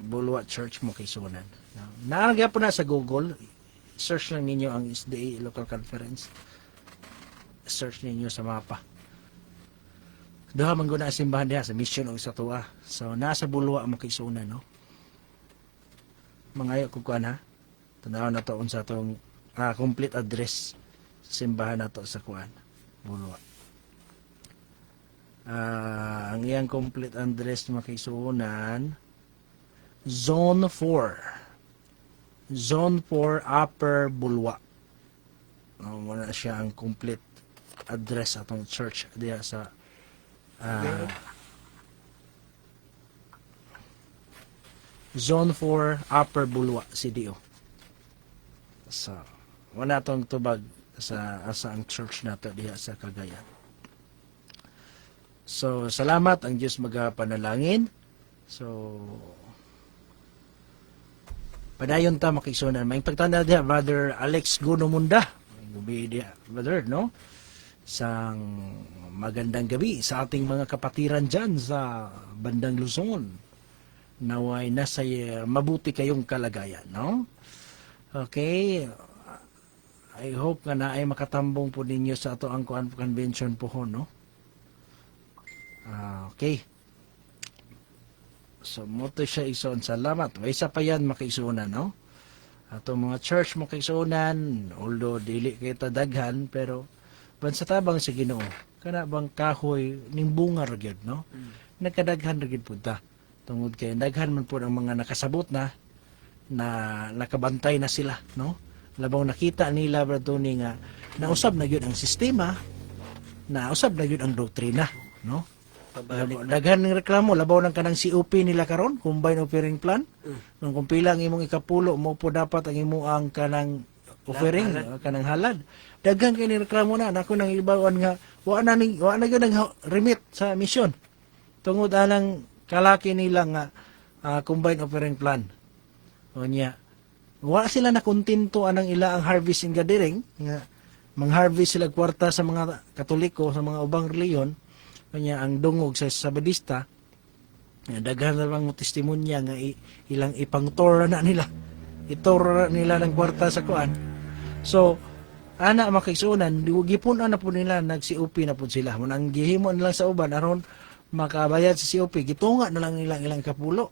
Bulwa church mo kaigsuonan. Naaragya po na sa Google, search lang ninyo ang SDA Local Conference. Search ninyo sa mapa. Duha man guna simbahan diha sa mission o sa tuwa. So nasa Bulwa mo kaigsuonan, no? Mangayo ko kuan ha. Tanaw na to unsa tong complete address sa simbahan nato sa kuan, Bulwa. Ang iyang complete address makaisunan, Zone 4. Zone 4 Upper Bulwa. Muna siya ang complete address atong church diya sa Zone 4 Upper Bulwa, CDO. So, wala tong tubag sa ang church nato diha sa Cagayan. So, salamat ang Diyos magapanalangin. So, padayon ta makigsunan. May pagtanda diha, Brother Alex Gunomunda. Gubi diha, brother, no? Sang magandang gabi sa ating mga kapatiran dyan sa bandang Luzon. Naway nasa mabuti kayong kalagayan, no? Okay. I hope nga na ay makatambong po ninyo sa ato ang convention po ho, no? Okay. So, moto siya ison. Salamat. May isa pa yan makaisunan, no? Ato mga church makaisunan, although dili kita daghan, pero bansa tabang sa Ginoo. Kana bang kahoy ning bunga ra gyud, no? Nagkadaghan ra gyud punta. Tungod kay daghan man po ang mga nakasabot na nakabantay na sila, no? Labaw nakita nila brato ni nga nausab na gyud ang sistema, nausab na gyud ang doktrina, no? Daghan ng reklamo labaw ng kanang COP nila karon, combined operating plan. Kung pila ang imong ikapulo mo po dapat ang imong kanang offering, kanang halad. Daghan kay ni reklamo na nako nang ibawan nga wa na gyud nang remit sa mission. Tungod anang kalaki nila nga combined operating plan. Unya wa sila na kontento anang ila ang harvest in gathering nga mang-harvest sila kwarta sa mga Katoliko, sa mga ubang reliyon. Kanya ang dungog sa Sabadista, daghan na lang testimonya nga ilang ipangtor na nila. Itor nila ng kwarta sa kuan. So, ana makaigsunan, gipon na po nila, nag-COP na po sila. Ang gihimo nila sa uban, aron makabayad sa COP, gitunga na lang ilang kapulo.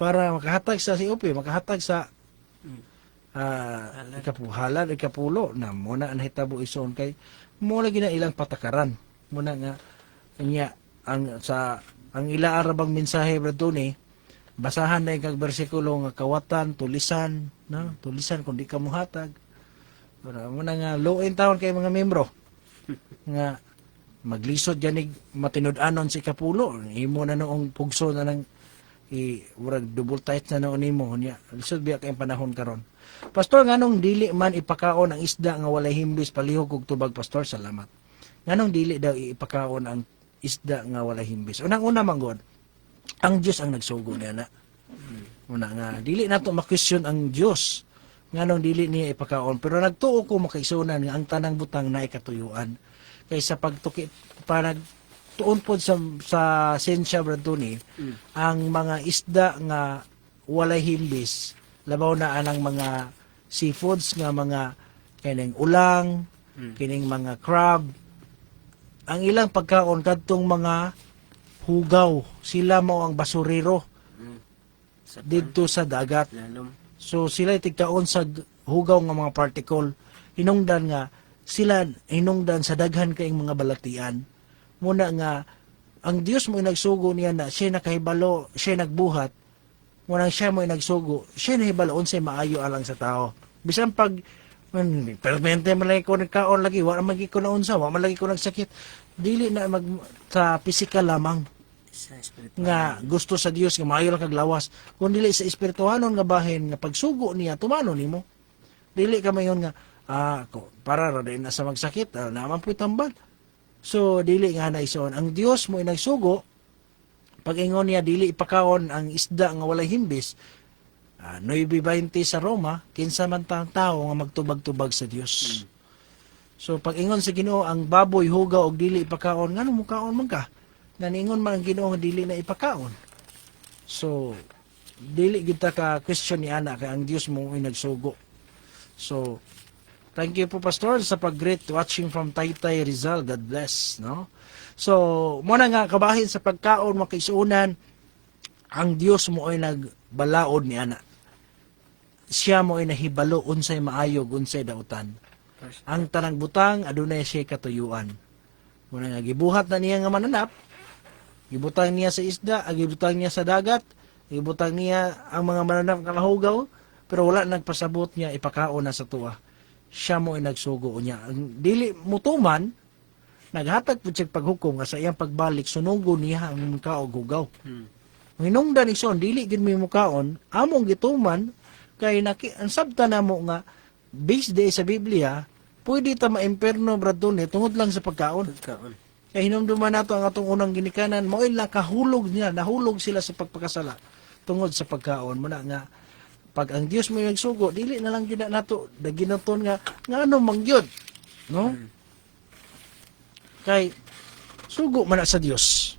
Para makahatag sa COP, makahatag sa halad, ikapulo, na muna ang hitabo ison kay mula gina ilang patakaran. Muna nga, kanya ang ila arabang mensahe brato ni basahan na kag bersikulo nga kawatan tulisan, no? Tulisan kung di ka muhatag. Para mo na nga luin taon kay mga membro nga maglisod ganig matinud-anon si kapulo, imo na noong pugso na nang urag double tight na noon nimo nya. Lisod biya kay panahon karon. Pastor, nganong dili man ipakaon ang isda nga walay himbis palihog og tubag, pastor? Salamat. Nganong dili daw ipakaon ang isda nga walay himbis? Unang-una manggod, ang Dios ang nagsugo niya na. Una nga, dili nato ma-question ang Dios. Nganong dili niya ipakaon. Pero nagtuo ko makaisunan nga ang tanang butang na ikatuyuan. Kaysa pagtuki, parang tuon po sa sensya brato ni, ang mga isda nga walay himbis, labaw na anang mga seafoods nga mga kining ulang, kining mga crab, ang ilang pagkaon kadtong mga hugaw, sila mo ang basurero dito sa dagat. So sila tigkaon sa hugaw nga mga particle. Hinungdan nga sila hinungdan sa daghan kaing mga balatian. Muna nga ang Dios mo nagsugo niya na siya nakahibalo, siya nagbuhat. Muna siya mo nagsugo, siya nahibalo unsay maayo alang sa tao. Bisan pag permente malagi ko nagkaon lagi, wala man ko na unsa, wala man lagi ko nagsakit. Dili na mag sa physical lamang nga gusto sa Dios nga maayo lang kag lawas. Kung dili sa espirituhanon nga bahin nga pagsugo niya tumano nimo. Dili ka mayon nga para ra na sa magsakit, naman po tambal. So dili nga na ison. Ang Dios mo nagsugo pag ingon niya dili ipakaon ang isda nga walay himbis. 9:20 sa Roma, kinsa man tang tao nga magtubag-tubag sa Dios. So pag ingon sa Ginoo ang baboy hugaw og dili ipakaon, ngano mo kaon man ka? Naningon man ang Ginoo nga dili na ipakaon. So dili kita ka question ni ana kay ang Dios mo ay nagsugo. So thank you po Pastor sa pag-greet watching from Taytay Rizal. God bless, no? So mo na nga kabahin sa pagkaon makaisunan ang Dios mo ay nagbalaod ni ana. Siya mo ay nahibalo unsay maayog unsay dautan. Ang tanang butang adunay siya katuyuan. Mo na nga gibuhat na niya nga mananap. Gibutang niya sa isda, gibutang niya sa dagat, gibutang niya ang mga mananap nga mahugaw, pero wala nagpasabot niya ipakaon na sa tuwa. Siya mo ay nagsugo niya. Ang dili mutuman, naghatag po siya paghukom nga sa iyang pagbalik, sunugo niya ang mukaog hugaw. Hinungdan ni son, dili gid mi mukaon, among gituman, kay ang sabta na mo nga, based day sa Biblia, pwede ta ma-imperno brad doon tungod lang sa pagkaon. Kaya hinumduman nato ang atong unang ginikanan, mo lang kahulog niya, nahulog sila sa pagpakasala tungod sa pagkaon. Muna nga, pag ang Dios mo yung sugo, dili na lang gina nato, ginaton nga ano mangyod, no? Kay, sugo man na sa Dios.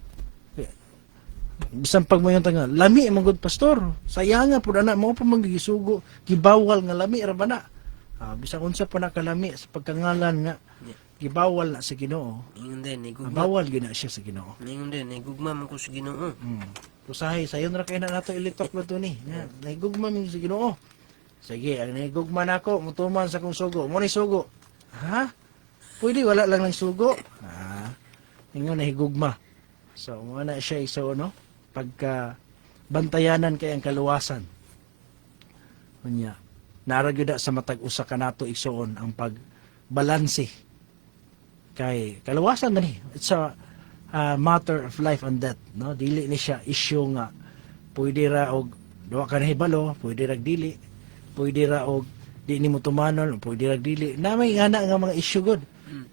Bisan pag mo yung tanga, lami mga good pastor, sayang nga po na mo pa magigisugo, gibawal nga lami, ra ba na? Bisan unsa pa na kalami sa pagkangalan nga, gibawal na sa Ginoo. Ingon din, igugma. Bawal gina siya sa Ginoo. Ingon din, igugma man ko sa Ginoo. Usahay, sayon ra kay na nato ilitok na to ni. Naigugma mi sa Ginoo. Sige, ang naigugma nako, mutuman sa kong sugo. Mo ni sugo. Ha? Pwede wala lang ng sugo. Ingon nahigugma. So, mo na siya iso no? Pagka bantayanan kay ang kaluwasan. Unya. Naragyuda sa matag usa ka nato igsoon ang pagbalanse kay kaluwasan gani. It's a matter of life and death, no? Dili ni siya issue nga pwede ra og duwa ka nahibalo, pwede ra dili, pwede ra og di ni mo tumanon, pwede ra dili. Na may ana nga mga issue good.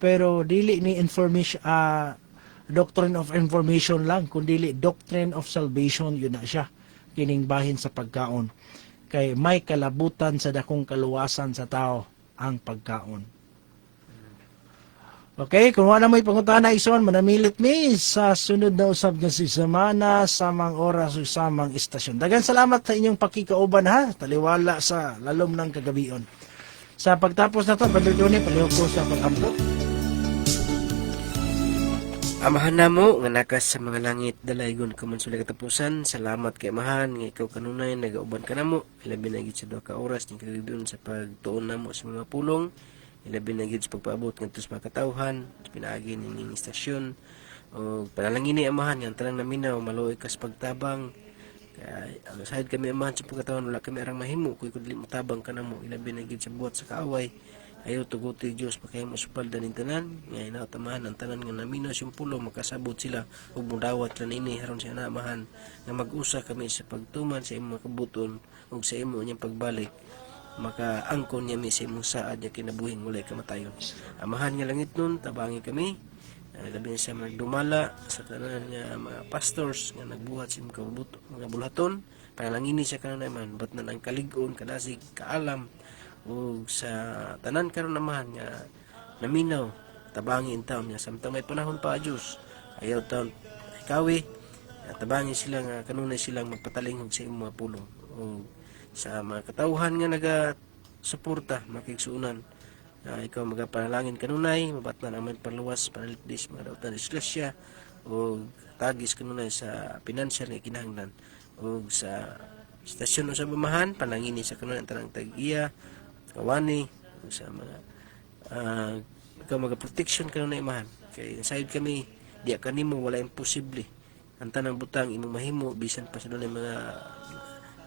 Pero dili ni information doctrine of information lang, kundi doctrine of salvation yun na siya. Kining bahin sa pagkaon. Kay may kalabutan sa dakong kaluwasan sa tao ang pagkaon. Okay, kung wala may pangutana ison, manamilit mi sa sunod na usab nga si semana sa mga oras o sa mga istasyon. Dagan salamat sa inyong pakikauban ha, taliwala sa lalom ng kagabion. Sa pagtapos na ito, Padre palihog ko sa pag-ampo. Amahan namo nga nakas sa mga langit dalaygon ka man sula katapusan. Salamat kay amahan nga ikaw kanunay nagauban ka namo. Ilabi na gid sa 2 ka oras ning kagabion sa pagtuon namo sa mga pulong. Ilabi na gid sa pagpaabot ngadto sa mga katawhan, sa pinaagi ning istasyon. O panalangin ni amahan nga talang naminaw maluoy ka sa pagtabang. Kaya ang sahid kami amahan sa pagkatawhan wala kami arang mahimo kuy kun dili mo tabang ka namo. Ilabi na gid sa buhat sa kaaway. Ayaw tuguti Diyos pakay masupaldan ng tanan nga inautamahan ang tanan nga naminos yung pulo makasabot sila ug mudawat lang ini haron sa namahan nga mag-usa kami sa pagtuman sa imong kabuton ug sa imo niyang pagbalik makaangkon niya mi sa imong saad nga kinabuhing walay kamatayon. Amahan nga langit nun tabangi kami labi sa mga dumala sa tanan nga mga pastors nga nagbuhat sa imong kabuton mga bulaton panalangini sa kanang man bat na ang kalig-on kadasig kaalam o sa tanan karon naman nga naminaw tabangin taon nga samtang may panahon pa Dios ayaw taon ikawi tabangin sila nga kanunay silang magpatalingog sa imong mga pulong o sa mga katawhan nga naga suporta makigsuunan ikaw magapanalangin kanunay mabatnan ang may panluwas panalikdis mga dautan islasya o tagis kanunay sa financial nga kinahanglan o sa istasyon o sa bamahan panangini sa kanunay tanang tag-iya kawani sa mga ikaw magaproteksyon ka na imahan kay sayod kami di kanimo wala imposible ang tanang butang imong mahimo bisan pa sa mga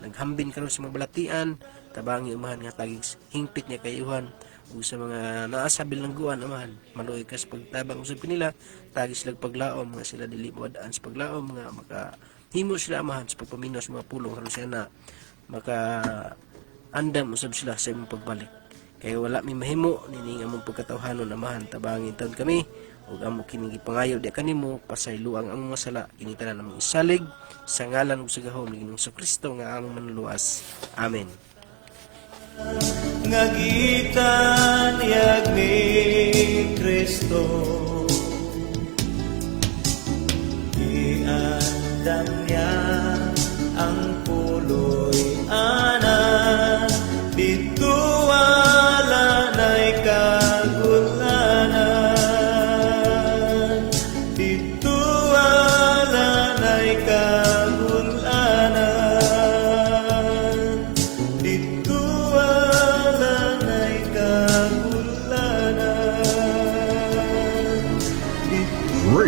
naghambin karon sa mga balatian tabangi imahan nga tagig hingpit niya kayuhan ug sa mga naa sa bilangguan imahan maluoy ka sa pagtabang usab kanila tagis sila paglaom nga sila dili moadaan sa paglaom nga makahimo sila imahan sa pagpaminos sa mga pulong karon siya na maka andam usab sila sa imong pagbalik kay wala mi mahimo nining among pagkatawhanon amahan tabangin taon kami ug amo kini gipangayo di kanimo pasayloang among masala kini tanan among isalig sa ngalan ug sa gahom ni Ginoong Kristo nga among manluwas amen. Ngagitan yag ni Kristo iandam niya ang pulo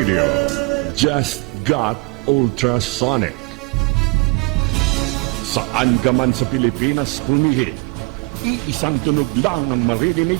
Radio just got ultrasonic. Saan ka man sa Pilipinas pumihit, iisang tunog lang ang maririnig